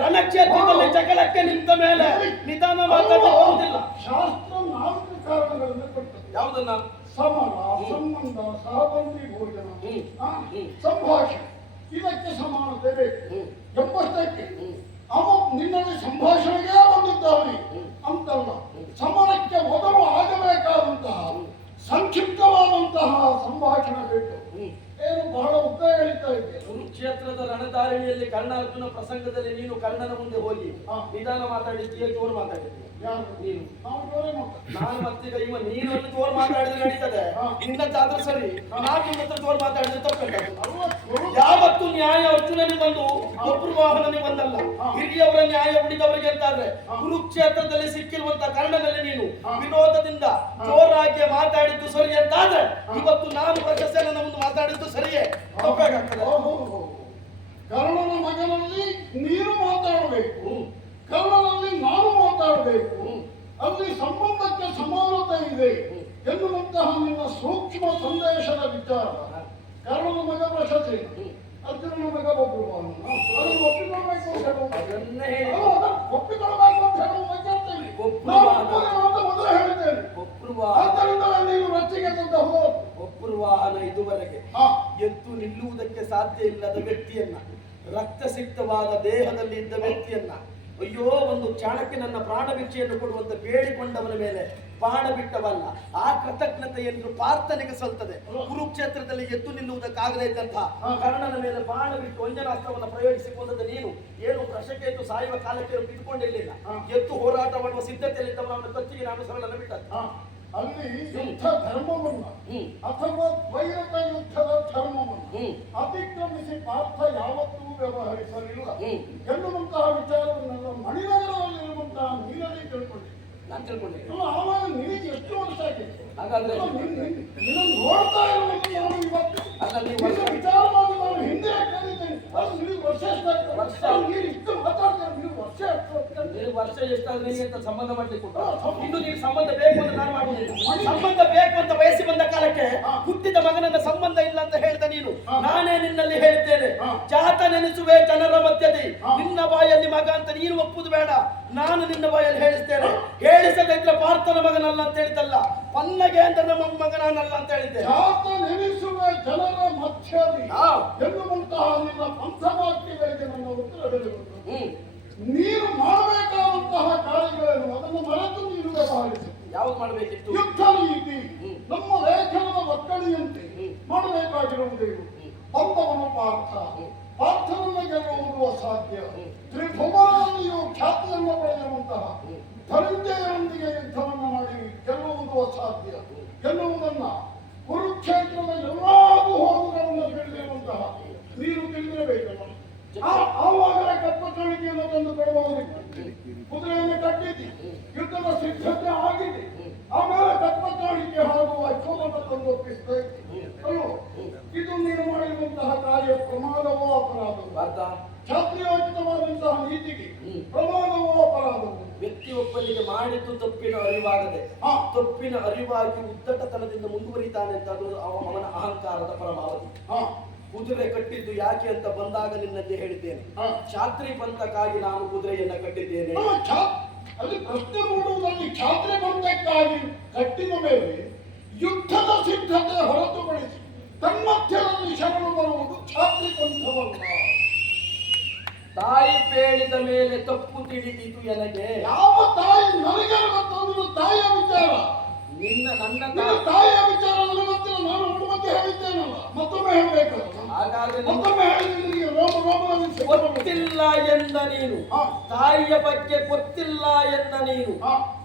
ರಣಕ್ಷೇತ್ರದಲ್ಲಿ ಜಗಳಕ್ಕೆ ನಿಂತ ಮೇಲೆ ನಿಧಾನ ಮಾತಾಡೋದಿಲ್ಲ. ಶಾಸ್ತ್ರ 4 ಕಾರಣಗಳನ್ನು ಕೊಡ್ತದೆ. ಯಾವುದನ್ನ? ಸಮರ ಸಂಬಂಧ ಸಹಬಂಧಿ ಭೋಜನ ಸಂಭಾಷಣೆ ಇದಕ್ಕೆ ಸಮಾನತೆ ಬೇಕು ಎಂಬಷ್ಟಕ್ಕೆ ಅವ ನಿನ್ನಲ್ಲಿ ಸಂಭಾಷಣೆಗೆ ಬಂದಿದ್ದಾನೆ ಅಂತಲ್ಲ, ಸಮರಕ್ಕೆ ಮೊದಲು ಆಗಬೇಕಾದಂತಹ ಸಂಕ್ಷಿಪ್ತವಾದಂತಹ ಸಂಭಾಷಣೆ ಬೇಕು. ಏನು ಬಹಳ ಉದ್ದ ಹೇಳ್ತಾ ಇದ್ದೆ. ಕುರುಕ್ಷೇತ್ರದ ರಣಧಾರಣಿಯಲ್ಲಿ ಕರ್ಣ ಅರ್ಜುನ ಪ್ರಸಂಗದಲ್ಲಿ ನೀನು ಕರ್ಣನ ಮುಂದೆ ಹೋಗಿ ನಿಧಾನ ಮಾತಾಡಿದ್ದೀಯ, ಜೋರು ಮಾತಾಡಿದ್ದೀಯ. ಯಾರು? ನೀನು. ನಾವು ಜೋರೇ ಮಾತಾಡ್ತೀವಿ. ನಾನು ಮತ್ತೀಗ ಇವ ನೀನು ಅಲ್ಲಿ ಜೋರು ಮಾತಾಡಿದ್ರೆ ನಡೀತದೆ, ನಿನ್ನದ್ದಾದ್ರೂ ಸರಿ. ನಾನು ನಿನ್ನ ಹತ್ರ ಜೋರು ಮಾತಾಡಿದ್ರೆ ತಪ್ಪು. ಯಾವತ್ತು ನ್ಯಾಯ ಅರ್ಜುನನಿಗೆ ಬಂದು ಒಬ್ಬರು ವಾಹನನಿಗೆ ಬಂದಲ್ಲ. ಹಿರಿಯವರ ನ್ಯಾಯ ಉಳಿದವರಿಗೆ ಅಂತಾದ್ರೆ ಕುರುಕ್ಷೇತ್ರದಲ್ಲಿ ಸಿಕ್ಕಿರುವಂತ ಕರ್ಣನಲ್ಲಿ ನೀನು ವಿರೋಧದಿಂದ ಜೋರಾಗಿ ಮಾತಾಡಿದ್ದು ಸರಿ ಅಂತಾದ್ರೆ ಇವತ್ತು ನಾನು ಪ್ರಶಸ್ತಿ ನನ್ನ ಮುಂದೆ ಮಾತಾಡಿದ್ದು ಸರಿಯೇ ತಪ್ಪಾಗ್ತದೆ. ಕರ್ಣನ ಮಗನಲ್ಲಿ ನೀನು ಮಾತಾಡಬೇಕು, ಕರ್ಣನಲ್ಲಿ ನಾನು ಮಾತಾಡಬೇಕು, ಅಲ್ಲಿ ಸಂಬಂಧಕ್ಕೆ ಸಮಾನತೆ ಇದೆ ಎನ್ನುವಂತಹ ನಿನ್ನ ಸೂಕ್ಷ್ಮ ಸಂದೇಶದ ವಿಚಾರ. ಕರ್ಣನ ಮಗ ಪ್ರಶಸ್ತಿ, ಅರ್ಜುನನ ಮಗ ಬಬ್ರುವಾಹನ. ಅದನ್ನು ಒಪ್ಪಿಕೊಳ್ಬೇಕು ಅಂತ ಒಪ್ಪಿಕೊಳ್ಬೇಕು ಅಂತ ಹೇಳುವ ಮೊದಲು ಹೇಳಿದ್ದೇನೆ. ಆದ್ದರಿಂದ ನೀನು ರೊಚ್ಚಿಗೆ ತಂದ ಒಪ್ಪುರುವಾಹನ ಇದುವರೆಗೆ ಎದ್ದು ನಿಲ್ಲುವುದಕ್ಕೆ ಸಾಧ್ಯ ಇಲ್ಲದ ವ್ಯಕ್ತಿಯನ್ನ, ರಕ್ತಸಿಕ್ತವಾದ ದೇಹದಲ್ಲಿ ಇದ್ದ ವ್ಯಕ್ತಿಯನ್ನ, ಅಯ್ಯೋ ಒಂದು ಕ್ಷಣಕ್ಕೆ ನನ್ನ ಪ್ರಾಣ ಭಿಕ್ಷೆಯನ್ನು ಕೊಡುವಂತ ಬೇಡಿಕೊಂಡವನ ಮೇಲೆ ಬಾಣ ಬಿಟ್ಟವಲ್ಲ, ಆ ಕೃತಜ್ಞತೆಯನ್ನು ಪ್ರಾರ್ಥನೆಗೆ ಸಲ್ತದೆ. ಕುರುಕ್ಷೇತ್ರದಲ್ಲಿ ಎದ್ದು ನಿಲ್ಲುವುದಕ್ಕಾಗದೇ ಇದ್ದಂತಹ ಕರ್ಣನ ಮೇಲೆ ಬಾಣ ಬಿಟ್ಟು ವಂಜನಾಸ್ತ್ರವನ್ನು ಪ್ರಯೋಗಿಸಿಕೊಂಡದ್ದು ನೀನು. ಏನು ಪ್ರಶಕೆಯನ್ನು ಸಾಯುವ ಕಾಲಕ್ಕೆ ಬಿಟ್ಟುಕೊಂಡಿರಲಿಲ್ಲ, ಎದ್ದು ಹೋರಾಟ ಮಾಡುವ ಸಿದ್ಧತೆಯಲ್ಲಿದ್ದವನ ಕತ್ತಿಗೆ ನಾನು ಸರಳನ ಬಿಟ್ಟದ್ದು. ಅಲ್ಲಿ ಯುದ್ಧ ಧರ್ಮವನ್ನ ಅಥವಾ ದ್ವೈತ ಯುದ್ಧದ ಧರ್ಮವನ್ನು ಅತಿಕ್ರಮಿಸಿ ಪಾರ್ಥ ಯಾವತ್ತೂ ವ್ಯವಹರಿಸಲಿಲ್ಲ ಎನ್ನುವಂತಹ ವಿಚಾರವನ್ನೆಲ್ಲ ಮಣಿನಗರದಲ್ಲಿರುವಂತಹ ನೀರಲ್ಲಿ ತಿಳ್ಕೊಂಡಿದ್ದೆ. ನಾನು ತಿಳ್ಕೊಂಡಿದ್ದೆ. ಆವಾಗ ನಿನಗೆ ಎಷ್ಟು ವರ್ಷ ಆಗಿದೆ? ಹಾಗಾದ್ರೆ ನೋಡ್ತಾ ಇರುವುದು ನಾನು ಇವತ್ತು ವಿಚಾರ ಮಾಡಿ ನಾನು ಹಿಂದೆ ಕೇಳಿದ್ದೇನೆ. ನಿನಗೆ ವರ್ಷ ಎಷ್ಟಾಗ್ತದೆ? ವರ್ಷ ನೀನು ಇಷ್ಟು ಮಾತಾಡ್ತಾರೆ, ನೀವು ವರ್ಷ ವರ್ಷ ಎಷ್ಟಾದ್ರೆ ಅಂತ ಸಂಬಂಧ ಮಾಡ್ಲಿಕ್ಕೆ ಇನ್ನು ನೀನು ಸಂಬಂಧ ಬೇಕು ಅಂತ ನಾನು ಮಾಡುವುದಿಲ್ಲ. ಸಂಬಂಧ ಬೇಕು ಅಂತ ಬಯಸಿ ಬಂದ ಕಾಲಕ್ಕೆ ಹುಟ್ಟಿದ ಮಗನನ್ನ ಸಂಬಂಧ ಇಲ್ಲ ಅಂತ ಹೇಳ್ದ ನೀನು. ನಾನೇ ನಿನ್ನಲ್ಲಿ ಹೇಳ್ತೇನೆ, ಜಾತ ನೆನೆಸುವೆ ಜನರ ಮಧ್ಯದಲ್ಲಿ, ನಿನ್ನ ಬಾಯಲ್ಲಿ ಮಗ ಅಂತ ನೀನು ಒಪ್ಪುದು ಬೇಡ, ನಾನು ನಿನ್ನ ಬಾಯಲ್ಲಿ ಹೇಳಿಸ್ತೇನೆ. ಹೇಳಿಸದ ಇದ್ರೆ ಪಾರ್ಥನ ಮಗನಲ್ಲ ಅಂತ ಹೇಳಿದ್ದಲ್ಲ, ಪನ್ನಗೆ ಅಂತ ನಮ್ಮ ಮಗನಲ್ಲ ಅಂತ ಹೇಳಿದ್ದೆ. ಜಾತ ನೆನೆಸುವೆ ಜನರ ಮಧ್ಯದಲ್ಲಿ ಎನ್ನುವಂತಹ ನಿನ್ನ ಪಂಥವಾಕ್ಯಗಳಿಗೆ ನನ್ನ ಉತ್ತರ ಹೇಳಿರುವುದು. ನೀನು ಮಾಡಬೇಕಾದಂತಹ ಕಾರ್ಯಗಳನ್ನು ಅದನ್ನು ಮರೆತು ನೀನು ವ್ಯವಹರಿಸಿ. ಯಾವ್ದು ಮಾಡಬೇಕಿತ್ತು? ಯುದ್ಧ ನೀತಿ ನಮ್ಮ ಲೇಖನದ ಒಕ್ಕಣಿಯಂತೆ ಮಾಡಬೇಕಾಗಿರುವುದೇನು? ಬಂದವನು ಪಾರ್ಥ, ಪಾರ್ಥನನ್ನು ಗೆಲ್ಲುವುದು ಅಸಾಧ್ಯ. ತ್ರಿಭುವನದಲ್ಲಿಯೂ ಖ್ಯಾತಿಯನ್ನು ಪಡೆದಿರುವಂತಹ ಧನಂಜಯರೊಂದಿಗೆ ಯುದ್ಧವನ್ನು ಮಾಡಿ ಗೆಲ್ಲುವುದು ಅಸಾಧ್ಯ ಎನ್ನುವುದನ್ನ ಕುರುಕ್ಷೇತ್ರದ ಎಲ್ಲಾ ಹೋಗುಗಳನ್ನು ತಿಳಿದಿರುವಂತಹ ನೀನು ತಿಳಿದಿರಬೇಕಲ್ಲ. ಆವಾಗ ಕಪ್ಪಕಾಣಿಕೆಯನ್ನು ತಂದು ಕೊಡಬಹುದಿತ್ತು. ಕುದುರೆಯನ್ನು ಕಟ್ಟಿದ್ದಿ, ಯುದ್ಧದ ಸಿದ್ಧತೆ ಆಗಿದೆ, ಆಮೇಲೆ ಕಪ್ಪಕಾಣಿಕೆ ಹಾಗೂ ಅಚ್ಚೋದನ್ನು ತಂದು ಒಪ್ಪಿಸ್ತಾ ಇದ್ದಿ. ಇದು ನೀನು ಮಾಡಿರುವಂತಹ ಕಾರ್ಯ ಪ್ರಮಾದವೋ ಅಪರಾಧವೋ? ಕ್ಷಾತ್ರಿಯೋಚಿತವಾದಂತಹ ನೀತಿಗೆ ಪ್ರಮಾದವೋ ಅಪರಾಧವೋ? ವ್ಯಕ್ತಿಯೊಬ್ಬನಿಗೆ ಮಾಡಿದ್ದು ತಪ್ಪಿನ ಅರಿವಾಗದೆ ತಪ್ಪಿನ ಅರಿವಾಗಿ ಉದ್ದಟತನದಿಂದ ಮುಂದುವರಿತಾನೆ ಅಂತ ಅದು ಅವನ ಅಹಂಕಾರದ ಪರಮಾವಧಿ. ಕುದುರೆ ಕಟ್ಟಿದ್ದು ಯಾಕೆ ಅಂತ ಬಂದಾಗ ನಿನ್ನಲ್ಲಿ ಹೇಳಿದ್ದೇನೆ. ಕ್ಷಾತ್ರಿ ಪಂಥಕ್ಕಾಗಿ ನಾನು ಕುದುರೆಯನ್ನ ಕಟ್ಟಿದ್ದೇನೆ. ಅಲ್ಲಿ ಪ್ರಶ್ನೆ ಮೂಡುವುದರಲ್ಲಿ ಕ್ಷಾತ್ರಿ ಪಂಥಕ್ಕಾಗಿ ಕಟ್ಟಿದ ಮೇಲೆ ಯುದ್ಧದ ಸಿದ್ಧತೆ ಹೊರತುಪಡಿಸಿ ತನ್ಮಧ್ಯದಲ್ಲಿ ಶರಣು ಬರುವುದು ಕ್ಷಾತ್ರಿ ಪಂಥವಲ್ಲ. ತಾಯಿ ಬೇಡಿದ ಮೇಲೆ ತಪ್ಪು ತಿಳಿದಿದ್ದು ನನಗೆ. ಯಾವ ತಾಯಿ? ನನಗೆ ಗೊತ್ತಂದ್ರೆ ತಾಯಿಯ ವಿಚಾರ, ನನ್ನ ತಾಯಿಯ ವಿಚಾರ ನನಗೆ ಗೊತ್ತಿಲ್ಲ. ನಾನು ಹುಡುಗಕ್ಕೆ ಹೇಳಿದ್ದೇನಲ್ಲ, ಮತ್ತೊಮ್ಮೆ ಹೇಳಬೇಕಲ್ಲ. ಹಾಗಾದ್ರೆ ಮತ್ತೊಮ್ಮೆ ಹೇಳಿದ್ರೆ ಗೊತ್ತಿಲ್ಲ ಎಂದ ನೀನು, ತಾಯಿಯ ಬಗ್ಗೆ ಗೊತ್ತಿಲ್ಲ ಎಂದ ನೀನು,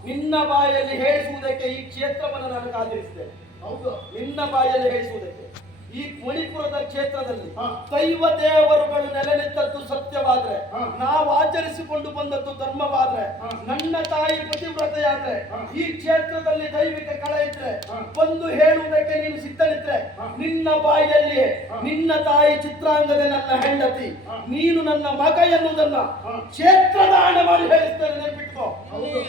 ನಿನ್ನ ಬಾಯಲ್ಲಿ ಹೇಳಿಸುವುದಕ್ಕೆ ಈ ಕ್ಷೇತ್ರವನ್ನು ನಾನು ಕಾದಿರಿಸಿದ್ದೇನೆ. ಹೌದು, ನಿನ್ನ ಬಾಯಲ್ಲಿ ಹೇಳಿಸುವುದಕ್ಕೆ ಈ ಮಣಿಪುರದ ಕ್ಷೇತ್ರದಲ್ಲಿ ಹಾ. ದೈವ ದೇವರುಗಳು ನೆಲೆ ನಿಂತದ್ದು ಸತ್ಯವಾದ್ರೆ, ಹಾ. ನಾವು ಆಚರಿಸಿಕೊಂಡು ಬಂದದ್ದು ಧರ್ಮವಾದ್ರೆ, ಹಾ. ನನ್ನ ತಾಯಿ ಪತಿವ್ರತೆಯಾದ್ರೆ, ಹಾ. ಈ ಕ್ಷೇತ್ರದಲ್ಲಿ ದೈವಿಕ ಕಳೆ ಇದ್ರೆ, ಹಾ. ಬಂದು ಹೇಳುವುದಕ್ಕೆ ನೀನು ಸಿದ್ಧನಿದ್ರೆ, ಹಾ. ನಿನ್ನ ಬಾಯಿಯಲ್ಲಿಯೇ ಹಾ. ನಿನ್ನ ತಾಯಿ ಚಿತ್ರಾಂಗದ ನನ್ನ ಹೆಂಡತಿ, ಹಾ. ನೀನು ನನ್ನ ಮಗ ಎನ್ನುವುದನ್ನ ಹಾ. ಕ್ಷೇತ್ರದಾನ ಮಾಡಿ ಹೇಳಿಸ್ತೇನೆ, ನೆನಪಿಟ್ಕೋ. ಹೌದು.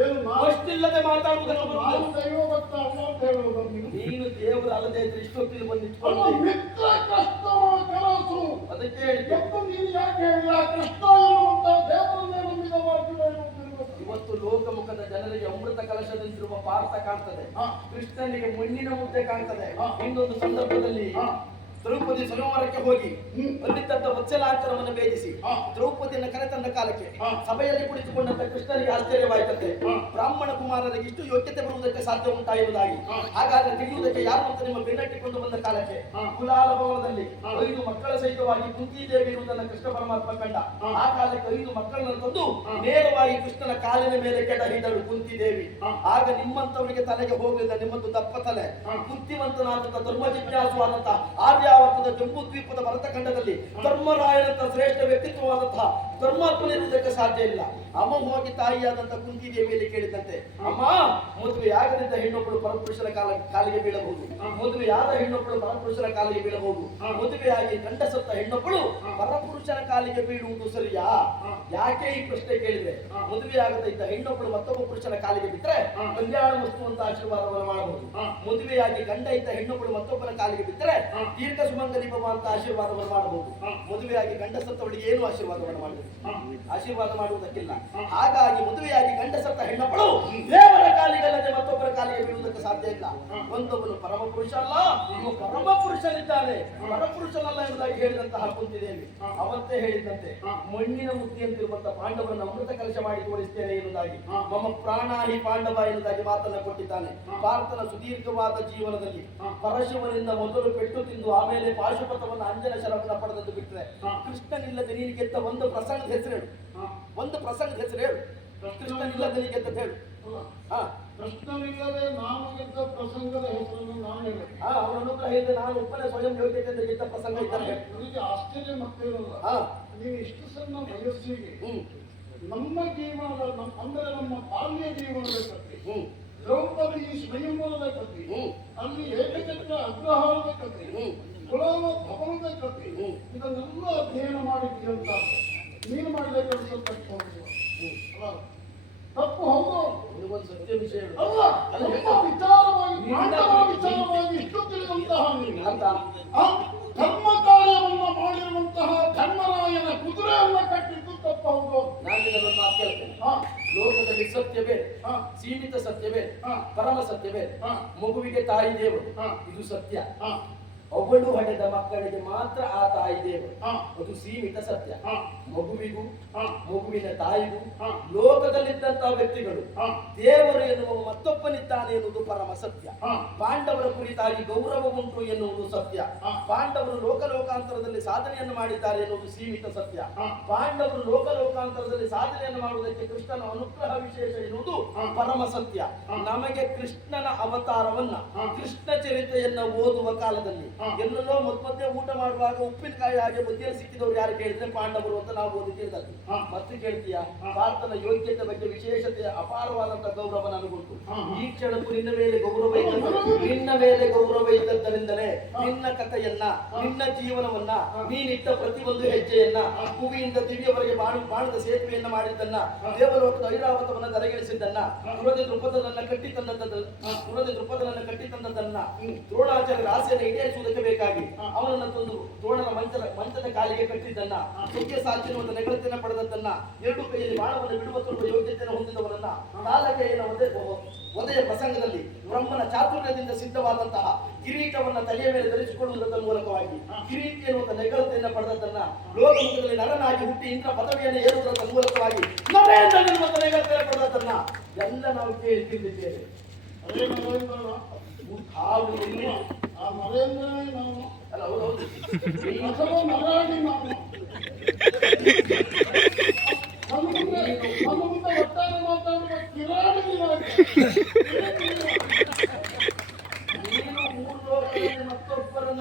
ಏನು ನಾವು ಅಷ್ಟಿಲ್ಲದೆ ಮಾತಾಡುವುದಕ್ಕೆ ನಾನು ಬರುವುದಿಲ್ಲ. ದೈವ ಭಕ್ತ ಅಲ್ಲ ಅಂತ ಹೇಳುವುದು ನೀನು. ನೀನು ದೇವರು ಅಲ್ಲದೆ ಇದ್ರೆ ಇಷ್ಟೊತ್ತಿಗೆ ಅಲ್ಲ, ಬಂದಿಟ್ಕೊಂಡು ಮಿತ್ರ ಕಷ್ಟವ ಕೆಲಸು. ಅದಕ್ಕೆ ಹೇಳಿದ್ದೆ. ಮತ್ತು ನೀನು ಯಾಕೆ ಹೇಳಿಲ್ಲ ಕಷ್ಟ ಎನ್ನುವಂತ ದೇವರನ್ನೇ ನಂಬಿದ ಮಾಡ್ತೀವಿ ಎನ್ನುವಂತಿರುವುದು. ಇವತ್ತು ಲೋಕಮುಖದ ಜನರಿಗೆ ಅಮೃತ ಕಲಶದಂತಿರುವ ಪಾರ್ಥ ಕಾಣ್ತದೆ, ಹಾ. ಕೃಷ್ಣನಿಗೆ ಮಣ್ಣಿನ ಮುದ್ದೆ ಕಾಣ್ತದೆ. ಹಾ. ಇನ್ನೊಂದು ಸಂದರ್ಭದಲ್ಲಿ ಹಾ. ದ್ರೌಪದಿ ಸರೋವರಕ್ಕೆ ಹೋಗಿ ಹ್ಮ್. ಅಲ್ಲಿದ್ದಂತ ವತ್ಸಲಾಂತರವನ್ನು ಭೇದಿಸಿ ಹಾ. ದ್ರೌಪದಿಯನ್ನು ಕರೆತಂದ ಕಾಲಕ್ಕೆ ಹಾ. ಸಭೆಯಲ್ಲಿ ಕುಳಿತುಕೊಂಡಂತ ಕೃಷ್ಣನಿಗೆ ಆಶ್ಚರ್ಯವಾಯಿತಂತೆ. ಹಾ. ಬ್ರಾಹ್ಮಣ ಕುಮಾರರಿಗೆ ಇಷ್ಟು ಯೋಗ್ಯತೆ ಬರುವುದಕ್ಕೆ ಸಾಧ್ಯ ಉಂಟಾಗಿರುವುದಾಗಿ. ಹಾ. ಹಾಗಾದ್ರೆ ತಿಳಿಯುವುದಕ್ಕೆ ಯಾರು ಅಂತ ನಿಮ್ಮ ಬೆನ್ನಟ್ಟಿಕೊಂಡು ಬಂದ ಕಾಲಕ್ಕೆ ಹಾ. ಕುಲಾಲ ಭವನದಲ್ಲಿ ಹಾ. 5 ಮಕ್ಕಳ ಸಹಿತವಾಗಿ ಕುಂತಿದೇವಿ ಇರುವುದನ್ನು ಕೃಷ್ಣ ಪರಮಾತ್ಮ ಕಂಡ. ಹಾ. ಆ ಕಾಲಕ್ಕೆ 5 ಮಕ್ಕಳನ್ನು ತಂದು ಹಾ. ನೇರವಾಗಿ ಕೃಷ್ಣನ ಕಾಲಿನ ಮೇಲೆ ಕೆಡಹಿದಳು ಕುಂತಿದೇವಿ. ಹಾ. ಆಗ ನಿಮ್ಮಂತವರಿಗೆ ತಲೆಗೆ ಹೋಗಲಿಲ್ಲ, ನಿಮ್ಮದು ದಪ್ಪ ತಲೆ. ಹಾ. ಬುದ್ಧಿವಂತನಾದಂತ ಧರ್ಮ ಜಿಜ್ಞಾಸುವಾದಂತಹ ಆರ್ಯಾವರ್ತದ ಜಂಬೂ ದ್ವೀಪದ ಭರತಖಂಡದಲ್ಲಿ ಧರ್ಮರಾಯನಂತ ಶ್ರೇಷ್ಠ ವ್ಯಕ್ತಿತ್ವವಾದಂತಹ ಧರ್ಮಾತ್ಮನಿರುವುದಕ್ಕೆ ಸಾಧ್ಯ ಇಲ್ಲ. ಅಮ್ಮ ಹೋಗಿ ತಾಯಿಯಾದಂತ ಕುಂತಿದೇವಿಯಲ್ಲಿ ಕೇಳಿದಂತೆ, ಅಮ್ಮ, ಮದುವೆಯಾಗದಿದ್ದ ಹೆಣ್ಣೊಬ್ಬಳು ಪರಪುರುಷರ ಕಾಲಿಗೆ ಬೀಳಬಹುದು, ಮದುವೆಯಾದ ಹೆಣ್ಣೊಬ್ಬಳು ಪರಪುರುಷರ ಕಾಲಿಗೆ ಬೀಳಬಹುದು, ಮದುವೆಯಾಗಿ ಗಂಡ ಸತ್ತ ಹೆಣ್ಣೊಬ್ಬಳು ಪರಪುರುಷನ ಕಾಲಿಗೆ ಬೀಳುವುದು ಸರಿಯಾ? ಯಾಕೆ ಈ ಪ್ರಶ್ನೆ ಕೇಳಿದೆ? ಮದುವೆಯಾಗದ ಇದ್ದ ಹೆಣ್ಣೊಬ್ಬಳು ಮತ್ತೊಬ್ಬ ಪುರುಷನ ಕಾಲಿಗೆ ಬಿಟ್ಟರೆ ಕಲ್ಯಾಣ ವಸ್ತು ಅಂತ ಆಶೀರ್ವಾದವನ್ನು ಮಾಡಬಹುದು. ಮದುವೆಯಾಗಿ ಗಂಡ ಇದ್ದ ಹೆಣ್ಣೊಬ್ಬಳು ಮತ್ತೊಬ್ಬರ ಕಾಲಿಗೆ ಬಿಟ್ಟರೆ ದೀರ್ಘ ಸುಮಂಗಲಿ ಭವ ಅಂತ ಆಶೀರ್ವಾದವನ್ನು ಮಾಡಬಹುದು. ಮದುವೆಯಾಗಿ ಗಂಡ ಸತ್ತವಳಿಗೆ ಏನು ಆಶೀರ್ವಾದವನ್ನು ಮಾಡಬಹುದು? ಆಶೀರ್ವಾದ ಮಾಡುವುದಕ್ಕಿಲ್ಲ. ಹಾಗಾಗಿ ಮದುವೆಯಾಗಿ ಗಂಡ ಸತ್ತ ಹೆಣ್ಣೊಬ್ಬಳು ದೇವರ ಕಾಲಿಗಲ್ಲದೆ ಮತ್ತೊಬ್ಬರ ಕಾಲಿಗೆ ಬೀಳುವುದಕ್ಕೆ ಸಾಧ್ಯ ಇಲ್ಲ. ಒಂದೊಬ್ಬನು ಪರಮ ಪುರುಷ ಅಲ್ಲ, ಇವ ಪರಮ ಪುರುಷನಿದ್ದಾನೆ, ಪರಪುರುಷನಲ್ಲ ಎಂಬುದಾಗಿ ಹೇಳಿದಂತಹ ಕುಂತಿದೇವಿ ಅವತ್ತೇ ಹೇಳಿದಂತೆ, ಮಣ್ಣಿನ ಮುದ್ದಿಯಂತಿರುವಂತಹ ಪಾಂಡವರನ್ನು ಅಮೃತ ಕಲಶ ಮಾಡಿ ತೋರಿಸ್ತೇನೆ ಎನ್ನುವುದಾಗಿ, ಮಮ ಪ್ರಾಣಾಹಿ ಪಾಂಡವ ಎನ್ನುವುದಾಗಿ ಮಾತನ್ನ ಕೊಟ್ಟಿದ್ದಾನೆ. ಭಾರತನ ಸುದೀರ್ಘವಾದ ಜೀವನದಲ್ಲಿ ಪರಶುವನಿಂದ ಮೊದಲು ಪೆಟ್ಟು ತಿಂದು ಆಮೇಲೆ ಪಾಶುಪತವನ್ನು ಅಂಜನ ಶರವನ್ನ ಪಡೆದದ್ದು ಬಿಟ್ಟರೆ ಕೃಷ್ಣನಿಲ್ಲದೆ ನೀನು ಗೆದ್ದ ಒಂದು ಪ್ರಸಂಗದ ಹೆಸರು ಹೇಳು. ಒಂದು ಪ್ರಸಂಗದ ಹೆಸರು ಹೇಳು. ಕೃಷ್ಣನಿಲ್ಲದೆ ನೀನು ಗೆದ್ದದ್ದು ಹೇಳು. ಹಾ, ಕೃಷ್ಣನಿಲ್ಲದೆ ನಾನು ಗೆದ್ದ ಪ್ರಸಂಗದ ಹೆಸರನ್ನು ನಾನು ಹೇಳಿದೆ. ಅವನ ಅನುಗ್ರಹ ಇದ್ದ ನಾನು ಒಬ್ಬನೇ ಸ್ವಯಂ ಯೋಗ್ಯತೆಯಿಂದ ಗೆದ್ದ ಪ್ರಸಂಗ ಇದ್ದಾನೆ. ನನಗೆ ಆಶ್ಚರ್ಯ ಮತ್ತೇನಲ್ಲ, ಹಾ, ನೀವು ಇಷ್ಟು ಸಣ್ಣ ವಯಸ್ಸಿಗೆ ಹ್ಮ್ ನಮ್ಮ ಜೀವನದ ಅಂದ್ರೆ ನಮ್ಮ ಬಾಲ್ಯ ಜೀವನದ ಕಥೆ, ಹ್ಮ್ ದ್ರೌಪದಿ ಸ್ವಯಂವರದ ಕಥೆ, ಹ್ಮ್ ಅಲ್ಲಿ ಏಕಚಕ್ರ ಅಗ್ರಹಾರದ ಕಥೆ, ಹ್ಮ್ ಕುಲಾಲ ಭವನದ ಕಥೆ, ಹ್ಮ್. ಇದನ್ನೆಲ್ಲ ಅಧ್ಯಯನ ಮಾಡಿದ್ದೀರಂತ ನೀನು ಮಾಡಿದ ಕೆಲಸ ತಪ್ಪು ಹೌದು. ಅಲ್ಲ, ತಪ್ಪು ಹೌದು. ನಿನಗೊಂದು ಸತ್ಯ ವಿಷಯ ಹೇಳು. ಅಲ್ಲ, ನಮ್ಮ ವಿಚಾರವಾಗಿ ಪಾಂಡವ ವಿಚಾರವಾಗಿ ಇಷ್ಟು ತಿಳಿದಂತಹ ನೀನು ಅಂತ ಆ ಧರ್ಮ ಕಾರ್ಯವನ್ನ ಮಾಡಿರುವಂತಹ ಧರ್ಮರಾಯನ ಕುದುರೆಯನ್ನ ಕಟ್ಟಿದ್ದು ತಪ್ಪು ಹೌದು. ನಾನು ನಿನ್ನನ್ನು ಮಾತು ಕೇಳ್ತೇನೆ. ಹಾ, ಲೋಕದಲ್ಲಿ ಸತ್ಯ ಬೇರೆ, ಹಾ, ಸೀಮಿತ ಸತ್ಯ ಬೇರೆ, ಹಾ, ಪರಮ ಸತ್ಯ ಬೇರೆ. ಹಾ, ಮಗುವಿಗೆ ತಾಯಿ ದೇವರು, ಹಾ, ಇದು ಸತ್ಯ. ಹಾ, ಅವಳು ಹಡೆದ ಮಕ್ಕಳಿಗೆ ಮಾತ್ರ ಆ ತಾಯಿ ದೇವರು, ಹಾ, ಅದು ಸೀಮಿತ ಸತ್ಯ. ಹಾ, ಮಗುವಿಗೂ ಹಾ, ಮಗುವಿನ ತಾಯಿಗೂ ಹಾ, ಲೋಕದಲ್ಲಿದ್ದಂತಹ ವ್ಯಕ್ತಿಗಳು ಹಾ, ದೇವರು ಎನ್ನುವ ಮತ್ತೊಬ್ಬನಿದ್ದಾನೆ ಎನ್ನುವುದು ಪರಮ ಸತ್ಯ. ಹಾ, ಪಾಂಡವರ ಕುರಿತಾಗಿ ಗೌರವ ಉಂಟು ಎನ್ನುವುದು ಸತ್ಯ. ಹಾ. ಪಾಂಡವರು ಲೋಕಾಂತರದಲ್ಲಿ ಸಾಧನೆಯನ್ನು ಮಾಡಿದ್ದಾರೆ ಎನ್ನುವುದು ಸೀಮಿತ ಸತ್ಯ. ಹಾ. ಪಾಂಡವರು ಲೋಕಾಂತರದಲ್ಲಿ ಸಾಧನೆಯನ್ನು ಮಾಡುವುದಕ್ಕೆ ಕೃಷ್ಣನ ಅನುಗ್ರಹ ವಿಶೇಷ ಎನ್ನುವುದು ಹಾ. ಪರಮ ಸತ್ಯ. ಹಾ. ನಮಗೆ ಕೃಷ್ಣನ ಅವತಾರವನ್ನ, ಹಾ. ಕೃಷ್ಣ ಚರಿತೆಯನ್ನ ಓದುವ ಕಾಲದಲ್ಲಿ ಹಾ. ಎಲ್ಲೆಲ್ಲೋ ಮಧ್ಯೆ ಊಟ ಮಾಡುವಾಗ ಉಪ್ಪಿನಕಾಯಿ ಹಾಗೆ ಬುದ್ಧಿಯಲ್ಲಿ ಸಿಕ್ಕಿದವರು ಯಾರು ಕೇಳಿದ್ರೆ ಪಾಂಡವರು ಅಂತ ನಾವು ಓದಿ ತಿಳಿದದ್ದು. ಹಾ. ಮತ್ತೆ ಕೇಳ್ತೀಯಾ, ಹಾ. ಭಾರತದ ಯೋಗ್ಯತೆ ಬಗ್ಗೆ ವಿಶೇಷತೆಯ ಅಪಾರವಾದಂತಹ ಗೌರವ ನನಗುಂಟು. ಹಾ. ಈ ಕ್ಷಣಕ್ಕೂ ನಿನ್ನ ಮೇಲೆ ಗೌರವ ನಿನ್ನ ಮೇಲೆ ಗೌರವ ಇದ್ದದ್ದರಿಂದಲೇ ನಿನ್ನ ಕಥೆಯನ್ನ, ನಿನ್ನ ಜೀವನವನ್ನ, ನೀನಿಟ್ಟ ಪ್ರತಿಯೊಂದು ಹೆಜ್ಜೆಯನ್ನ, ಭೂಮಿಯಿಂದ ದಿವ್ಯವರೆಗೆ ಬಾಣದ ಸೇತುವೆಯನ್ನ ಮಾಡಿದ್ದನ್ನ, ದೇವಲೋಕದ ಐರಾವತವನ್ನ ಧರೆಗಿಳಿಸಿದ್ದನ್ನ, ದುರದೆ ದೃಪದನನ್ನ ಕಟ್ಟಿ ತಂದದ್ದನ್ನ, ದ್ರೋಣಾಚಾರ್ಯರ ಆಸೆಯನ್ನು ಈಡೇರಿಸುವುದಕ್ಕೆ ಬೇಕಾಗಿ ಅವನನ್ನ ತಂದು ದ್ರೋಣನ ಮಂಚದ ಕಾಲಿಗೆ ಕಟ್ಟಿದ್ದನ್ನ, ಮುಖ್ಯ ಸಾಚಿರುವಂತ ನೆಗಳತೆಯನ್ನು ಪಡೆದದ್ದನ್ನ, 2 ಕೈಯಲ್ಲಿ ಬಾಣವನ್ನು ಬಿಡುವ ಯೋಗ್ಯತೆಯನ್ನು ಹೊಂದಿದವರನ್ನ, ಕಾಲ ಕೈಯನ್ನು ಒದೆಯ ಪ್ರಸಂಗದಲ್ಲಿ ಬ್ರಹ್ಮನ ಚಾತುರ್ಯದಿಂದ ಸಿದ್ಧವಾದಂತಹ ಕಿರೀಟವನ್ನ ತಲೆಯ ಮೇಲೆ ಧರಿಸಿಕೊಳ್ಳುವುದರ ಮೂಲಕವಾಗಿ ಕಿರೀಟಿ ಎನ್ನುವಂತ ನೆಗಳತೆಯನ್ನು ಪಡೆದದ್ದನ್ನ, ಲೋಕಮುಖದಲ್ಲಿ ನರನಾಗಿ ಹುಟ್ಟಿ ಇಂದ್ರ ಪದವಿಯನ್ನು ಏರುವುದರ ಮೂಲಕವಾಗಿ ನರೇಂದ್ರ ಎನ್ನುವಂತ ನೆಗಳತೆಯನ್ನು ಪಡೆದದ್ದನ್ನ ಎಲ್ಲ ನಾವು ಕೇಳಿದ್ದೇವೆ. ಅದೇ ನರೇಂದ್ರನ ಹಾವು ಎಲ್ಲಿ? ಆ ನರೇಂದ್ರನೇ ನಾವು ಅಲ್ಲ, ಹೌದೌದು. ಅಥವಾ ನರಾಡಿ ನಾವು ನಮ್ಮ ಮುಂದೆ ಒಟ್ಟಾರೆ ಮಾತಾಡುವ ಕಿರಾಡಿ ನೀನು 3 ಲೋಕದಲ್ಲಿ ಮತ್ತೊಬ್ಬರನ್ನು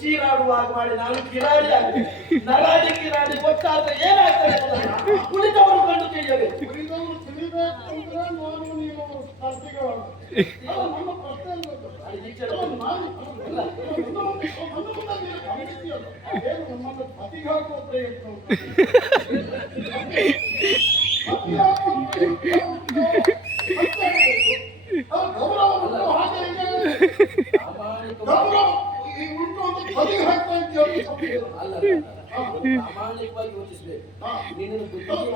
ಚೀರಾಡುವಾಗ ಮಾಡಿ ನಾನು ಕಿರಾಡಿ ಆಗಿದೆ. ನರಾಡಿ ಕಿರಾಡಿ ಗೊತ್ತಾದ್ರೆ ಏನಾಗ್ತದೆ ಎಂಬುದನ್ನ ಉಳಿದವರು ಕಂಡು ತಿಳಿಯಬೇಕು. ಉಳಿದವರು ತಿಳಿಬೇಕು ಅಂದ್ರೆ ನಾನು ನೀನು ಸ್ಪರ್ಧಿಗಳು. ನಮ್ಮ ಪ್ರಶ್ನೆ ಇರ್ಬೇಕು. ಅದು ಈಚೆ ಅಲ್ಲ, ನನ್ನ ಮುಂದೆ ನೀನು ಗಮನಿಸಿಯಲ್ಲ. ಏನು ನಮ್ಮನ್ನು ಬದಿಗೆ ಹಾಕುವ ಪ್ರಯತ್ನ ಉಂಟು. ಬದಿಗೆ ಹಾಕುವ ಪ್ರಯತ್ನ ಉಂಟು. ಗೌರವ ಉಂಟು, ಹಾಗೆ ಹೀಗೆ ಗೌರವ ಈ ಉಂಟು ಅಂತ ಬದಿಗೆ ಹಾಕ್ತಾ ಇದ್ದೀವಿ. ಅಲ್ಲ ಪ್ರಾಮಾಣಿಕವಾಗಿ ಯೋಚಿಸ್ಬೇಕು. ನಿನ್ನನ್ನು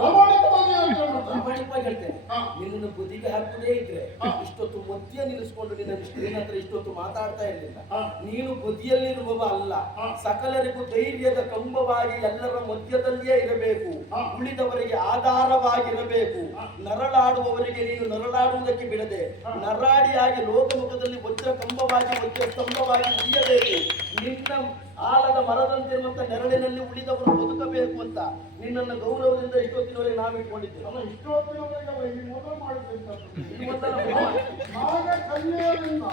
ಪ್ರಾಮಾಣಿಕವಾಗಿ ಯೋಚನೆ ಮಾಡ್ತಾರೆ. ಪ್ರಾಮಾಣಿಕವಾಗಿ ಹೇಳ್ತೇನೆ. ನಿನ್ನನ್ನು ಬುದ್ಧಿಗೆ ಹಾಕುದೇ ಇದ್ರೆ ಇಷ್ಟೊತ್ತು ಮಧ್ಯ ನಿಲ್ಲಿಸ್ಕೊಂಡು ನಿನ್ನ ಸ್ತ್ರೀನ ಹತ್ರ ಇಷ್ಟೊತ್ತು ಮಾತಾಡ್ತಾ ಇರಲಿಲ್ಲ. ನೀನು ಬುದ್ಧಿಯಲ್ಲಿರುವವ ಅಲ್ಲ, ಸಕಲರಿಗೂ ಧೈರ್ಯದ ಕಂಬವಾಗಿ ಎಲ್ಲರ ಮಧ್ಯದಲ್ಲಿಯೇ ಇರಬೇಕು. ಉಳಿದವರಿಗೆ ಆಧಾರವಾಗಿರಬೇಕು. ನರಳಾಡುವವರಿಗೆ ನೀನು ನರಳಾಡುವುದಕ್ಕೆ ಬಿಡದೆ ನರಾಡಿಯಾಗಿ ಲೋಕಮುಖದಲ್ಲಿ ವಜ್ರ ಕಂಬವಾಗಿ ವಜ್ರ ಸ್ತಂಭವಾಗಿ ಉಳಿಯಬೇಕು. ನಿನ್ನ ಆಲದ ಮರದಂತಿರುವಂತ ನೆರಳಿನಲ್ಲಿ ಉಳಿದವರು ಬದುಕಬೇಕು ಅಂತ ನಿನ್ನನ್ನು ಗೌರವದಿಂದ ಇಷ್ಟೊತ್ತಿನವರೆಗೆ ನಾವು ಇಟ್ಕೊಂಡಿದ್ದೇವೆ. ಅಲ್ಲ, ಇಷ್ಟೊತ್ತಿನವರೆಗೆ ಈ ಮೊದಲು ಮಾಡಿದ್ದಂಥದ್ದು. ಈ ಮೊದಲ ನಾಗ ಕನ್ಯೆಯರಿಂದ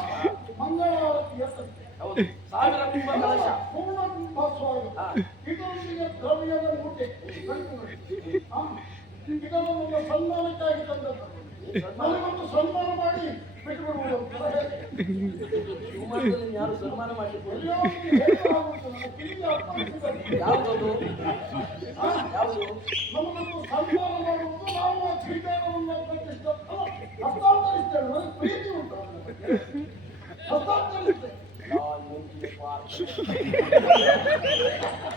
ಮಂಗಳಾರತಿಯ ಸತ್ಯ. ಹೌದು, 1000 ಕುಂಭ ಕಲಶ ಪೂರ್ಣ ಕುಂಭಸ್ವಾಗತ. ಇದರೊಂದಿಗೆ ದ್ರವ್ಯದ ಮೂಟೆ ಇದನ್ನು ಸನ್ಮಾನಕ್ಕಾಗಿ ತಂದದ್ದು. ನನಗೊಂದು ಸನ್ಮಾನ ಮಾಡಿ ಬಿಟ್ಟುಬಿಡುವುದು ಅಂತ ಹೇಳಿ ಯಾರು ಸನ್ಮಾನ ಮಾಡಲಿಕ್ಕೆ ಎಲ್ಲಿಯೋ ಒಂದು ಹೇಳಲಾಗುವುದು. ನನ್ನ ಕಿವಿಗೆ ಅರ್ಥವಿಸುತ್ತದೆ. ಯಾವುದು ಯಾವುದು ನಮಗೊಂದು ಸನ್ಮಾನ ಮಾಡುವುದು, ನಾವು ಆ ಸ್ವೀಕಾರವನ್ನು ಹಸ್ತಾಂತರಿಸ್ತೇವೆ. ನನಗೆ ಪ್ರೀತಿ ಉಂಟು ಅದರ ಬಗ್ಗೆ. ಹಸ್ತಾಂತರಿಸ್ತೇವೆ.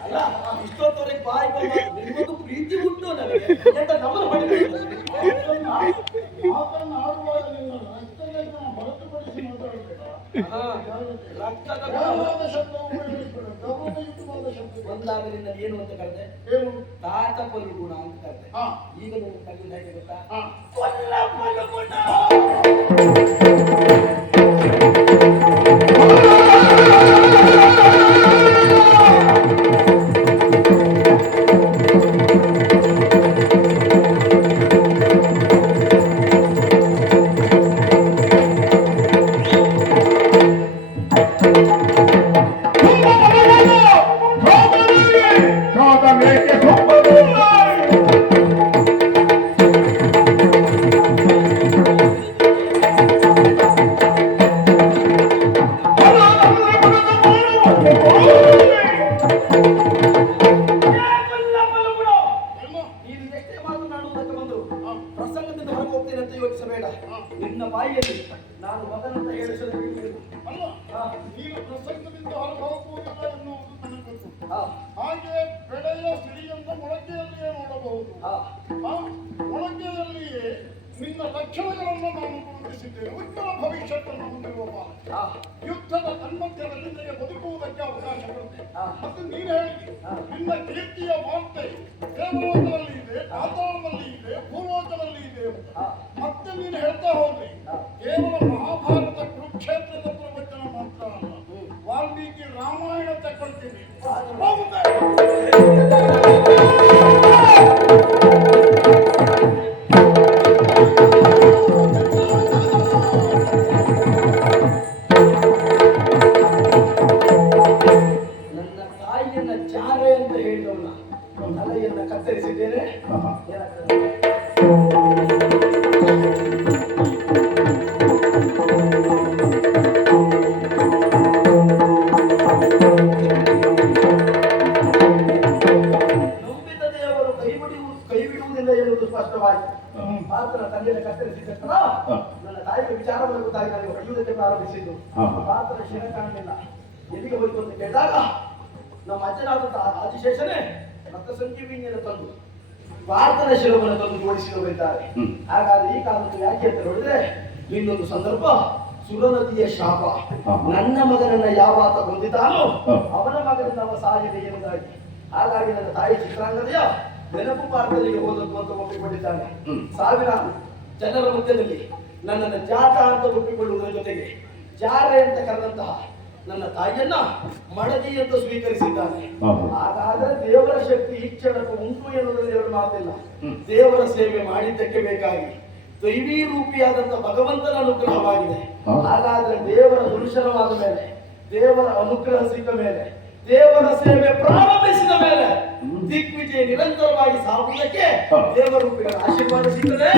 ಅಲ್ಲ, ಇಷ್ಟೊತ್ತವರೆಗೆ ಬಾಯಿ ನಿಮ್ಮದು ಪ್ರೀತಿ ಉಂಟು ನನಗೆ ಎಂತ ಗಮನ ಮಾಡಿದ್ದೇನೆ. ಮಾತನಾಡುವಾಗ ನಿಮ್ಮ ರಕ್ತಗಳನ್ನು ಹೊರತುಪಡಿಸಿ ಮಾತಾಡಬೇಡ. ರಕ್ತದ ಗೌರವದ ಶಬ್ದವು ಉಪಯೋಗಿಸಬೇಡ. ಗೌರವಯುತವಾದ ಶಬ್ದ. ಒಂದಾಗ ನಿನ್ನ ಏನು ಅಂತ ಕರೆದೆ? ಏನು? ತಾತ ಪಲ್ಲುಗುಣ ಅಂತ ಕರೆದೆ. ಹಾ. ಈಗ ನಿನ್ನ ಕರೆದ ಹೇಗೆ ಗೊತ್ತಾ? ಹಾ. ಕೊಲ್ಲ ಪಲ್ಲುಗುಣ. ನಿನ್ನ ಬಾಯಿಯಲ್ಲಿ ನಾನು ಮಗನಂತ ಹೇಳಿಸಲು ಅಲ್ಲ, ನೀನು ಪ್ರಸಂಗದಿಂದ ಹೊರಹೋಗುವುದಿಲ್ಲ ಎನ್ನುವುದು ನನಗೆ ಗೊತ್ತು. ಹಾ ಹಾಗೆ ಬೆಳೆಯ ಸಿರಿಯಂತ ಮೊಳಕೆಯಲ್ಲಿಯೇ ನೋಡಬಹುದು. ಹಾ ಆ ಮೊಳಕೆಯಲ್ಲಿಯೇ ನಿನ್ನ ಲಕ್ಷಣಗಳನ್ನು ನಾನು ಗುರುತಿಸಿದ್ದೇನೆ. ಉತ್ತಮ ಭವಿಷ್ಯವನ್ನು ಹೊಂದಿರುವ ಬಾಲಕ. ಹಾ ಯುದ್ಧದ ತನ್ಮಧ್ಯದಲ್ಲಿ ನಿನಗೆ ಬದುಕುವುದಕ್ಕೆ ಅವಕಾಶ ಕೊಡುತ್ತೆ. ಹಾ. ಮತ್ತು ನೀನು ಹೇಳಿದೆ ನಿನ್ನ ಕೀರ್ತಿಯ ವಾರ್ತೆ ದೇವಲೋಕದಲ್ಲಿ ಇದೆ, ಪಾತಾಳದಲ್ಲಿ ಇದೆ, ಭೂಲೋಕದಲ್ಲಿ ಇದೆ ಅಂತ. ಹಾ. ಮತ್ತೆ ನೀನು ಹೇಳ್ತಾ ಹೋದ್ರಿ ಕೇವಲ ಮಹಾಭಾರತ ಕುರುಕ್ಷೇತ್ರದ ಪ್ರವಚನ ಮಾತ್ರ ಅಲ್ಲ, ವಾಲ್ಮೀಕಿ ರಾಮಾಯಣ ತಗೊಳ್ತೀನಿ. ನನ್ನ ತಾಯಿಯನ್ನ ಜಾರೆ ಅಂತ ಹೇಳಿದವನ ತಲೆಯನ್ನ ಕತ್ತರಿಸಿದ್ದೇನೆ. ಏನಾಗ್ತದೆ? ನಂಬಿದ ದೇವರು ಕೈ ಬಿಡುವುದಿಲ್ಲ ಎನ್ನುವುದು ಸ್ಪಷ್ಟವಾಯಿತು. ಭಾರತನ ತಂದೆಯನ್ನು ಕತ್ತರಿಸಿದ ತಕ್ಷಣ ನನ್ನ ತಾಯಿಗೆ ವಿಚಾರವನ್ನು ಗೊತ್ತಾಗಿ ನನಗೆ ಹೊಡೆಯುವುದಕ್ಕೆ ಪ್ರಾರಂಭಿಸಿದ್ದು. ಭಾರತನ ಶಿರ ಕಾಣಲಿಲ್ಲ. ಎಲ್ಲಿಗೆ ಹೋಯಿತು ಅಂತ ಕೇಳಿದಾಗ ನಮ್ಮ ಅಜ್ಜನಾದಂತಹ ಆದಿಶೇಷನೇ ರಕ್ತ ಸಂಜೀವಿನಿಯನ್ನು ತಂದು ಭಾರತದ ಶಿರವನ್ನು ತಂದು ಜೋಡಿಸಿರುತ್ತಾರೆ. ಹಾಗಾದ್ರೆ ಈ ಕಾಲಕ್ಕೆ ಯಾಕೆ ಅಂತ ನೋಡಿದ್ರೆ ಇನ್ನೊಂದು ಸಂದರ್ಭ ಸುರನದಿಯ ಶಾಪ. ನನ್ನ ಮಗನನ್ನ ಯಾವಾತ ಹೊಂದಿದ್ದಾನೋ ಅವನ ಮಗನನ್ನ ಅವ ಸಾಯದೆ ಎಂಬುದಾಗಿ. ಹಾಗಾಗಿ ನನ್ನ ತಾಯಿ ಚಿತ್ರಾಂಗದೆಯ ನೆನಪು ಪಾರ್ಕರಿಗೆ ಹೋದದ್ದು ಅಂತ ಒಪ್ಪಿಕೊಂಡಿದ್ದಾನೆ. ಸಾವಿರ ಜನರ ಮಧ್ಯದಲ್ಲಿ ನನ್ನನ್ನು ಜಾತ ಅಂತ ಒಪ್ಪಿಕೊಳ್ಳುವುದರ ಜೊತೆಗೆ ಜಾರೆ ಅಂತ ಕರೆದಂತಹ ನನ್ನ ತಾಯಿಯನ್ನ ಮಡದಿ ಅಂತ ಸ್ವೀಕರಿಸಿದ್ದಾನೆ. ಹಾಗಾದ್ರೆ ದೇವರ ಶಕ್ತಿ ಇಚ್ಚಡಕ್ಕೆ ಉಂಟು ಎನ್ನುವುದರಲ್ಲಿ ಎರಡು ಮಾತಿಲ್ಲ. ದೇವರ ಸೇವೆ ಮಾಡಿದ್ದಕ್ಕೆ ಬೇಕಾಗಿ ದೈವೀ ರೂಪಿಯಾದಂತಹ ಭಗವಂತನ ಅನುಗ್ರಹವಾಗಿದೆ. ಹಾಗಾದ್ರೆ ದೇವರ ದರ್ಶನವಾದ ಮೇಲೆ, ದೇವರ ಅನುಗ್ರಹ ಸಿಕ್ಕ ಮೇಲೆ ದೇವರ ಸೇವೆ ಪ್ರಾರಂಭಿಸಿದ ಮೇಲೆ ದಿಗ್ವಿಜಯ ನಿರಂತರವಾಗಿ ಸಾಗುವುದಕ್ಕೆ ಹಾ. ದೇವರೂಪಿಗಳ ಆಶೀರ್ವಾದ ಸಿಗ್ತದೆ.